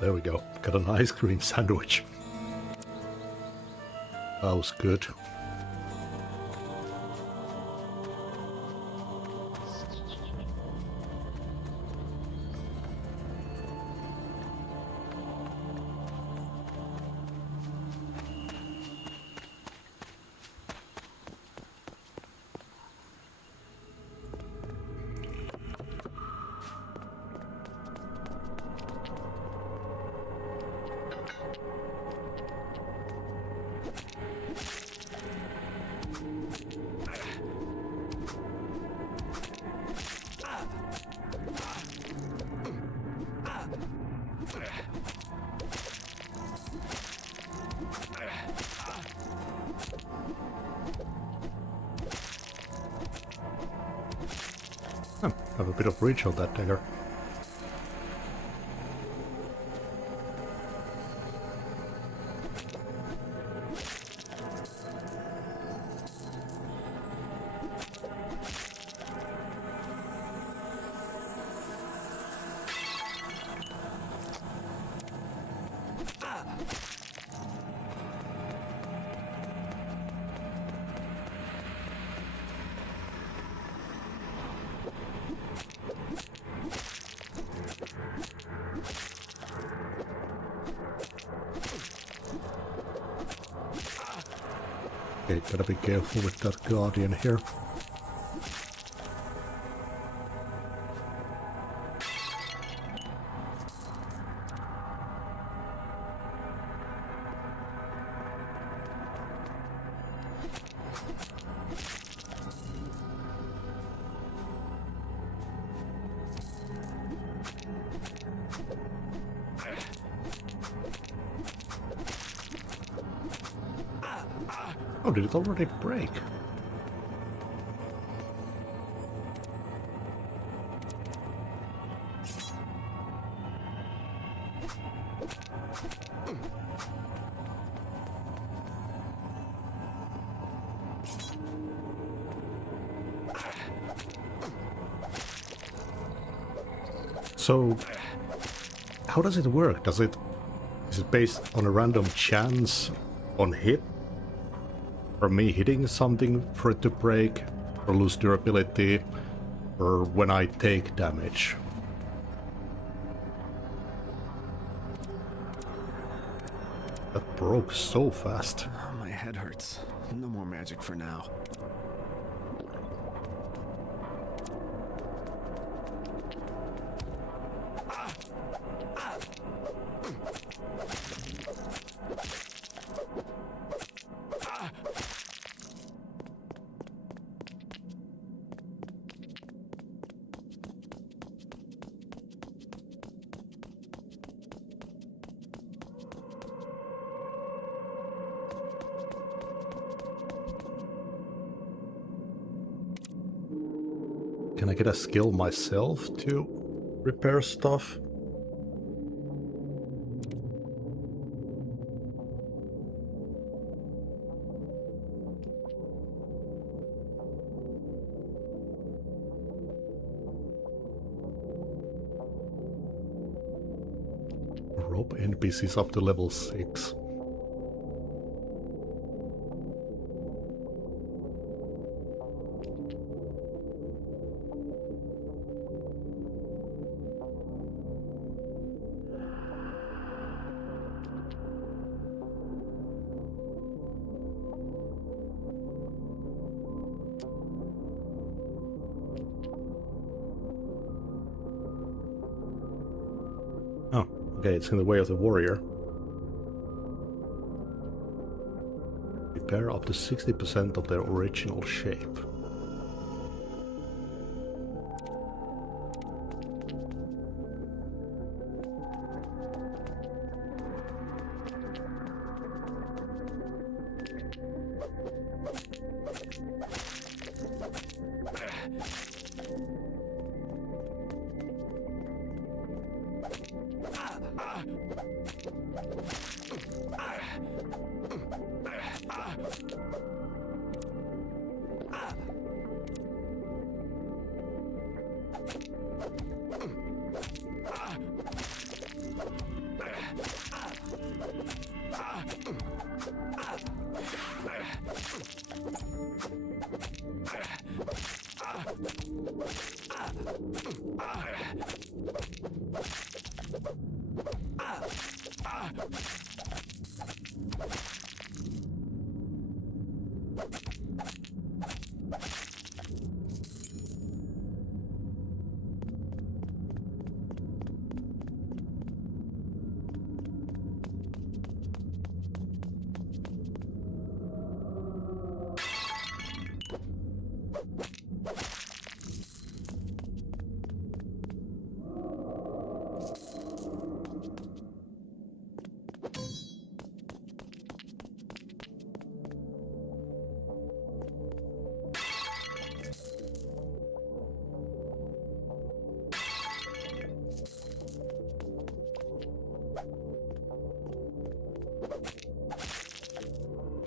There we go. Got an ice cream sandwich. That was good. Have a bit of reach on that dagger. Okay, gotta be careful with that guardian here. Oh, did it already break? So, how does it work? Is it based on a random chance on hit? Or me hitting something for it to break, or lose durability, or when I take damage? That broke so fast. Oh, my head hurts. No more magic for now. Can I get a skill myself to repair stuff? Rope NPCs up to level 6. Oh, okay, it's in the way of the warrior. Repair up to 60% of their original shape.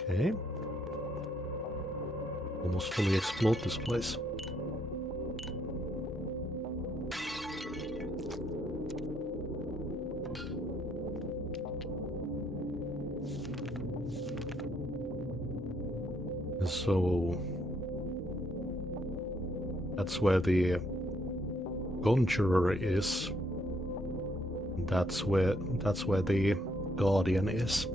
Okay. Almost fully explored this place. So that's where the conjurer is. That's where the guardian is.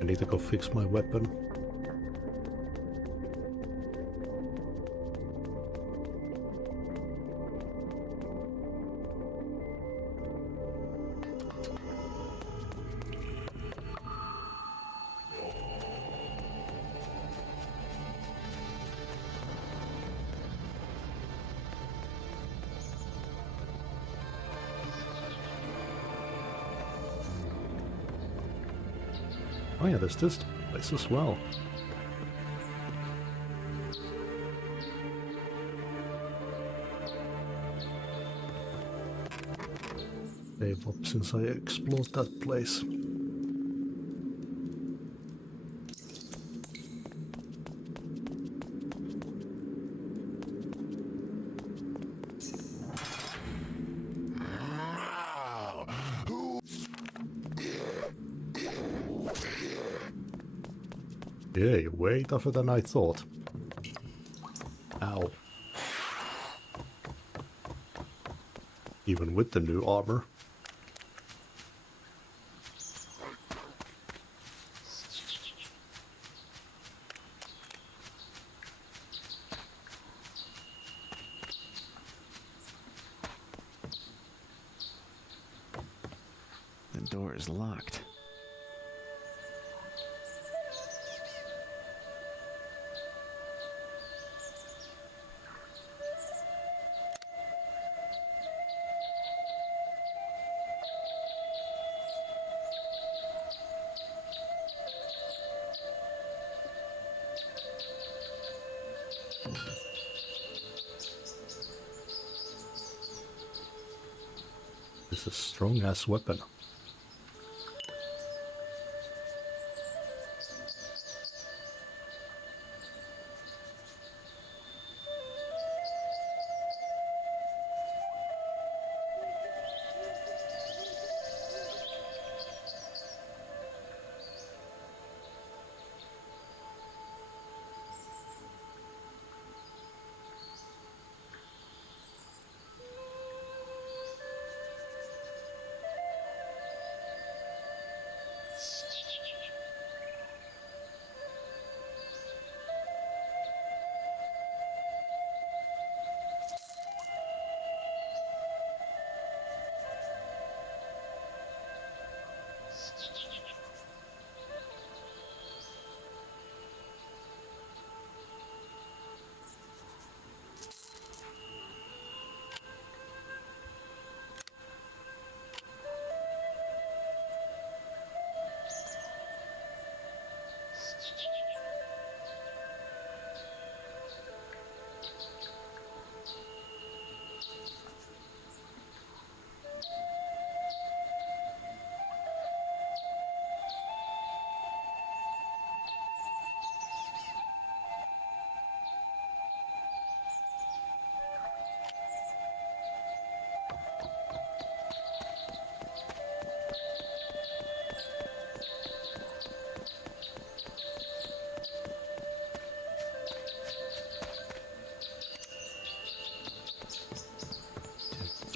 I need to go fix my weapon. Oh yeah, there's this place as well. Save up since I explored that place. Yeah, way tougher than I thought. Ow. Even with the new armor. The door is locked. It's a strong ass weapon.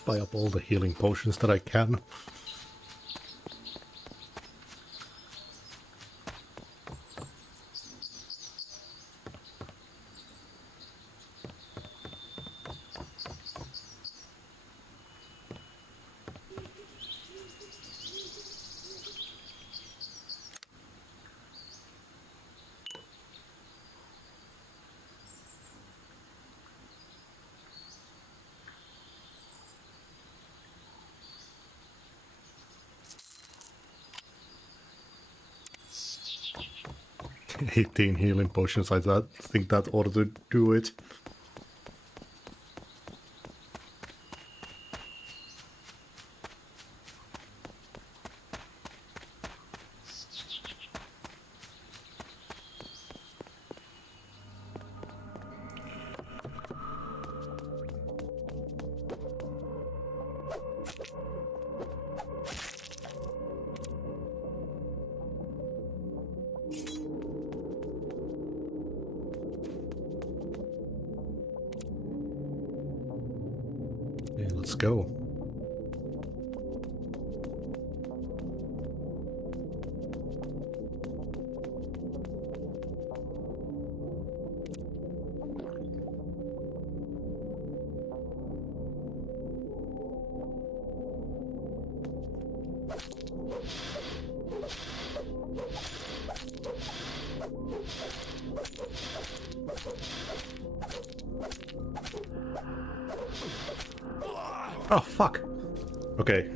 just buy up all the healing potions that I can. $18 healing potions, I think that ought to do it. Okay, let's go. Oh, fuck. Okay,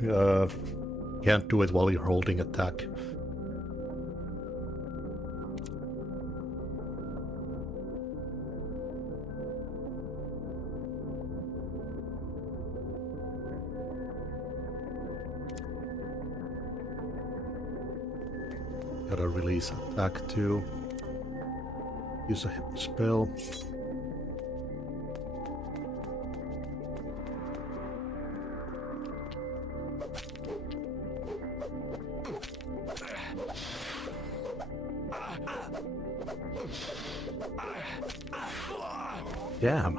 can't do it while you're holding attack. Gotta release attack too. Use a hit spell. Damn.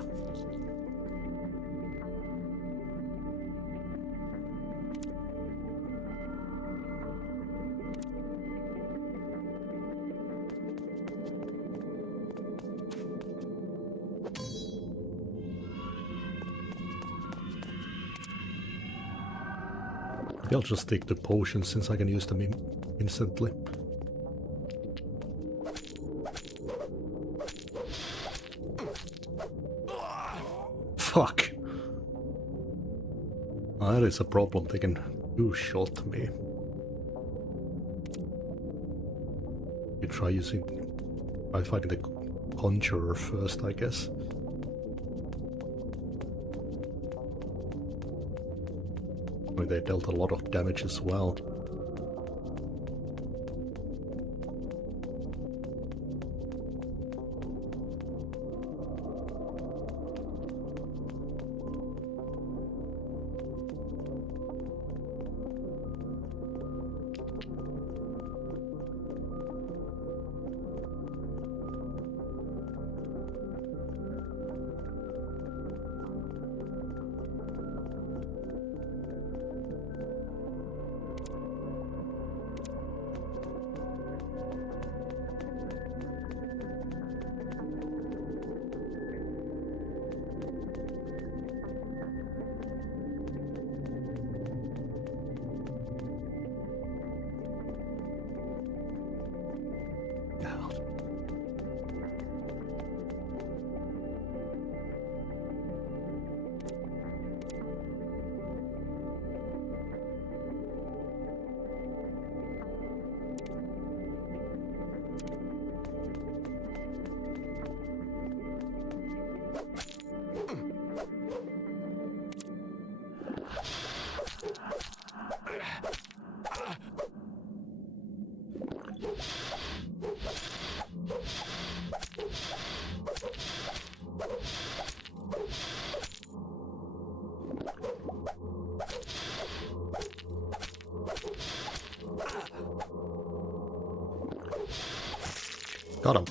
I'll just take the potions since I can use them instantly. Fuck. That is a problem, they can two-shot me. You try fighting the Conjurer first, I guess. I mean, they dealt a lot of damage as well. Got him.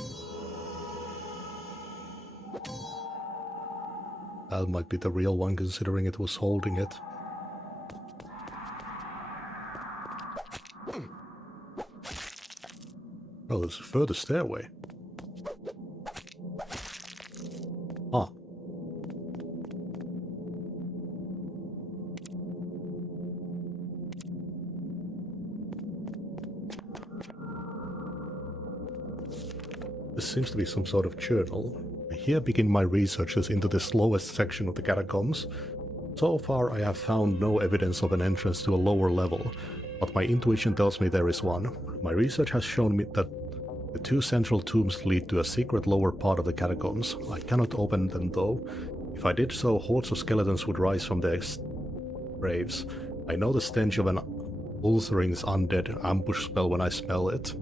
That might be the real one, considering it was holding it. Oh, there's a further stairway. Ah. This seems to be some sort of journal. Here begin my researches into the slowest section of the catacombs. So far I have found no evidence of an entrance to a lower level, but my intuition tells me there is one. My research has shown me that the two central tombs lead to a secret lower part of the catacombs. I cannot open them though. If I did so, hordes of skeletons would rise from their graves. I know the stench of an Ulthering's undead ambush spell when I smell it.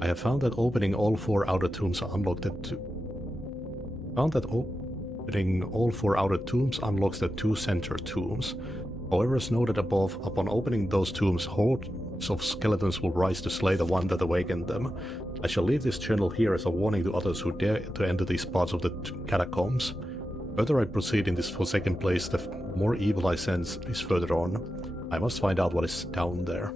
I have found that opening all four outer tombs unlocks the two center tombs. However, as noted above, upon opening those tombs, hordes of skeletons will rise to slay the one that awakened them. I shall leave this journal here as a warning to others who dare to enter these parts of the catacombs. Further I proceed in this forsaken place, the more evil I sense is further on. I must find out what is down there.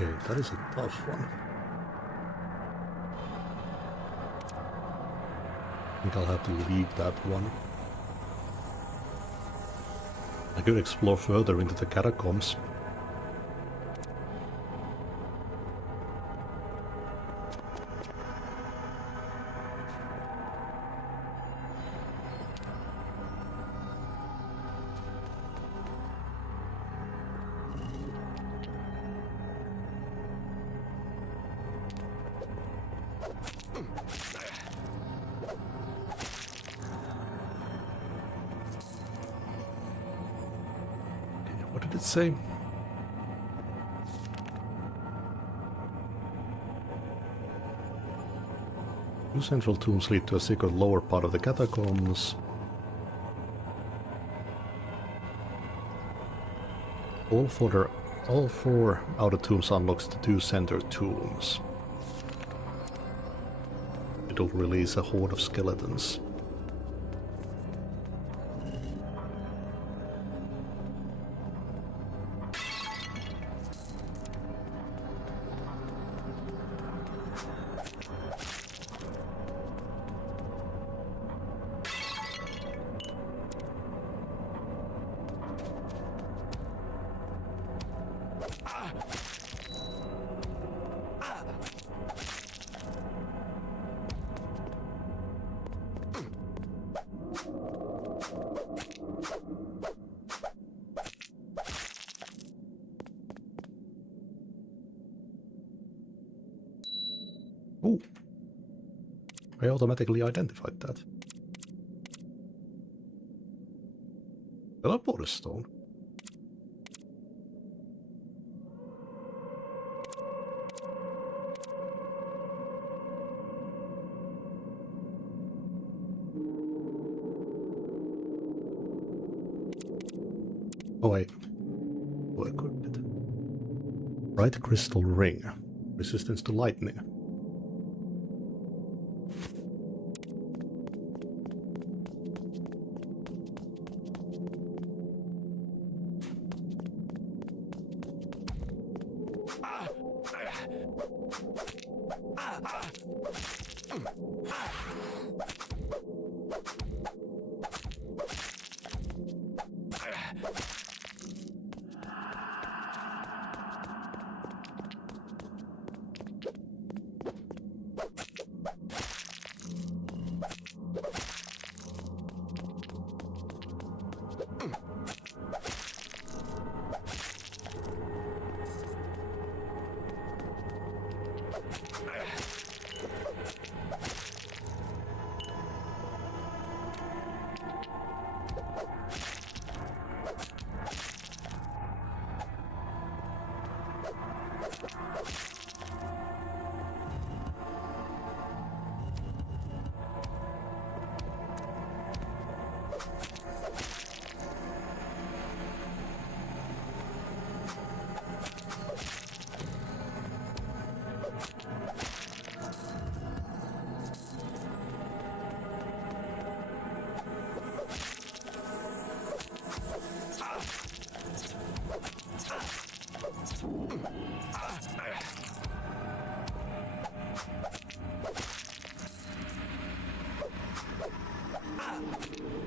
Okay, that is a tough one. I think I'll have to leave that one. I could explore further into the catacombs. What did it say? Two central tombs lead to a secret lower part of the catacombs. All four outer tombs unlocks the two center tombs. It'll release a horde of skeletons. Ooh. I automatically identified that. Teleporter stone. Oh wait. Oh, I equipped it. Bright crystal ring. Resistance to lightning.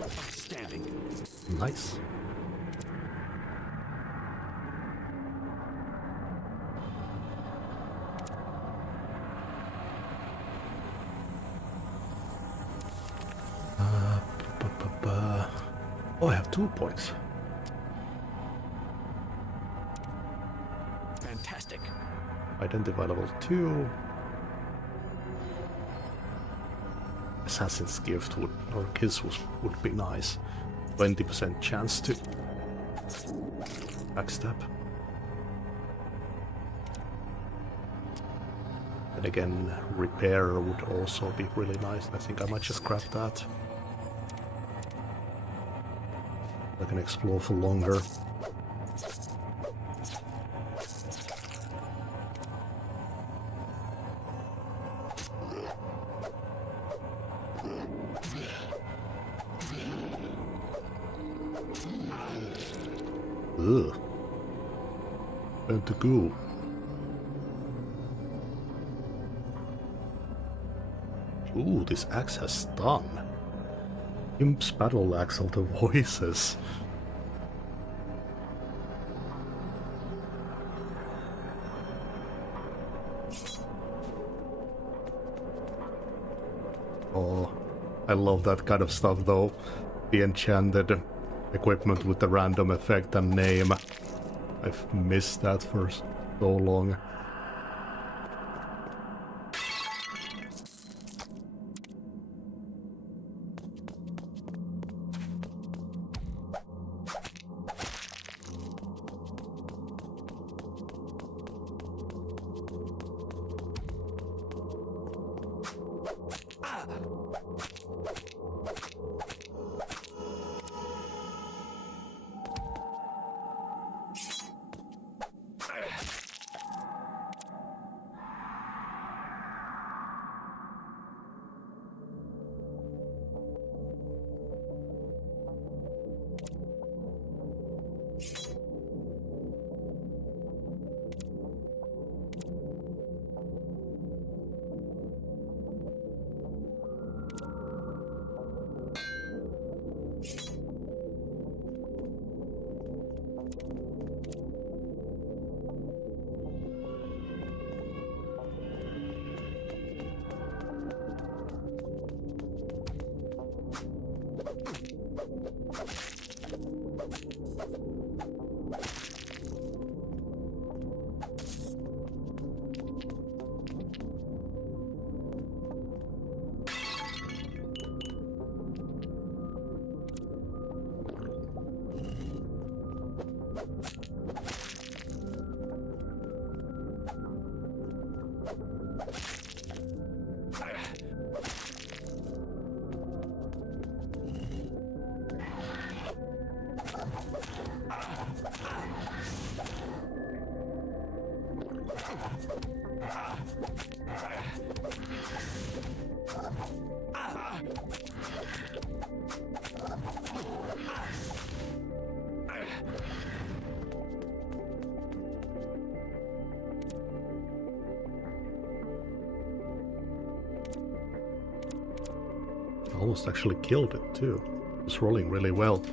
Outstanding. Nice. Oh, I have 2 points. Fantastic. Identify level 2. Assassin's Gift would, or Kiss would be nice. 20% chance to backstab. And again, Repair would also be really nice. I think I might just grab that. I can explore for longer. Ugh. Time to go. Ooh, this axe has stun. Imp's battle axe of the voices. Oh, I love that kind of stuff though. The enchanted equipment with the random effect and name. I've missed that for so long. Almost actually killed it too. It was rolling really well.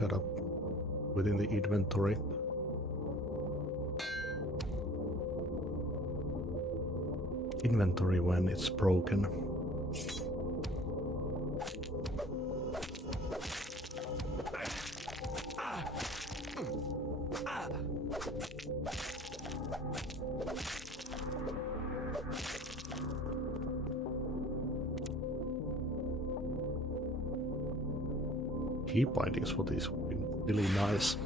Got up within the inventory. Inventory when it's broken. Key bindings for these would be really nice.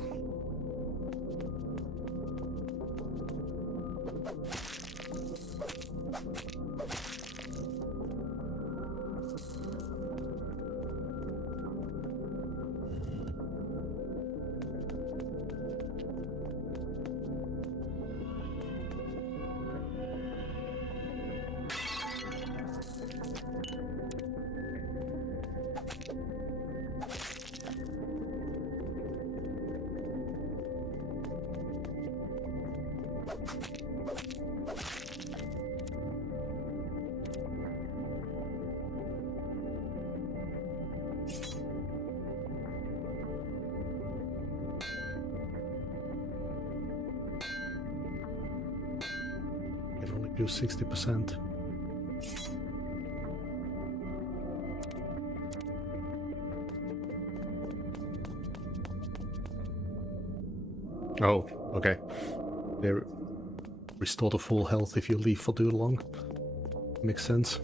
It only do 60%. Oh, okay. They restore the full health if you leave for too long. Makes sense.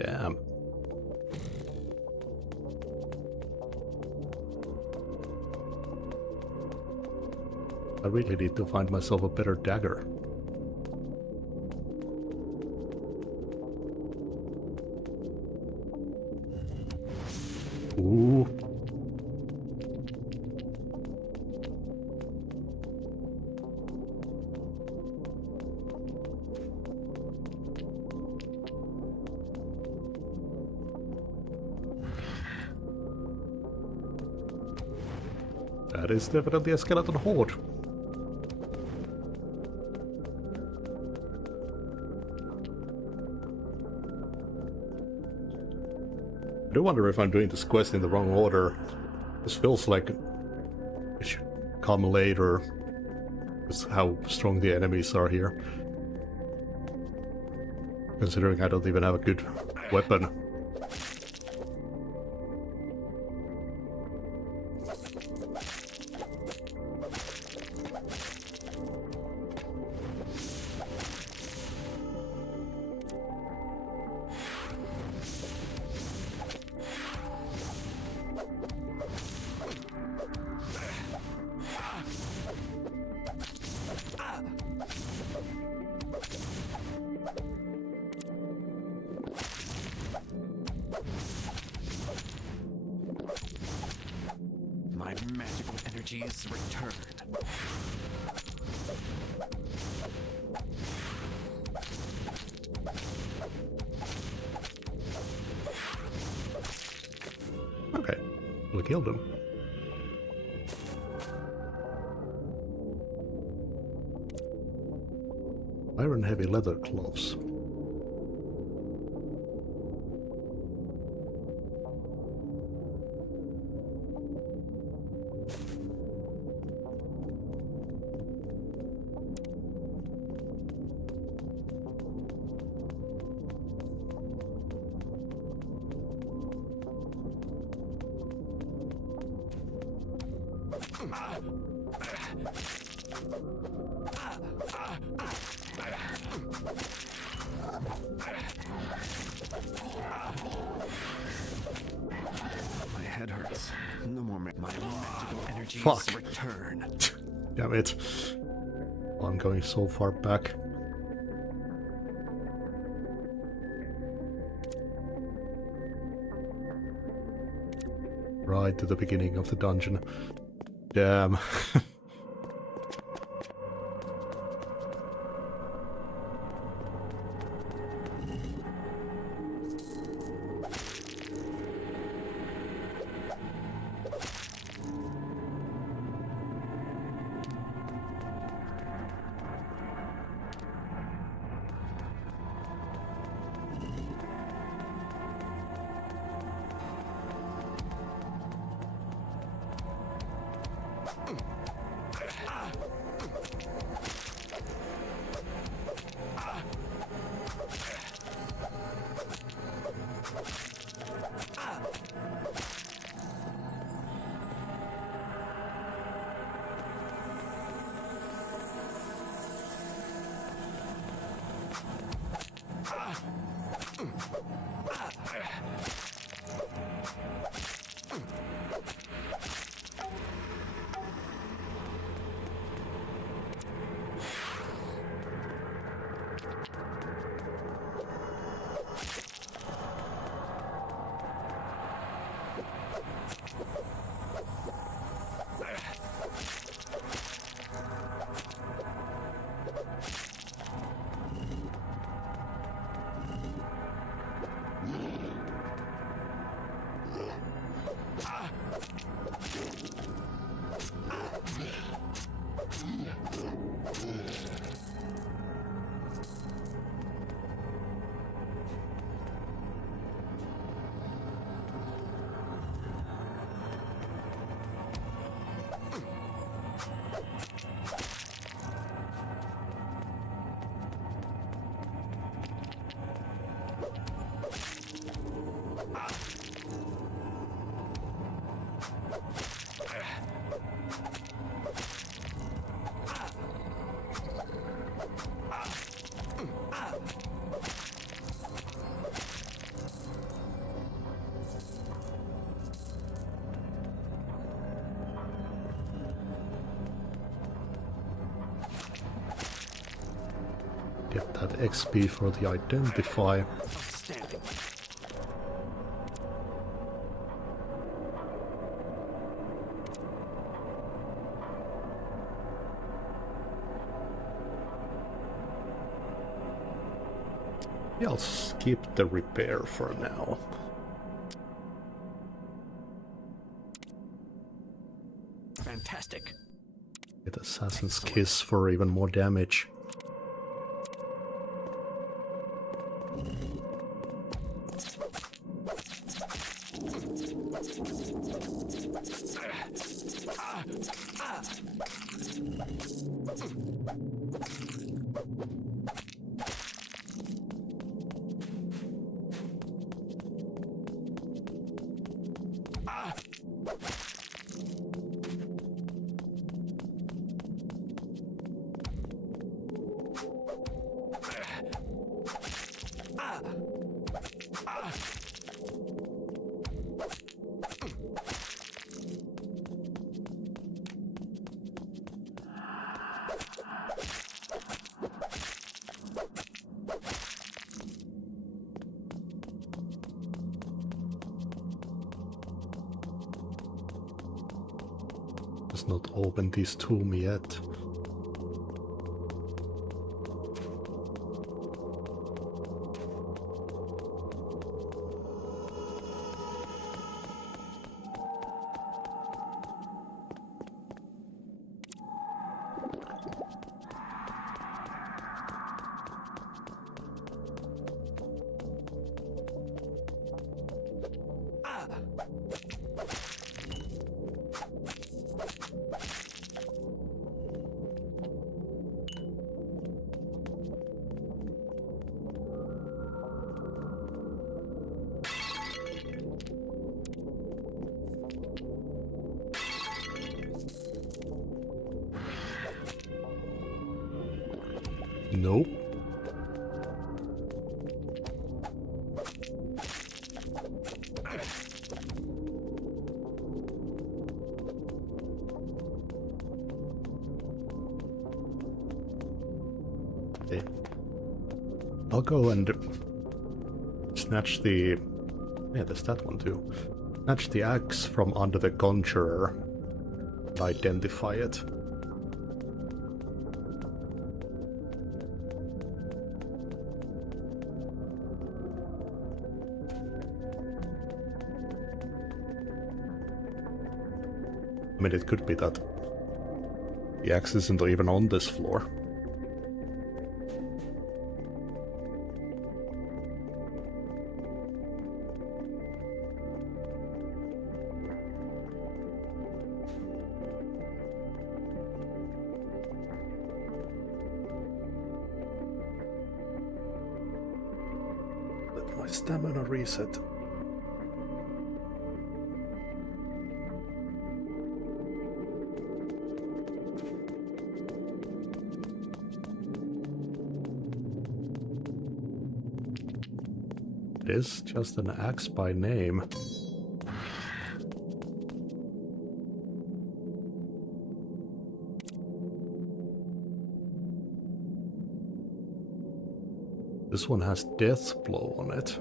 Damn. I really need to find myself a better dagger. Ooh. That is definitely a skeleton horde. I do wonder if I'm doing this quest in the wrong order. This feels like it should come later. Just how strong the enemies are here. Considering I don't even have a good weapon. My magical energies return. Okay, we killed him. Iron heavy leather gloves. My head hurts. No more my magical energies Fuck. return. Damn it. I'm going so far back. Right to the beginning of the dungeon. Damn. that XP for the Identify. Outstanding. Yeah, I'll skip the repair for now. Fantastic. Get Assassin's Kiss for even more damage. Does not open this tomb yet. Nope. Okay. I'll go and snatch the... Yeah, there's that one too. Snatch the axe from under the conjurer and identify it. I mean, it could be that the axe isn't even on this floor. Let my stamina reset. It is just an axe by name. This one has death blow on it.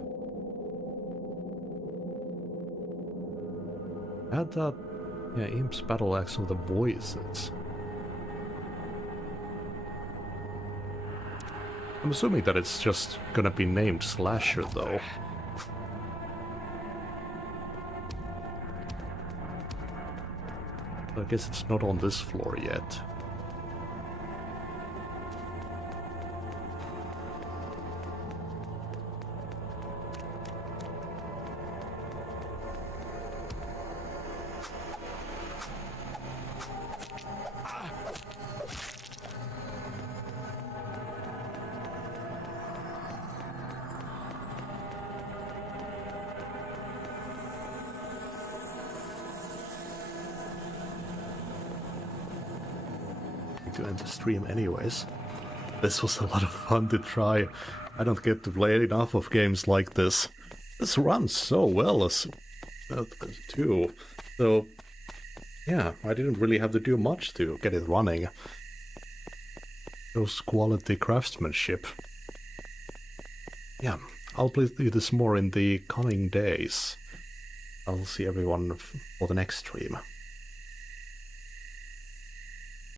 Add that, yeah, Imp's battle axe of the voices. I'm assuming that it's just gonna be named Slasher, though. I guess it's not on this floor yet. To end the stream anyways. This was a lot of fun to try. I don't get to play enough of games like this. This runs so well as too. So yeah, I didn't really have to do much to get it running. Those quality craftsmanship. yeah, I'll play this more in the coming days. I'll see everyone for the next stream.